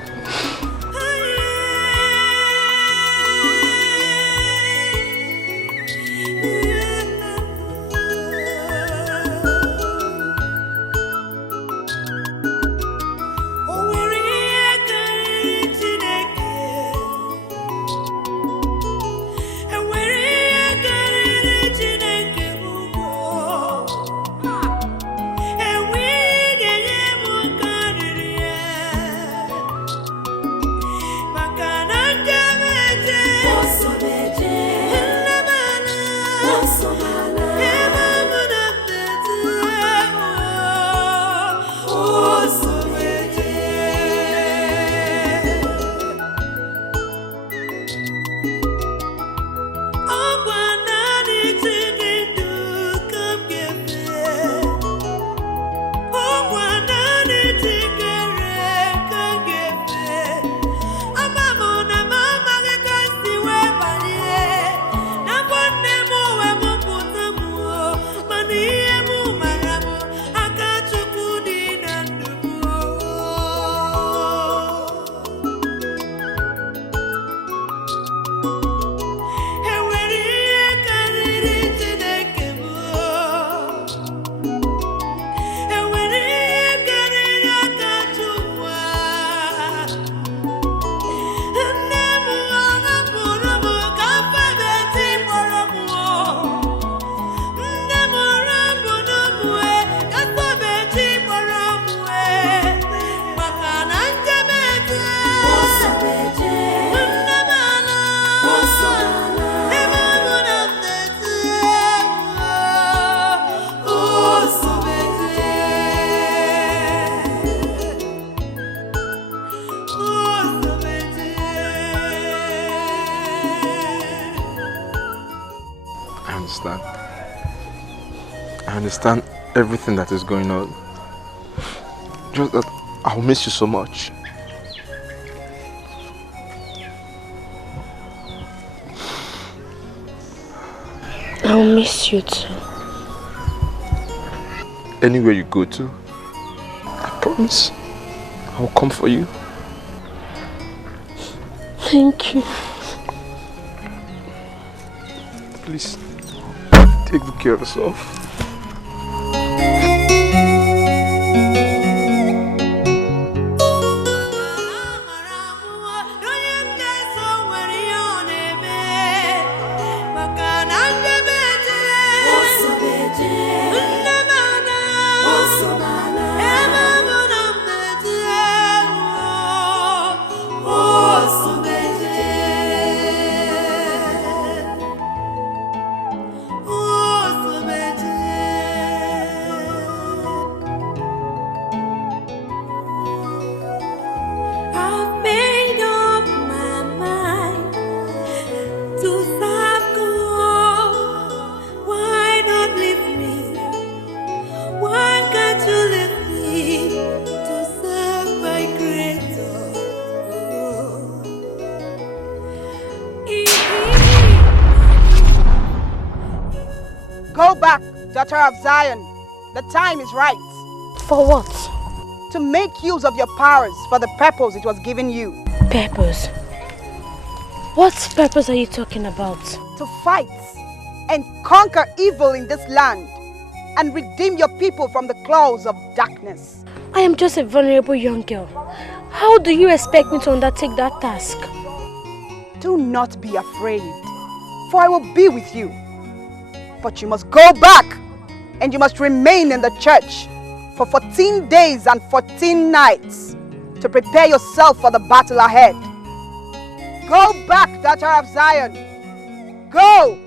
I understand everything that is going on. Just that I'll miss you so much. I'll miss you too. Anywhere you go to, I promise I'll come for you. Thank you. Please, take good care of yourself. Daughter of Zion, the time is right. For what? To make use of your powers for the purpose it was given you. Purpose? What purpose are you talking about? To fight and conquer evil in this land and redeem your people from the claws of darkness. I am just a vulnerable young girl. How do you expect me to undertake that task? Do not be afraid, for I will be with you. But you must go back and you must remain in the church for 14 days and 14 nights to prepare yourself for the battle ahead. Go back, daughter of Zion. Go!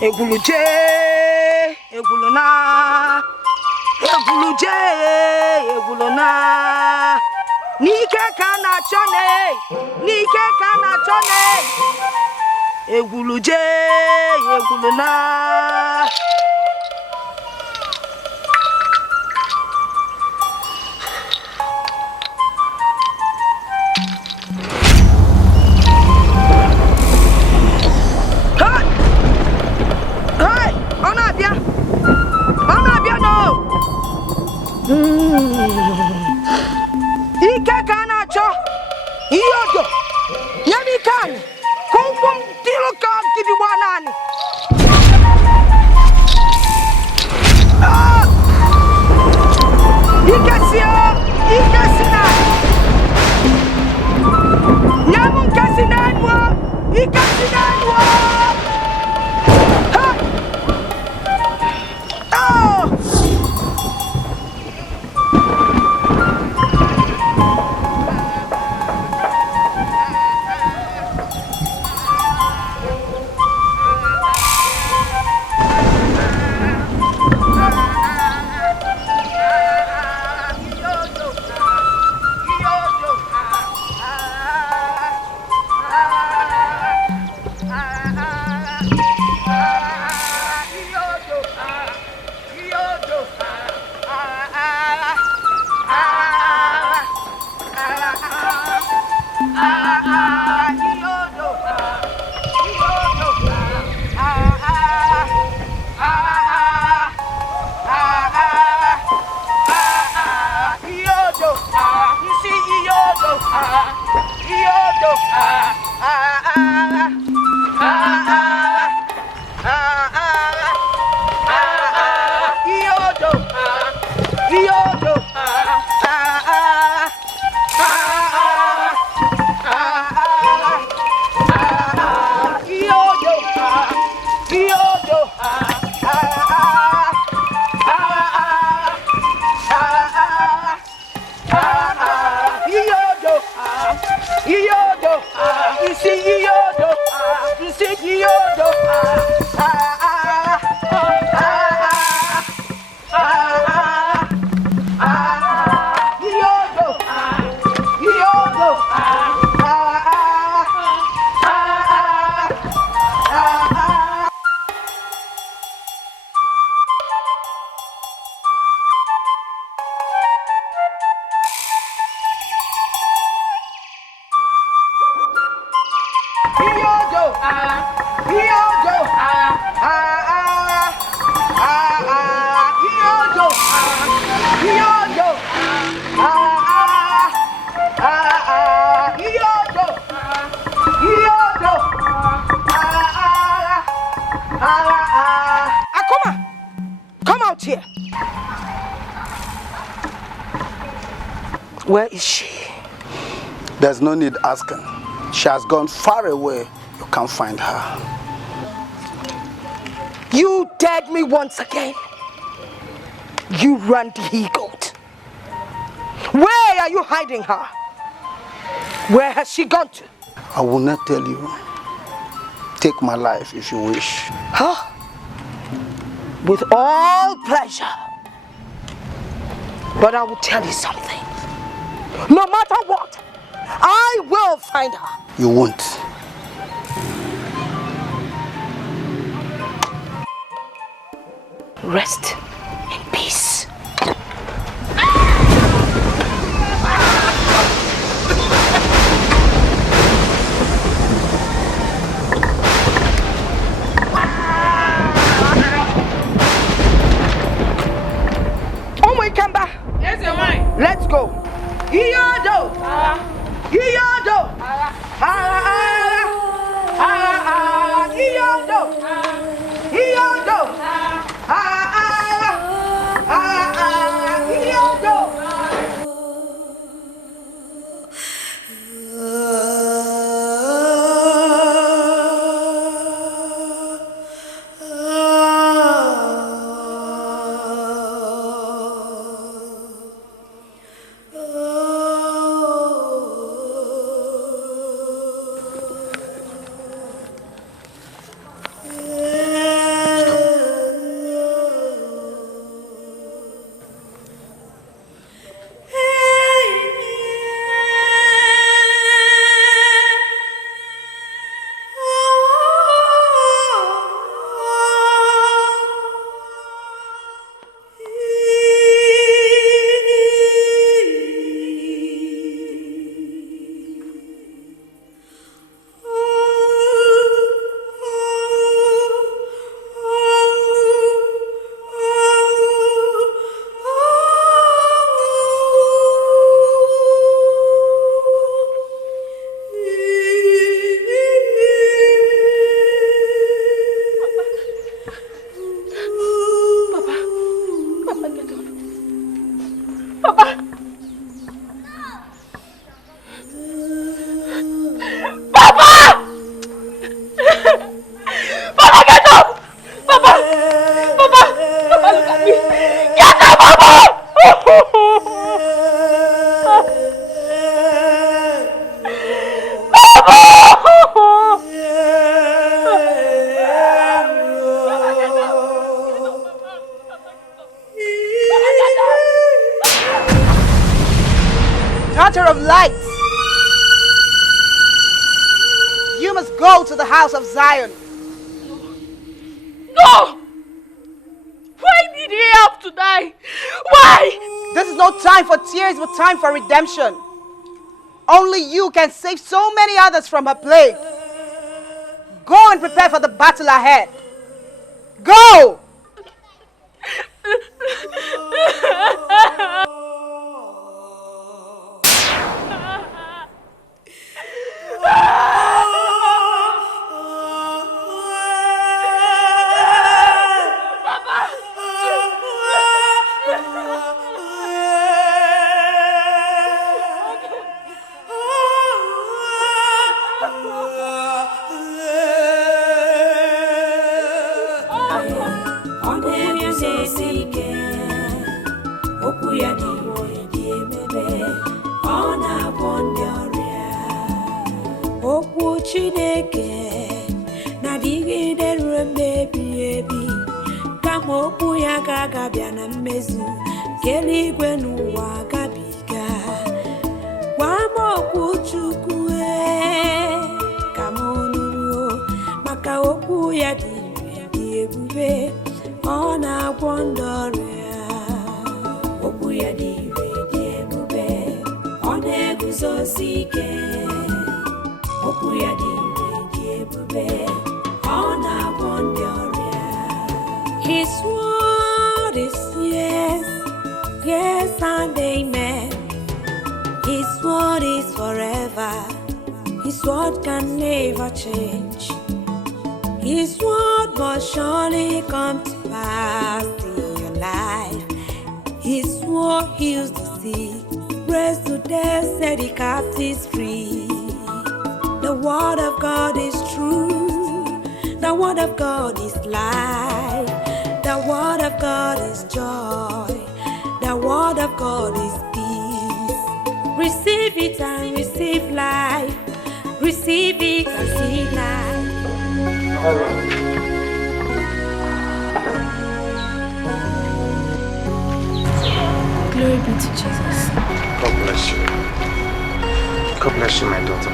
Eguluje Eguluje, egulona. Nike kana chone, Nike kana chone. Eguluje, egulona. Ike kana cho iyodo yami kan kumkum tilo kan kibiwanani Ike sina nyamun kasinanwa Ike sinanwa Where is she? There's no need asking. She has gone far away. You can't find her. You dared me once again. You randy he-goat. Where are you hiding her? Where has she gone to? I will not tell you. Take my life if you wish. Huh? With all pleasure. But I will tell you something. No matter what, I will find her. You won't. Rest in peace. Oh my Kamba. Yes, your mind. Let's go. Iyodo. Iyodo. Iyodo. Iyodo. daughter of light. You must go to the house of Zion. No! Why did he have to die? Why? This is no time for tears, but time for redemption. Only you can save so many others from her plague. Go and prepare for the battle ahead. Go! His word is yes, yes and amen. His word is forever. His word can never change. His word must surely come to pass in your life. His word heals the sick, raised to death, set the captives free. The word of God is true. The word of God is life. The word of God is joy. The word of God is peace. Receive it and receive life. Receive it and see life. Glory be to Jesus. God bless you. God bless you, my daughter.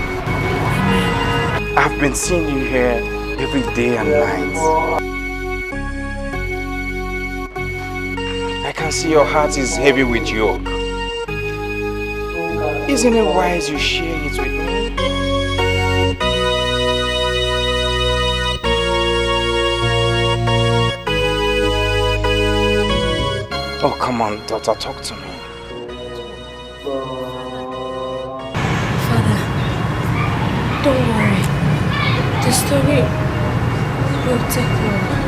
I've been seeing you here every day and night. I can see your heart is heavy with yoke. Isn't it wise you share it with me? Oh, come on, daughter, talk to me. Father, don't worry. The story will take long.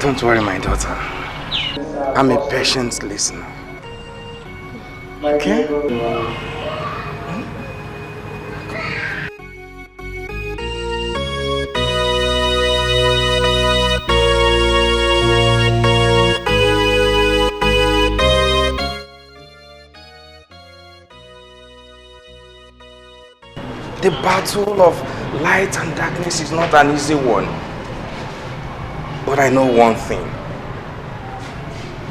Don't worry, my daughter. I'm a patient listener. Okay? The battle of light and darkness is not an easy one. But I know one thing.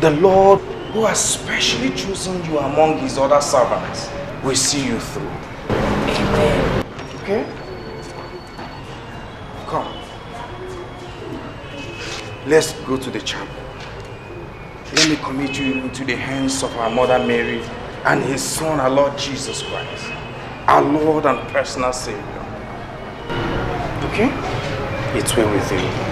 The Lord, who has specially chosen you among his other servants, will see you through. Amen. Okay? Come. Let's go to the chapel. Let me commit you into the hands of our Mother Mary and his Son, our Lord Jesus Christ, our Lord and personal Savior. Okay? It's well with you.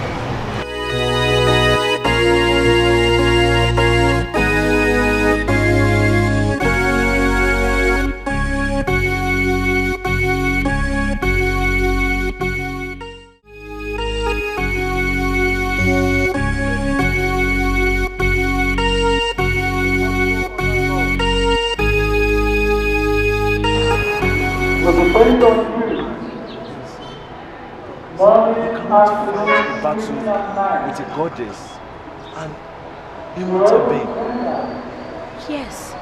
Battle with a goddess and immortal being. Yes,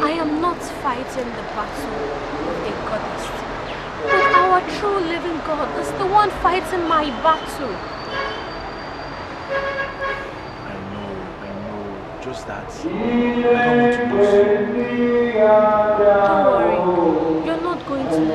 I am not fighting the battle with a goddess. But our true living God is the one fighting my battle. I know. Just that I don't want to lose you. Don't worry. You're not going to lose me.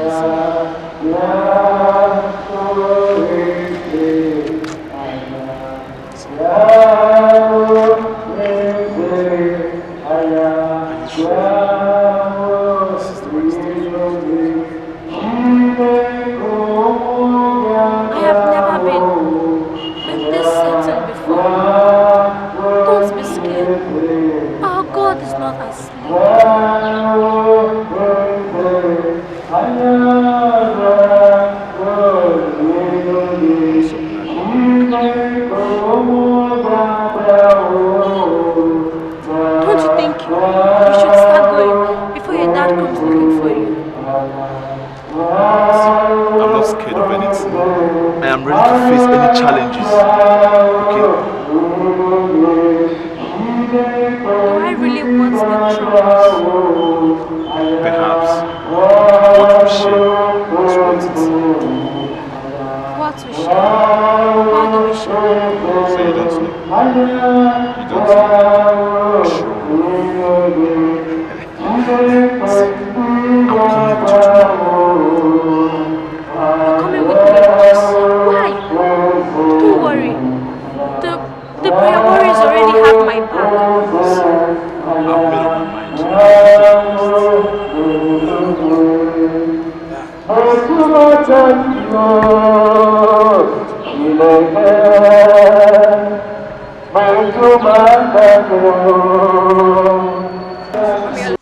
I have never been this certain before. Don't be scared. Our God is not asleep. Don't you think you should start going before your dad comes looking for you? I'm not scared of anything. I am ready to face any challenges. Okay? Do I really want the troubles? Perhaps what we share is worth it. What we share? How do we share? So you don't know? You don't know? Sure. I'm coming with you tomorrow. Coming with me? Why? Don't worry. The prayer warriors already have my back. I've made up my mind.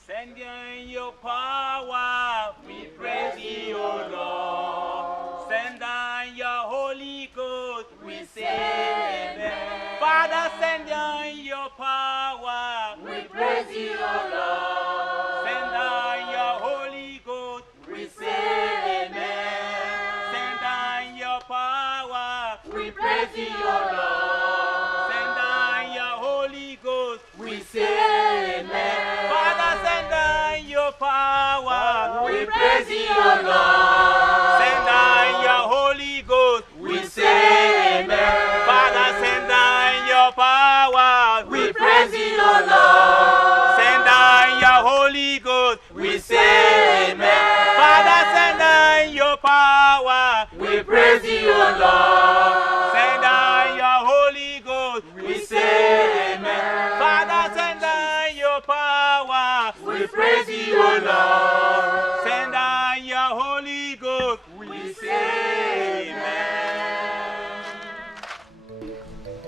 Send down your power, we praise you, O Lord. Send down your Holy Ghost, we say amen. Father, send down your power, we praise you, O Lord. Send down your Holy Ghost, we say amen. Send down your power, we praise you, O Lord. Send down your Holy Ghost, we say amen. Father, send down your power, we praise you, O Lord. Send down your Holy Ghost, we say amen. Father, send down your power, we praise you, O Lord. Send down your Holy Ghost, we say amen. Father, send down your power, we praise you, O Lord. Send down your Holy Ghost, we say amen. Father, send down your power, we praise you, O Lord. Send down your Holy Ghost, we say amen.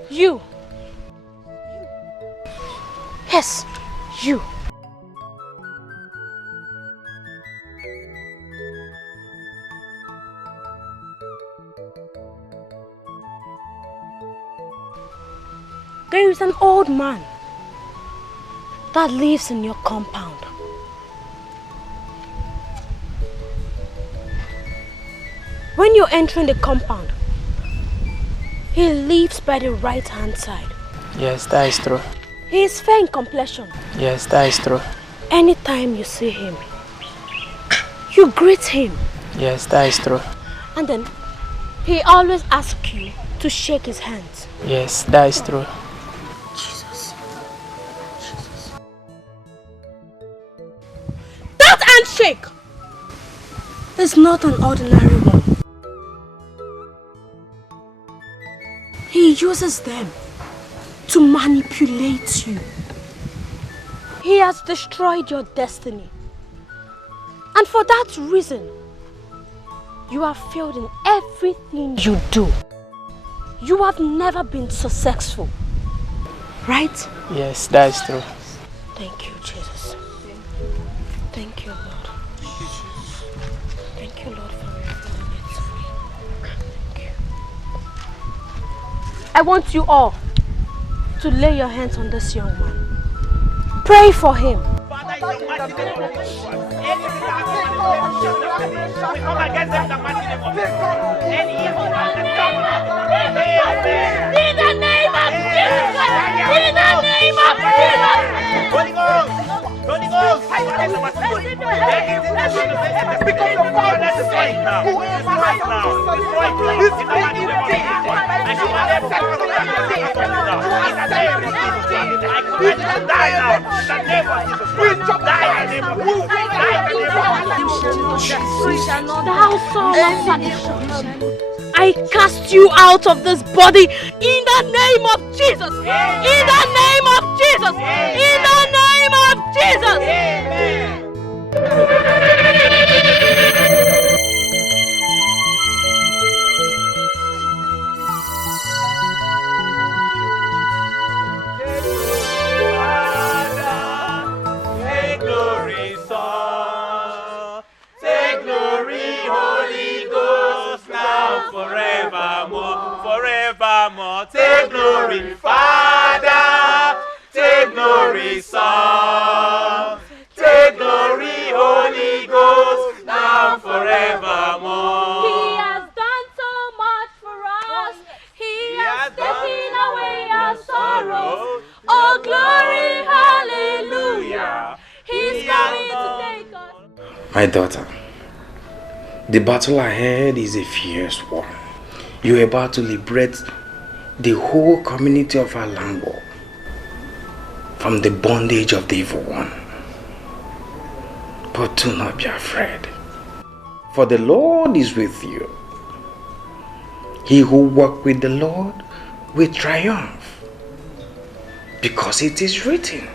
You. Yes, you. There is an old man that lives in your compound. When you're entering the compound, he lives by the right-hand side. Yes, that is true. He is fair in complexion. Yes, that is true. Anytime you see him, you greet him. Yes, that is true. And then he always asks you to shake his hands. Yes, that is true. Jesus. That handshake is not an ordinary one. He uses them to manipulate you. He has destroyed your destiny. And for that reason, you have failed in everything you do. You have never been successful. Right? Yes, that is true. Thank you, Jesus. Thank you, Lord. Thank you, Lord, for revealing it to me. Thank you. I want you all to lay your hands on this young man. Pray for him. Father, in the mighty name of Jesus, anything that has been we come against them in the mighty name of Jesus. Any evil man that comes, in the name of Jesus, in the name of Jesus. Holy Ghost, Holy Ghost, anything that's going to say, speak of your power, let's destroy it now. Destroy it now. Destroy it now. In the mighty name of Jesus. I command every I cast you out of this body in the name of Jesus. In the name of Jesus. In the name of Jesus. Take glory, Son. Take glory, Holy Ghost, now forevermore, forevermore. Take glory, Father. Take glory, Son. Take glory, Holy Ghost, now forevermore. He has done so much for us. He has taken away our sorrows. Oh, glory, hallelujah. He's coming to take us. My daughter, the battle ahead is a fierce one. You're about to liberate the whole community of our land from the bondage of the evil one. But do not be afraid, for the Lord is with you. He who walks with the Lord will triumph, because it is written,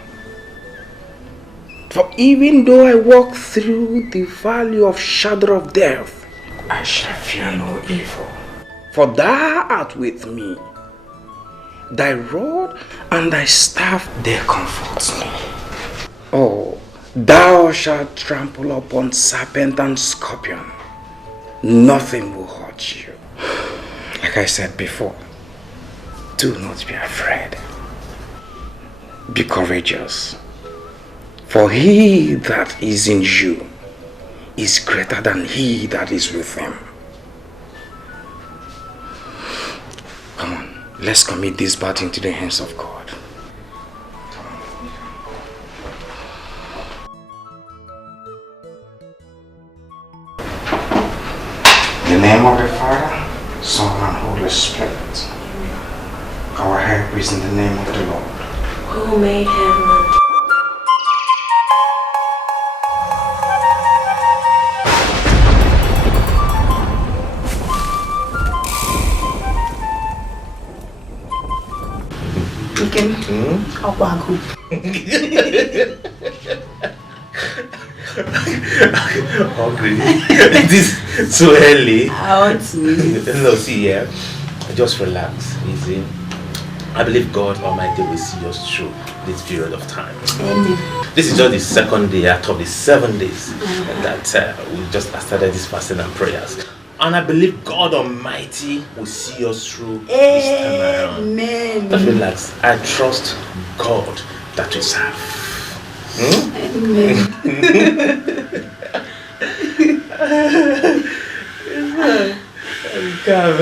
for even though I walk through the valley of shadow of death, I shall fear no evil. For thou art with me. Thy rod and thy staff, they comfort me. Oh, thou shalt trample upon serpent and scorpion. Nothing will hurt you. Like I said before, do not be afraid. Be courageous. For he that is in you is greater than he that is with him. Come on, let's commit this battle into the hands of God. In the name of the Father, Son, and Holy Spirit. Our help is in the name of the Lord, who made heaven. Hungry. It is so early. I want to eat. No, see here. Just relax, easy. I believe God Almighty will see us through this period of time. Amen. This is just the second day out of the 7 days that we just started this fasting and prayers. And I believe God Almighty will see us through this time around. Amen. Just relax. I trust God that we serve. Amen. Come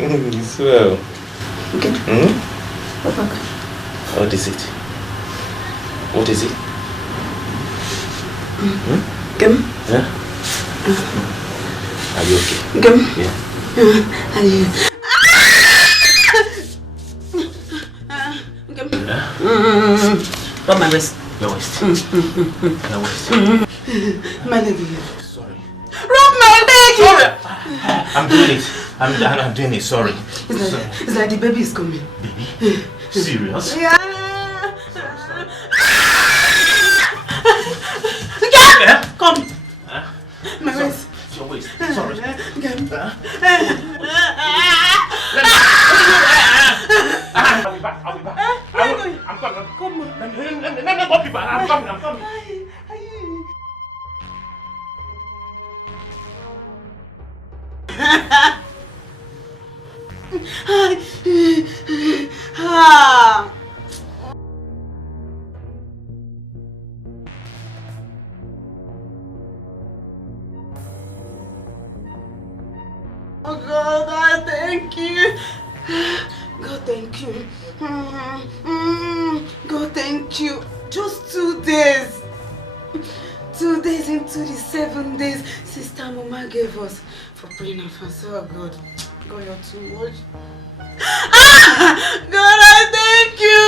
on. Swell. Okay. What is it? What is it? Come. Yeah? Are you okay? Come. Yeah. Are you? Rub my waist. Your waist. Your waist. My leg. Sorry. Rub my leg! Sorry! I'm doing it. I'm doing it. Sorry. It's like the baby is coming. Baby? Serious? Yeah. Yeah? Come. My waist. It's your waist. Sorry. I'll be back. I'm coming. Come on. Let me go be back. I'm coming. Oh God, I thank you. God, thank you. God, thank you. Just 2 days. 2 days into the 7 days Sister Mama gave us for praying and fasting. Oh God, God, you're too much. God, I thank you.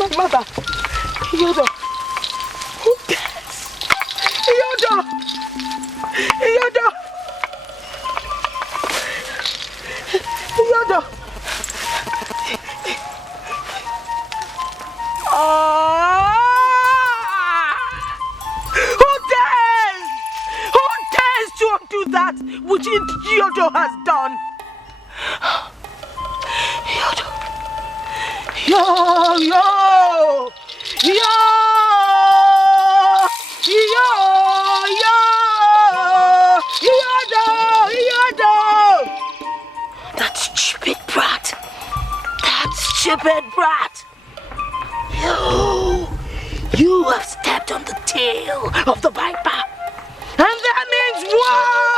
My mother. Yodo. Who cares? Yodo. Yodo. Yodo. Who dares? Who dares to undo that which Yodo has done? Yodo. Yo! That stupid brat! That stupid brat! You have stepped on the tail of the viper! And that means war!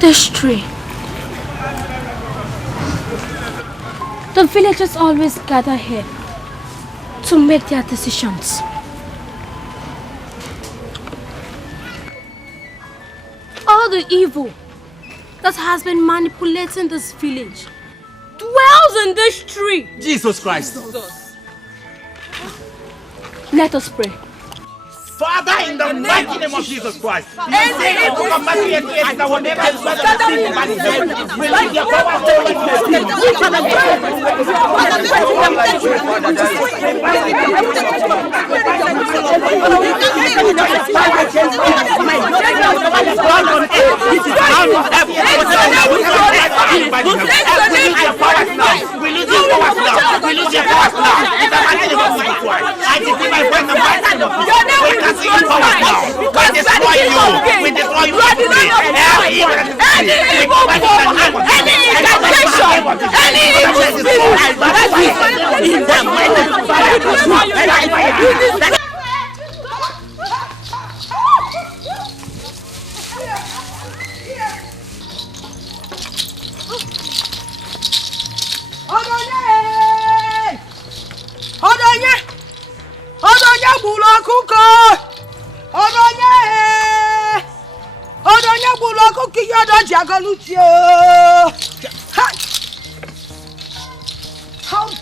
This tree. The villagers always gather here to make their decisions. All the evil that has been manipulating this village dwells in this tree. Jesus Christ. Let us pray. Father, in the mighty name of Jesus Christ, you say we destroy you. We destroy you. How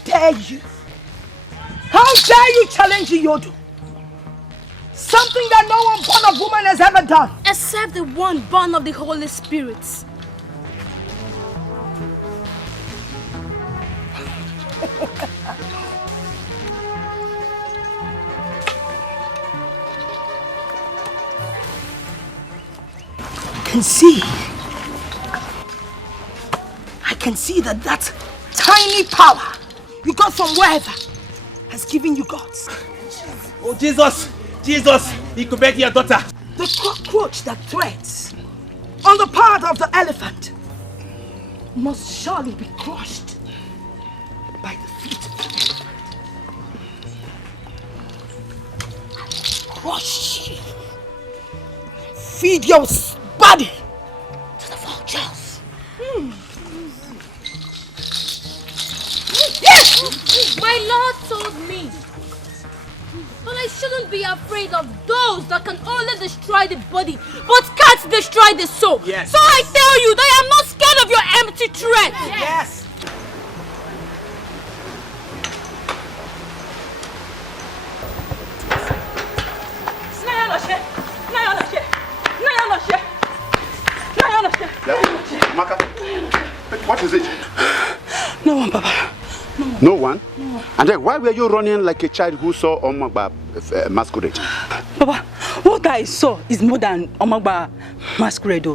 dare you? How dare you challenge Yodo? Something that no one born of woman has ever done. Except the one born of the Holy Spirit. I can see that tiny power you got from wherever has given you gods. Oh, Jesus! Jesus! He could beg your daughter. The cockroach that treads on the part of the elephant must surely be crushed by the feet of the elephant. Crush you. Feed your body to the vultures. Yes! My Lord told me but I shouldn't be afraid of those that can only destroy the body but can't destroy the soul. Yes. So I tell you that I am not scared of your empty threat. Yes. Maka, what is it? No one, Papa. No one? And then why were you running like a child who saw Omagba masquerade? Papa, what I saw is more than Omagba masquerade.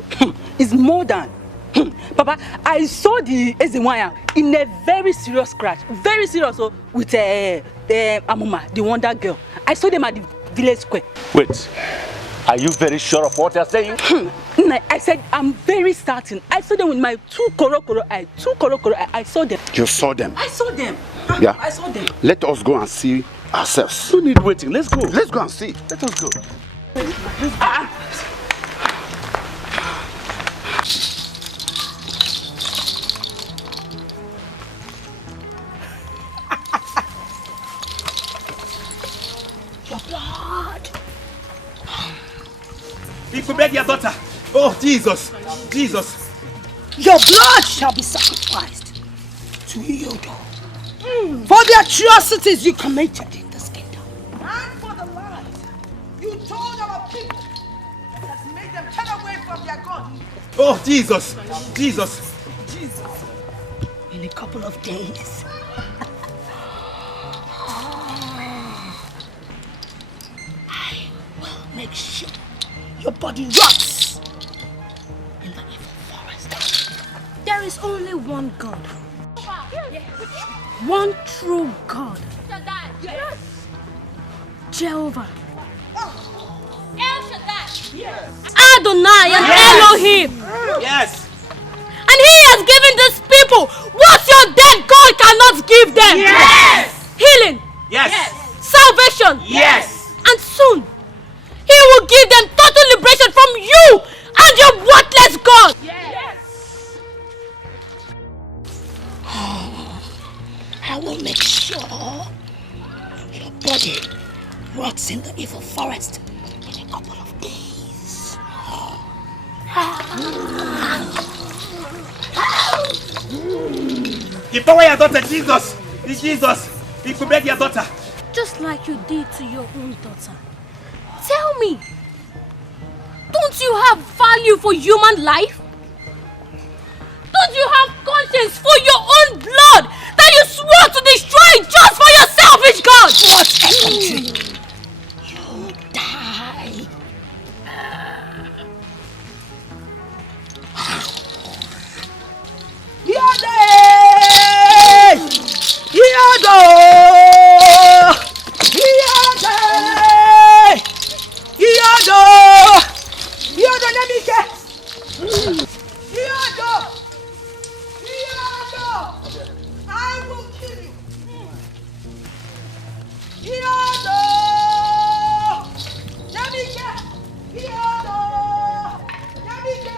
It's more than. Papa, I saw the Ezenwaya in a very serious scratch. Very serious with Amuma, the Wonder Girl. I saw them at the village square. Wait, are you very sure of what you're saying? I said I'm very certain. I saw them with my two koro eye. I saw them. You saw them? I saw them. Yeah. I saw them. Let us go and see ourselves. No need waiting. Let's go. Let's go and see. Let us go. Your blood. He could beg your daughter. Oh, Jesus. Jesus. Your blood shall be sacrificed to Yodo for the atrocities you committed in this kingdom. And for the lies you told our people that has made them turn away from their God. Oh, Jesus. Jesus. Jesus. In a couple of days. I will make sure your body rots in the evil forest. There is only one God. One true God. Yes. Jehovah. El Shaddai. Yes. Adonai and Elohim. Yes. And he has given these people what your dead God cannot give them. Yes. Healing. Yes. Salvation. Yes. And soon, he will give them total liberation from you and your worthless God. Yes. I will make sure your body rots in the evil forest in a couple of days. Give away your daughter, Jesus. It's Jesus. He could beg your daughter. Just like you did to your own daughter. Tell me, don't you have value for human life? Don't you have conscience for your own blood that you swore to destroy just for your selfish God? What country? You die. Yodo! Namike! Yodo! I will kill you! Yodo! Namike! Yodo! Namike!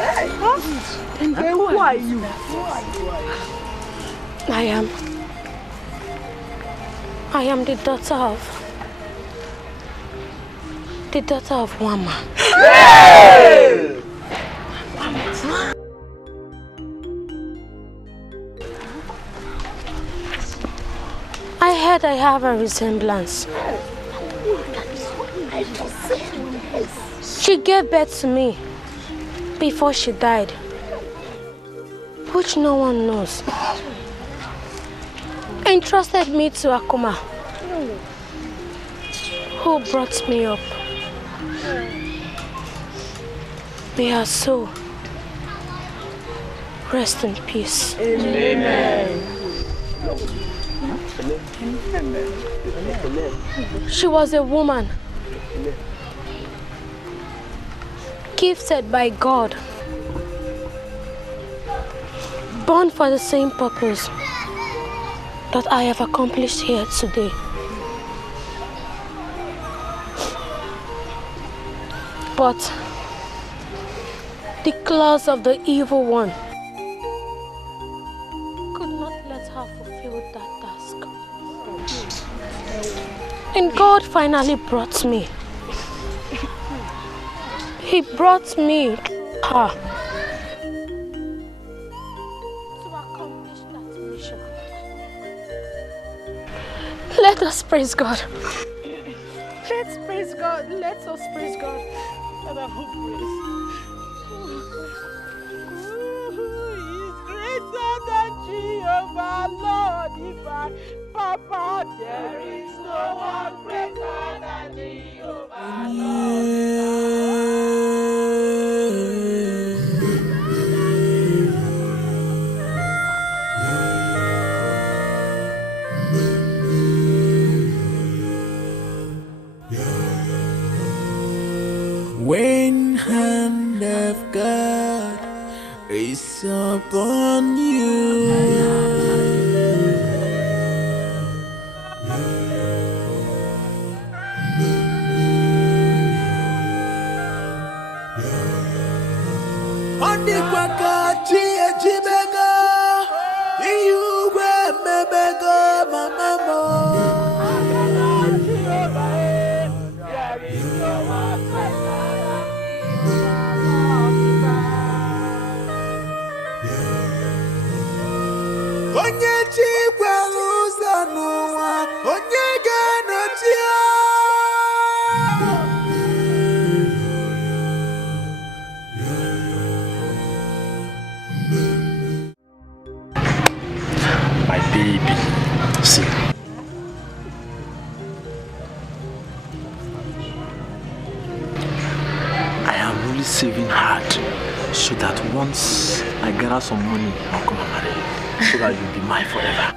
And then who are you? I am the daughter of Wama. Hey! I heard I have a resemblance. She gave birth to me before she died, which no one knows. Entrusted me to Akuma, who brought me up. May her soul rest in peace. Amen. She was a woman gifted by God, born for the same purpose that I have accomplished here today. But the claws of the evil one could not let her fulfill that task. And God finally brought me. He brought me her to accomplish that mission. Let us praise God. Let's praise God. Let us praise God. Father, who praise? He's greater than Jehovah, Lord divine. Papa, there is no one greater than Jehovah, When hand of God is upon you, My baby, see. I am really saving hard so that once I gather some money, I'll come and marry you, so that you'll be mine forever.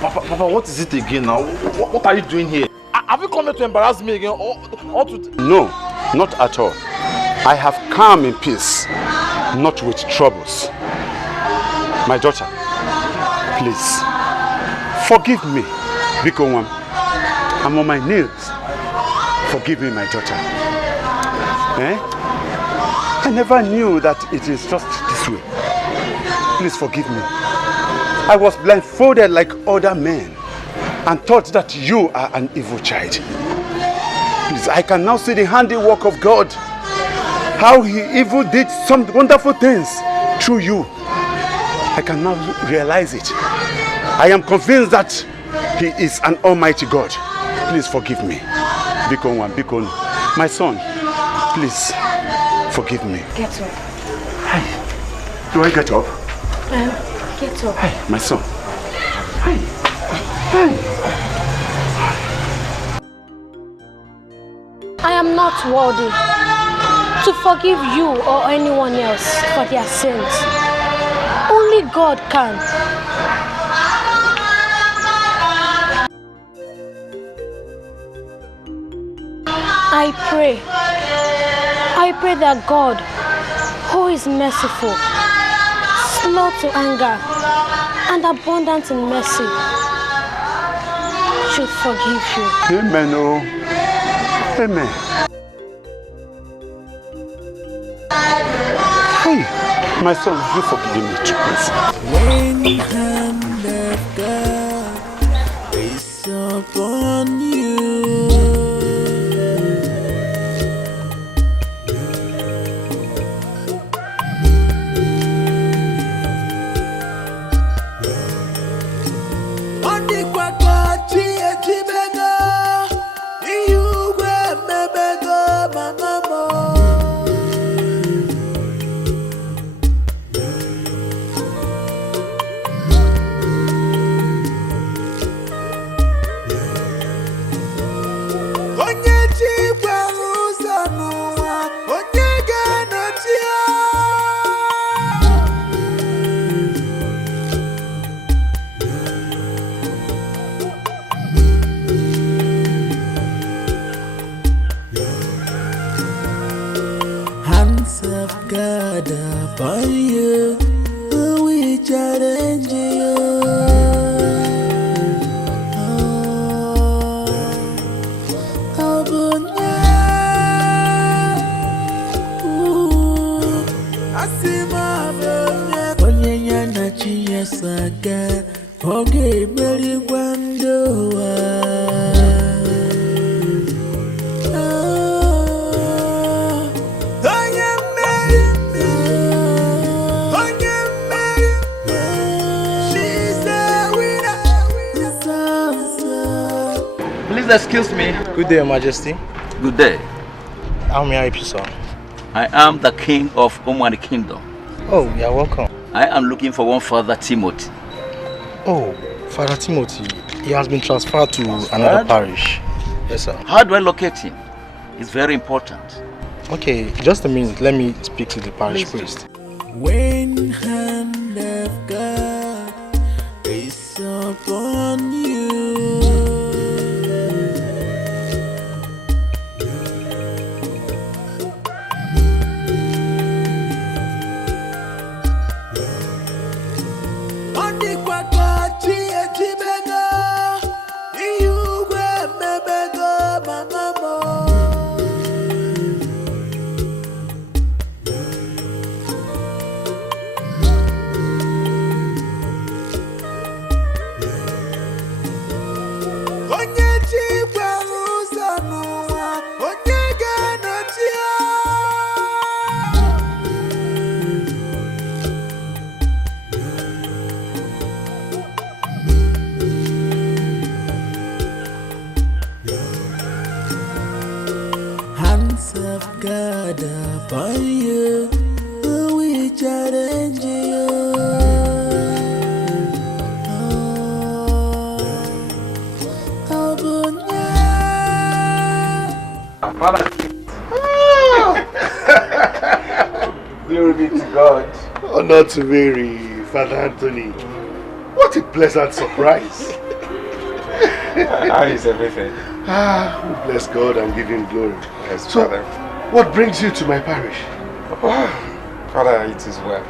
Papa, what is it again now? What are you doing here? Have you come here to embarrass me again? Or to... No, not at all. I have come in peace, not with troubles. My daughter, please, forgive me, Biko One. I'm on my knees. Forgive me, my daughter. I never knew that it is just this way. Please forgive me. I was blindfolded like other men and thought that you are an evil child. Please, I can now see the handiwork of God. How He even did some wonderful things through you. I can now realize it. I am convinced that He is an almighty God. Please forgive me. Biko One, Biko, my son, please forgive me. Get up. Hi. Do I get up? Get up. Hi, my son. Hi. I am not worthy to forgive you or anyone else for their sins. Only God can. I pray that God, who is merciful, slow to anger, and abundant in mercy, should forgive you. Amen. Oh. Amen. My son, have you forgiven me too, please? When the hand of God is upon you, on the quacky Timega, you grab me bego, Mama. God upon you, we challenge you. Saga, okay, very Please excuse me. Good day, Your Majesty. Good day. How may I help you, sir? I am the king of Omani Kingdom. Oh, you're welcome. I am looking for one Father Timothy. Oh, Father Timothy. He has been transferred to another parish. Yes, sir. How do I locate him? It's very important. Okay, just a minute. Let me speak to the parish priest. When hand of God is upon you, God upon you, we challenge you. Father. Glory be to God. Honor to Mary, Father Anthony. What a pleasant surprise. How is everything? We bless God and give him glory. Yes, so, Father. What brings you to my parish? Father, it is well.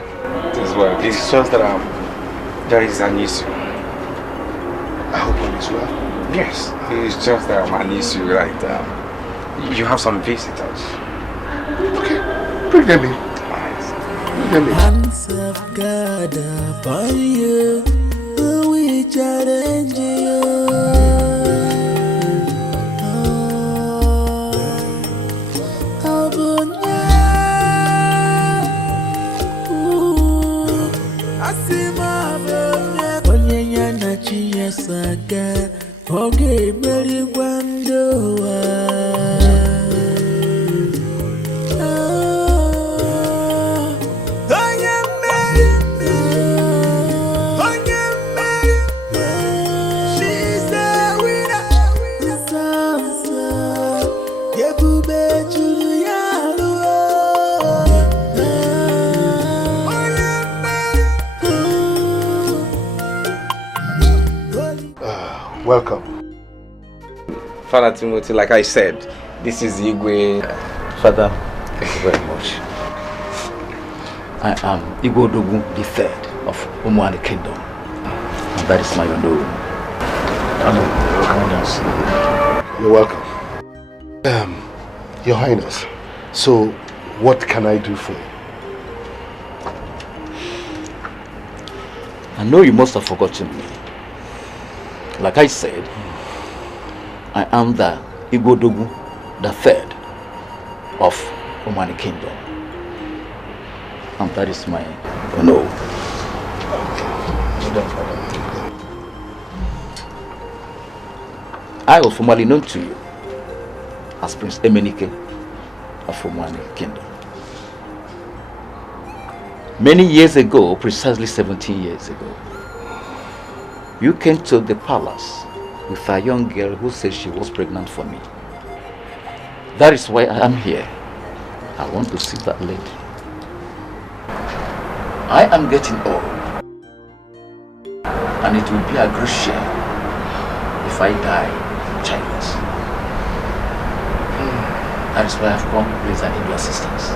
It is well. It's just that there is an issue. I hope all is well. Yes, it's just that an issue, right? You have some visitors. Okay, bring them in. Bring them in. Hands of God upon you, we challenge you. Saga, okay, very wonderful. Welcome. Father Timothy, like I said, this is Igwe. Father, thank you very much. I am Igwe Odogun III of Omani Kingdom. And that is my Odo. You're welcome. Your Highness, so what can I do for you? I know you must have forgotten me. Like I said, I am the Igodogu, the third of Omani Kingdom. And that is my no. I was formerly known to you as Prince Emenike of Omani Kingdom. Many years ago, precisely 17 years ago, you came to the palace with a young girl who said she was pregnant for me. That is why I am here. I want to see that lady. I am getting old, and it will be a great shame if I die childless. That is why I have come to please and need your assistance.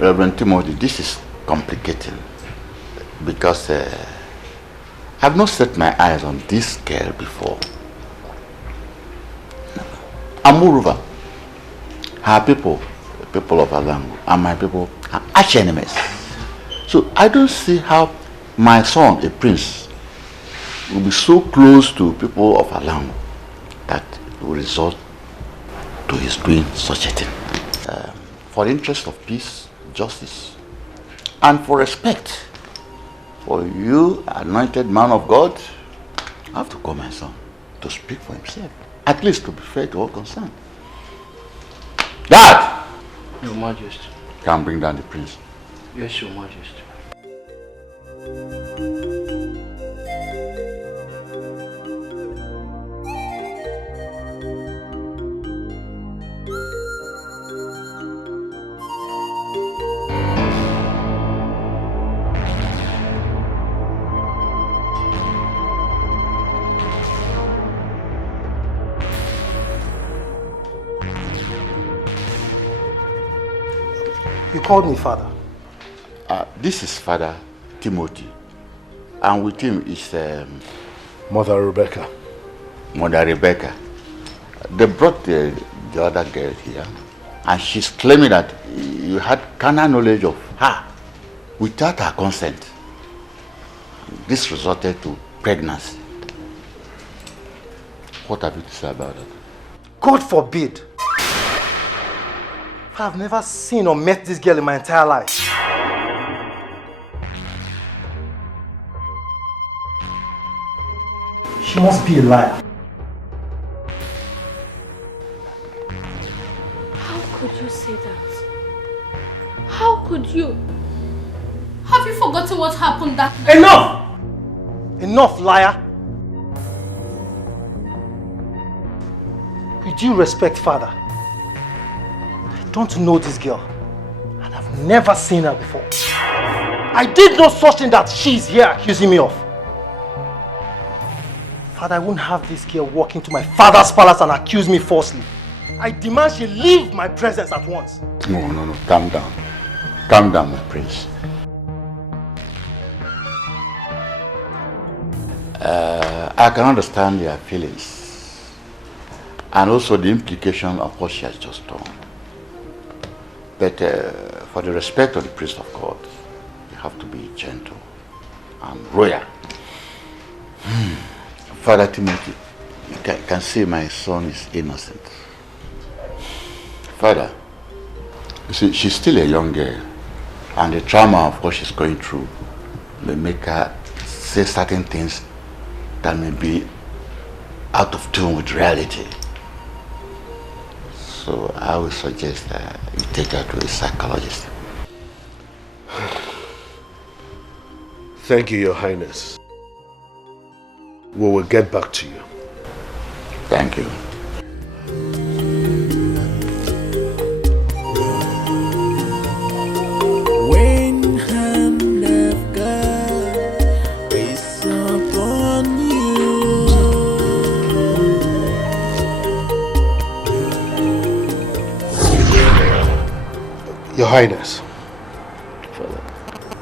Reverend Timothy, this is complicated because I've not set my eyes on this girl before. And moreover, her people, the people of Alango, and my people are arch enemies. So I don't see how my son, a prince, will be so close to people of Alango that it will result to his doing such a thing. For the interest of peace, justice, and for respect for you, anointed man of God, I have to call my son to speak for himself, at least to be fair to all concerned. Dad! Your Majesty. Can bring down the prince. Yes, Your Majesty. You called me father. This is Father Timothy, and with him is Mother Rebecca. Mother Rebecca. They brought the other girl here, and she's claiming that you had carnal knowledge of her without her consent. This resulted to pregnancy. What have you to say about that? God forbid. I've never seen or met this girl in my entire life. She must be a liar. How could you say that? How could you? Have you forgotten what happened that night? Enough! Enough, liar! With due respect, father, I don't know this girl, and I've never seen her before. I did no such thing that she's here accusing me of. Father, I won't have this girl walk into my father's palace and accuse me falsely. I demand she leave my presence at once. No. Calm down. Calm down, my prince. I can understand your feelings and also the implication of what she has just done. But for the respect of the priest of God, you have to be gentle and royal. Father Timothy, you can see my son is innocent. Father, you see, she's still a young girl, and the trauma of what she's going through may make her say certain things that may be out of tune with reality. So I would suggest that you take her to a psychologist. Thank you, Your Highness. We will get back to you. Thank you. When hand of God is upon you, Your Highness,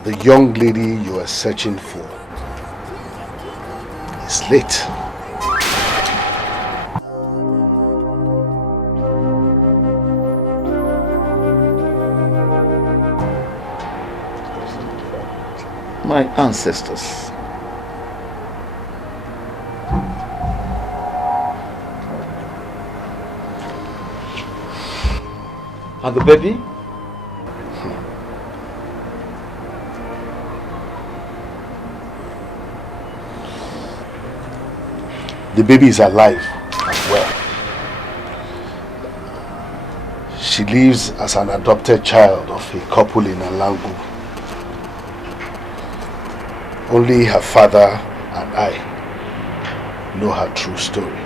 the young lady you are searching for is late. My ancestors. And the baby? The baby is alive and well. She lives as an adopted child of a couple in Alangu. Only her father and I know her true story.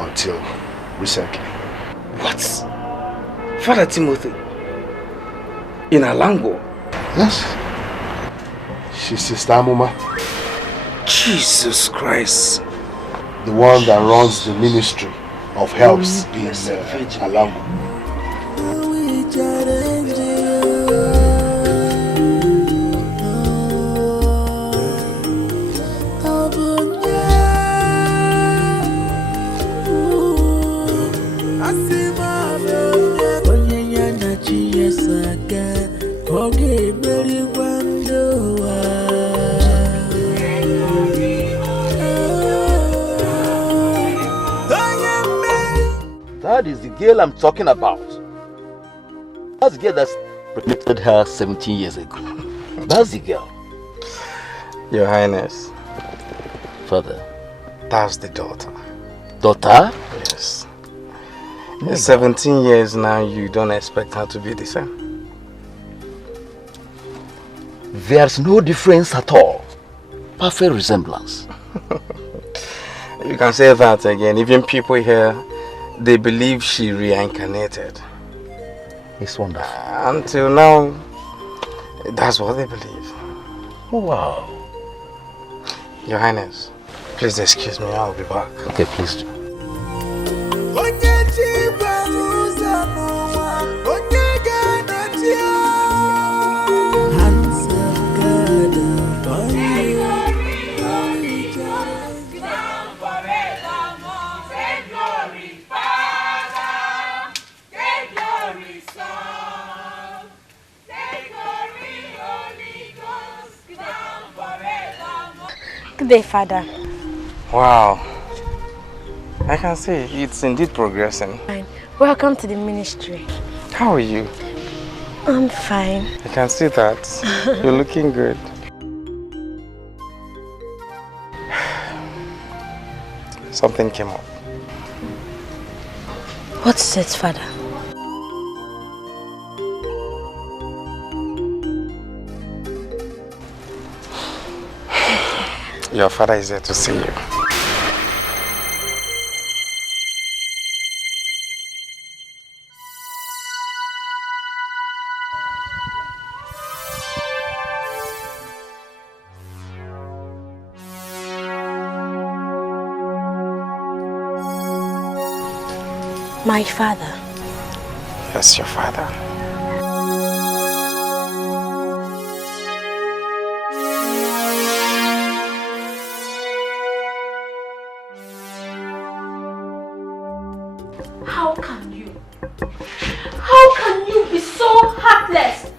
Until recently. What? Father Timothy? In Alango? Yes. She's Sister Amuma. Jesus Christ. The one that runs the ministry of helps in Alango. That is the girl I'm talking about. That's the girl that's protected her 17 years ago. That's the girl. Your Highness. Father. That's the daughter. Daughter? Yes. In 17 years now, you don't expect her to be the same? There's no difference at all. Perfect resemblance. You can say that again. Even people here, they believe she reincarnated. It's wonderful. Until now, that's what they believe. Wow. Your Highness, please excuse me, I'll be back. Okay, please do. Good day, Father. Wow. I can see it's indeed progressing. Fine. Welcome to the ministry. How are you? I'm fine. I can see that. You're looking good. Something came up. What's it, Father? Your father is here to see you. My father. Yes, your father. How can you be so heartless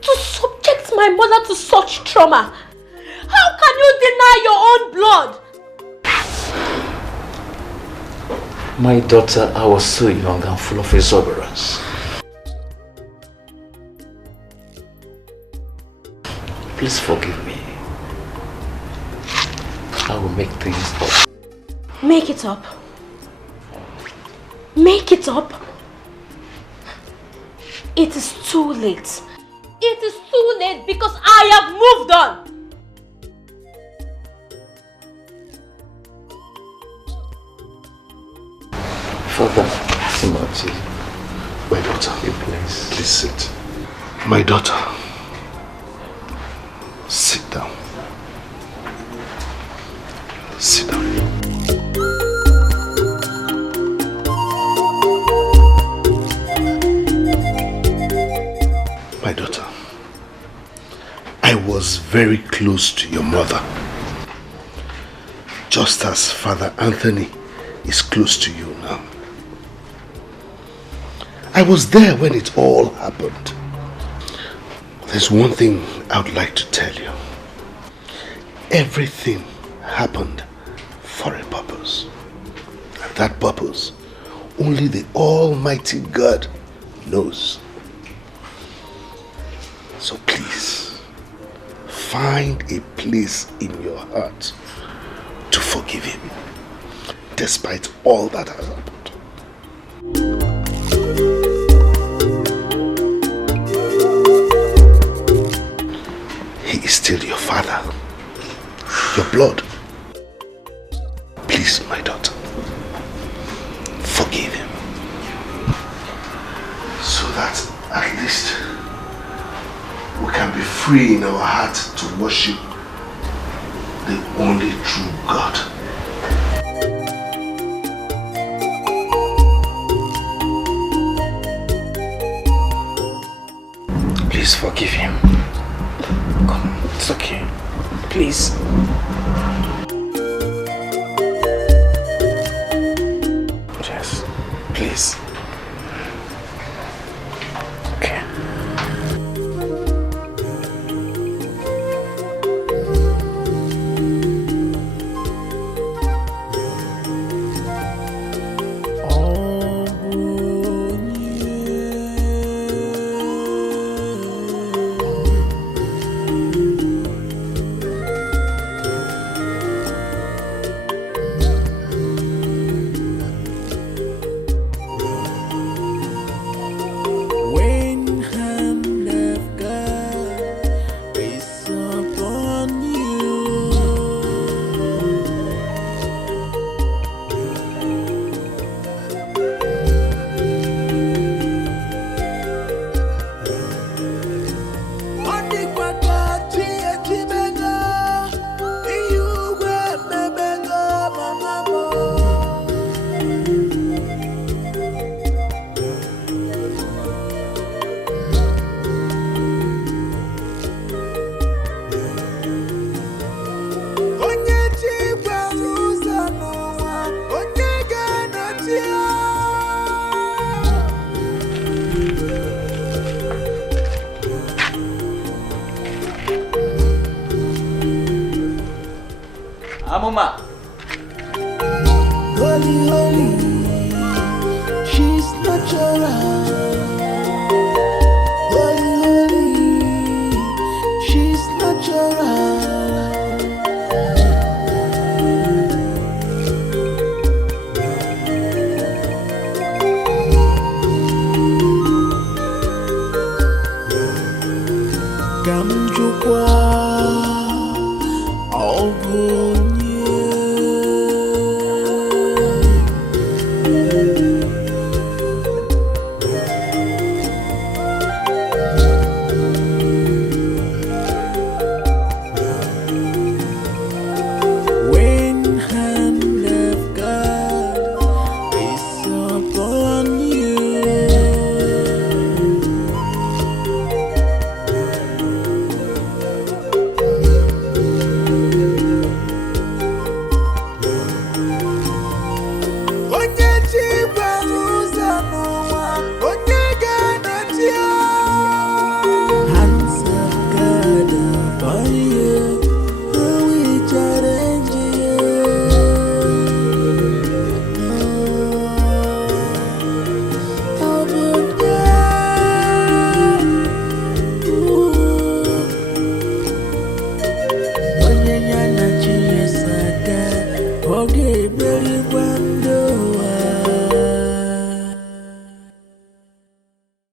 to subject my mother to such trauma? How can you deny your own blood? My daughter, I was so young and full of exuberance. Please forgive me. I will make things up. Make it up. Make it up. It is too late. It is too late because I have moved on. Father Timothy, my daughter, please sit. My daughter, sit down. Sit down. My daughter, I was very close to your mother, just as Father Anthony is close to you now. I was there when it all happened. There's one thing I would like to tell you. Everything happened for a purpose. And that purpose, only the Almighty God knows. So please, find a place in your heart to forgive him, despite all that has happened. He is still your father, your blood. Please, my daughter, forgive him, so that at least we can be free in our heart to worship the only true God. Please forgive him. Come on, it's okay. Please. Yes, please. Okay. Amoma. Holy, holy, she's natural. Holy, holy, she's natural. Gamjukwa, very well.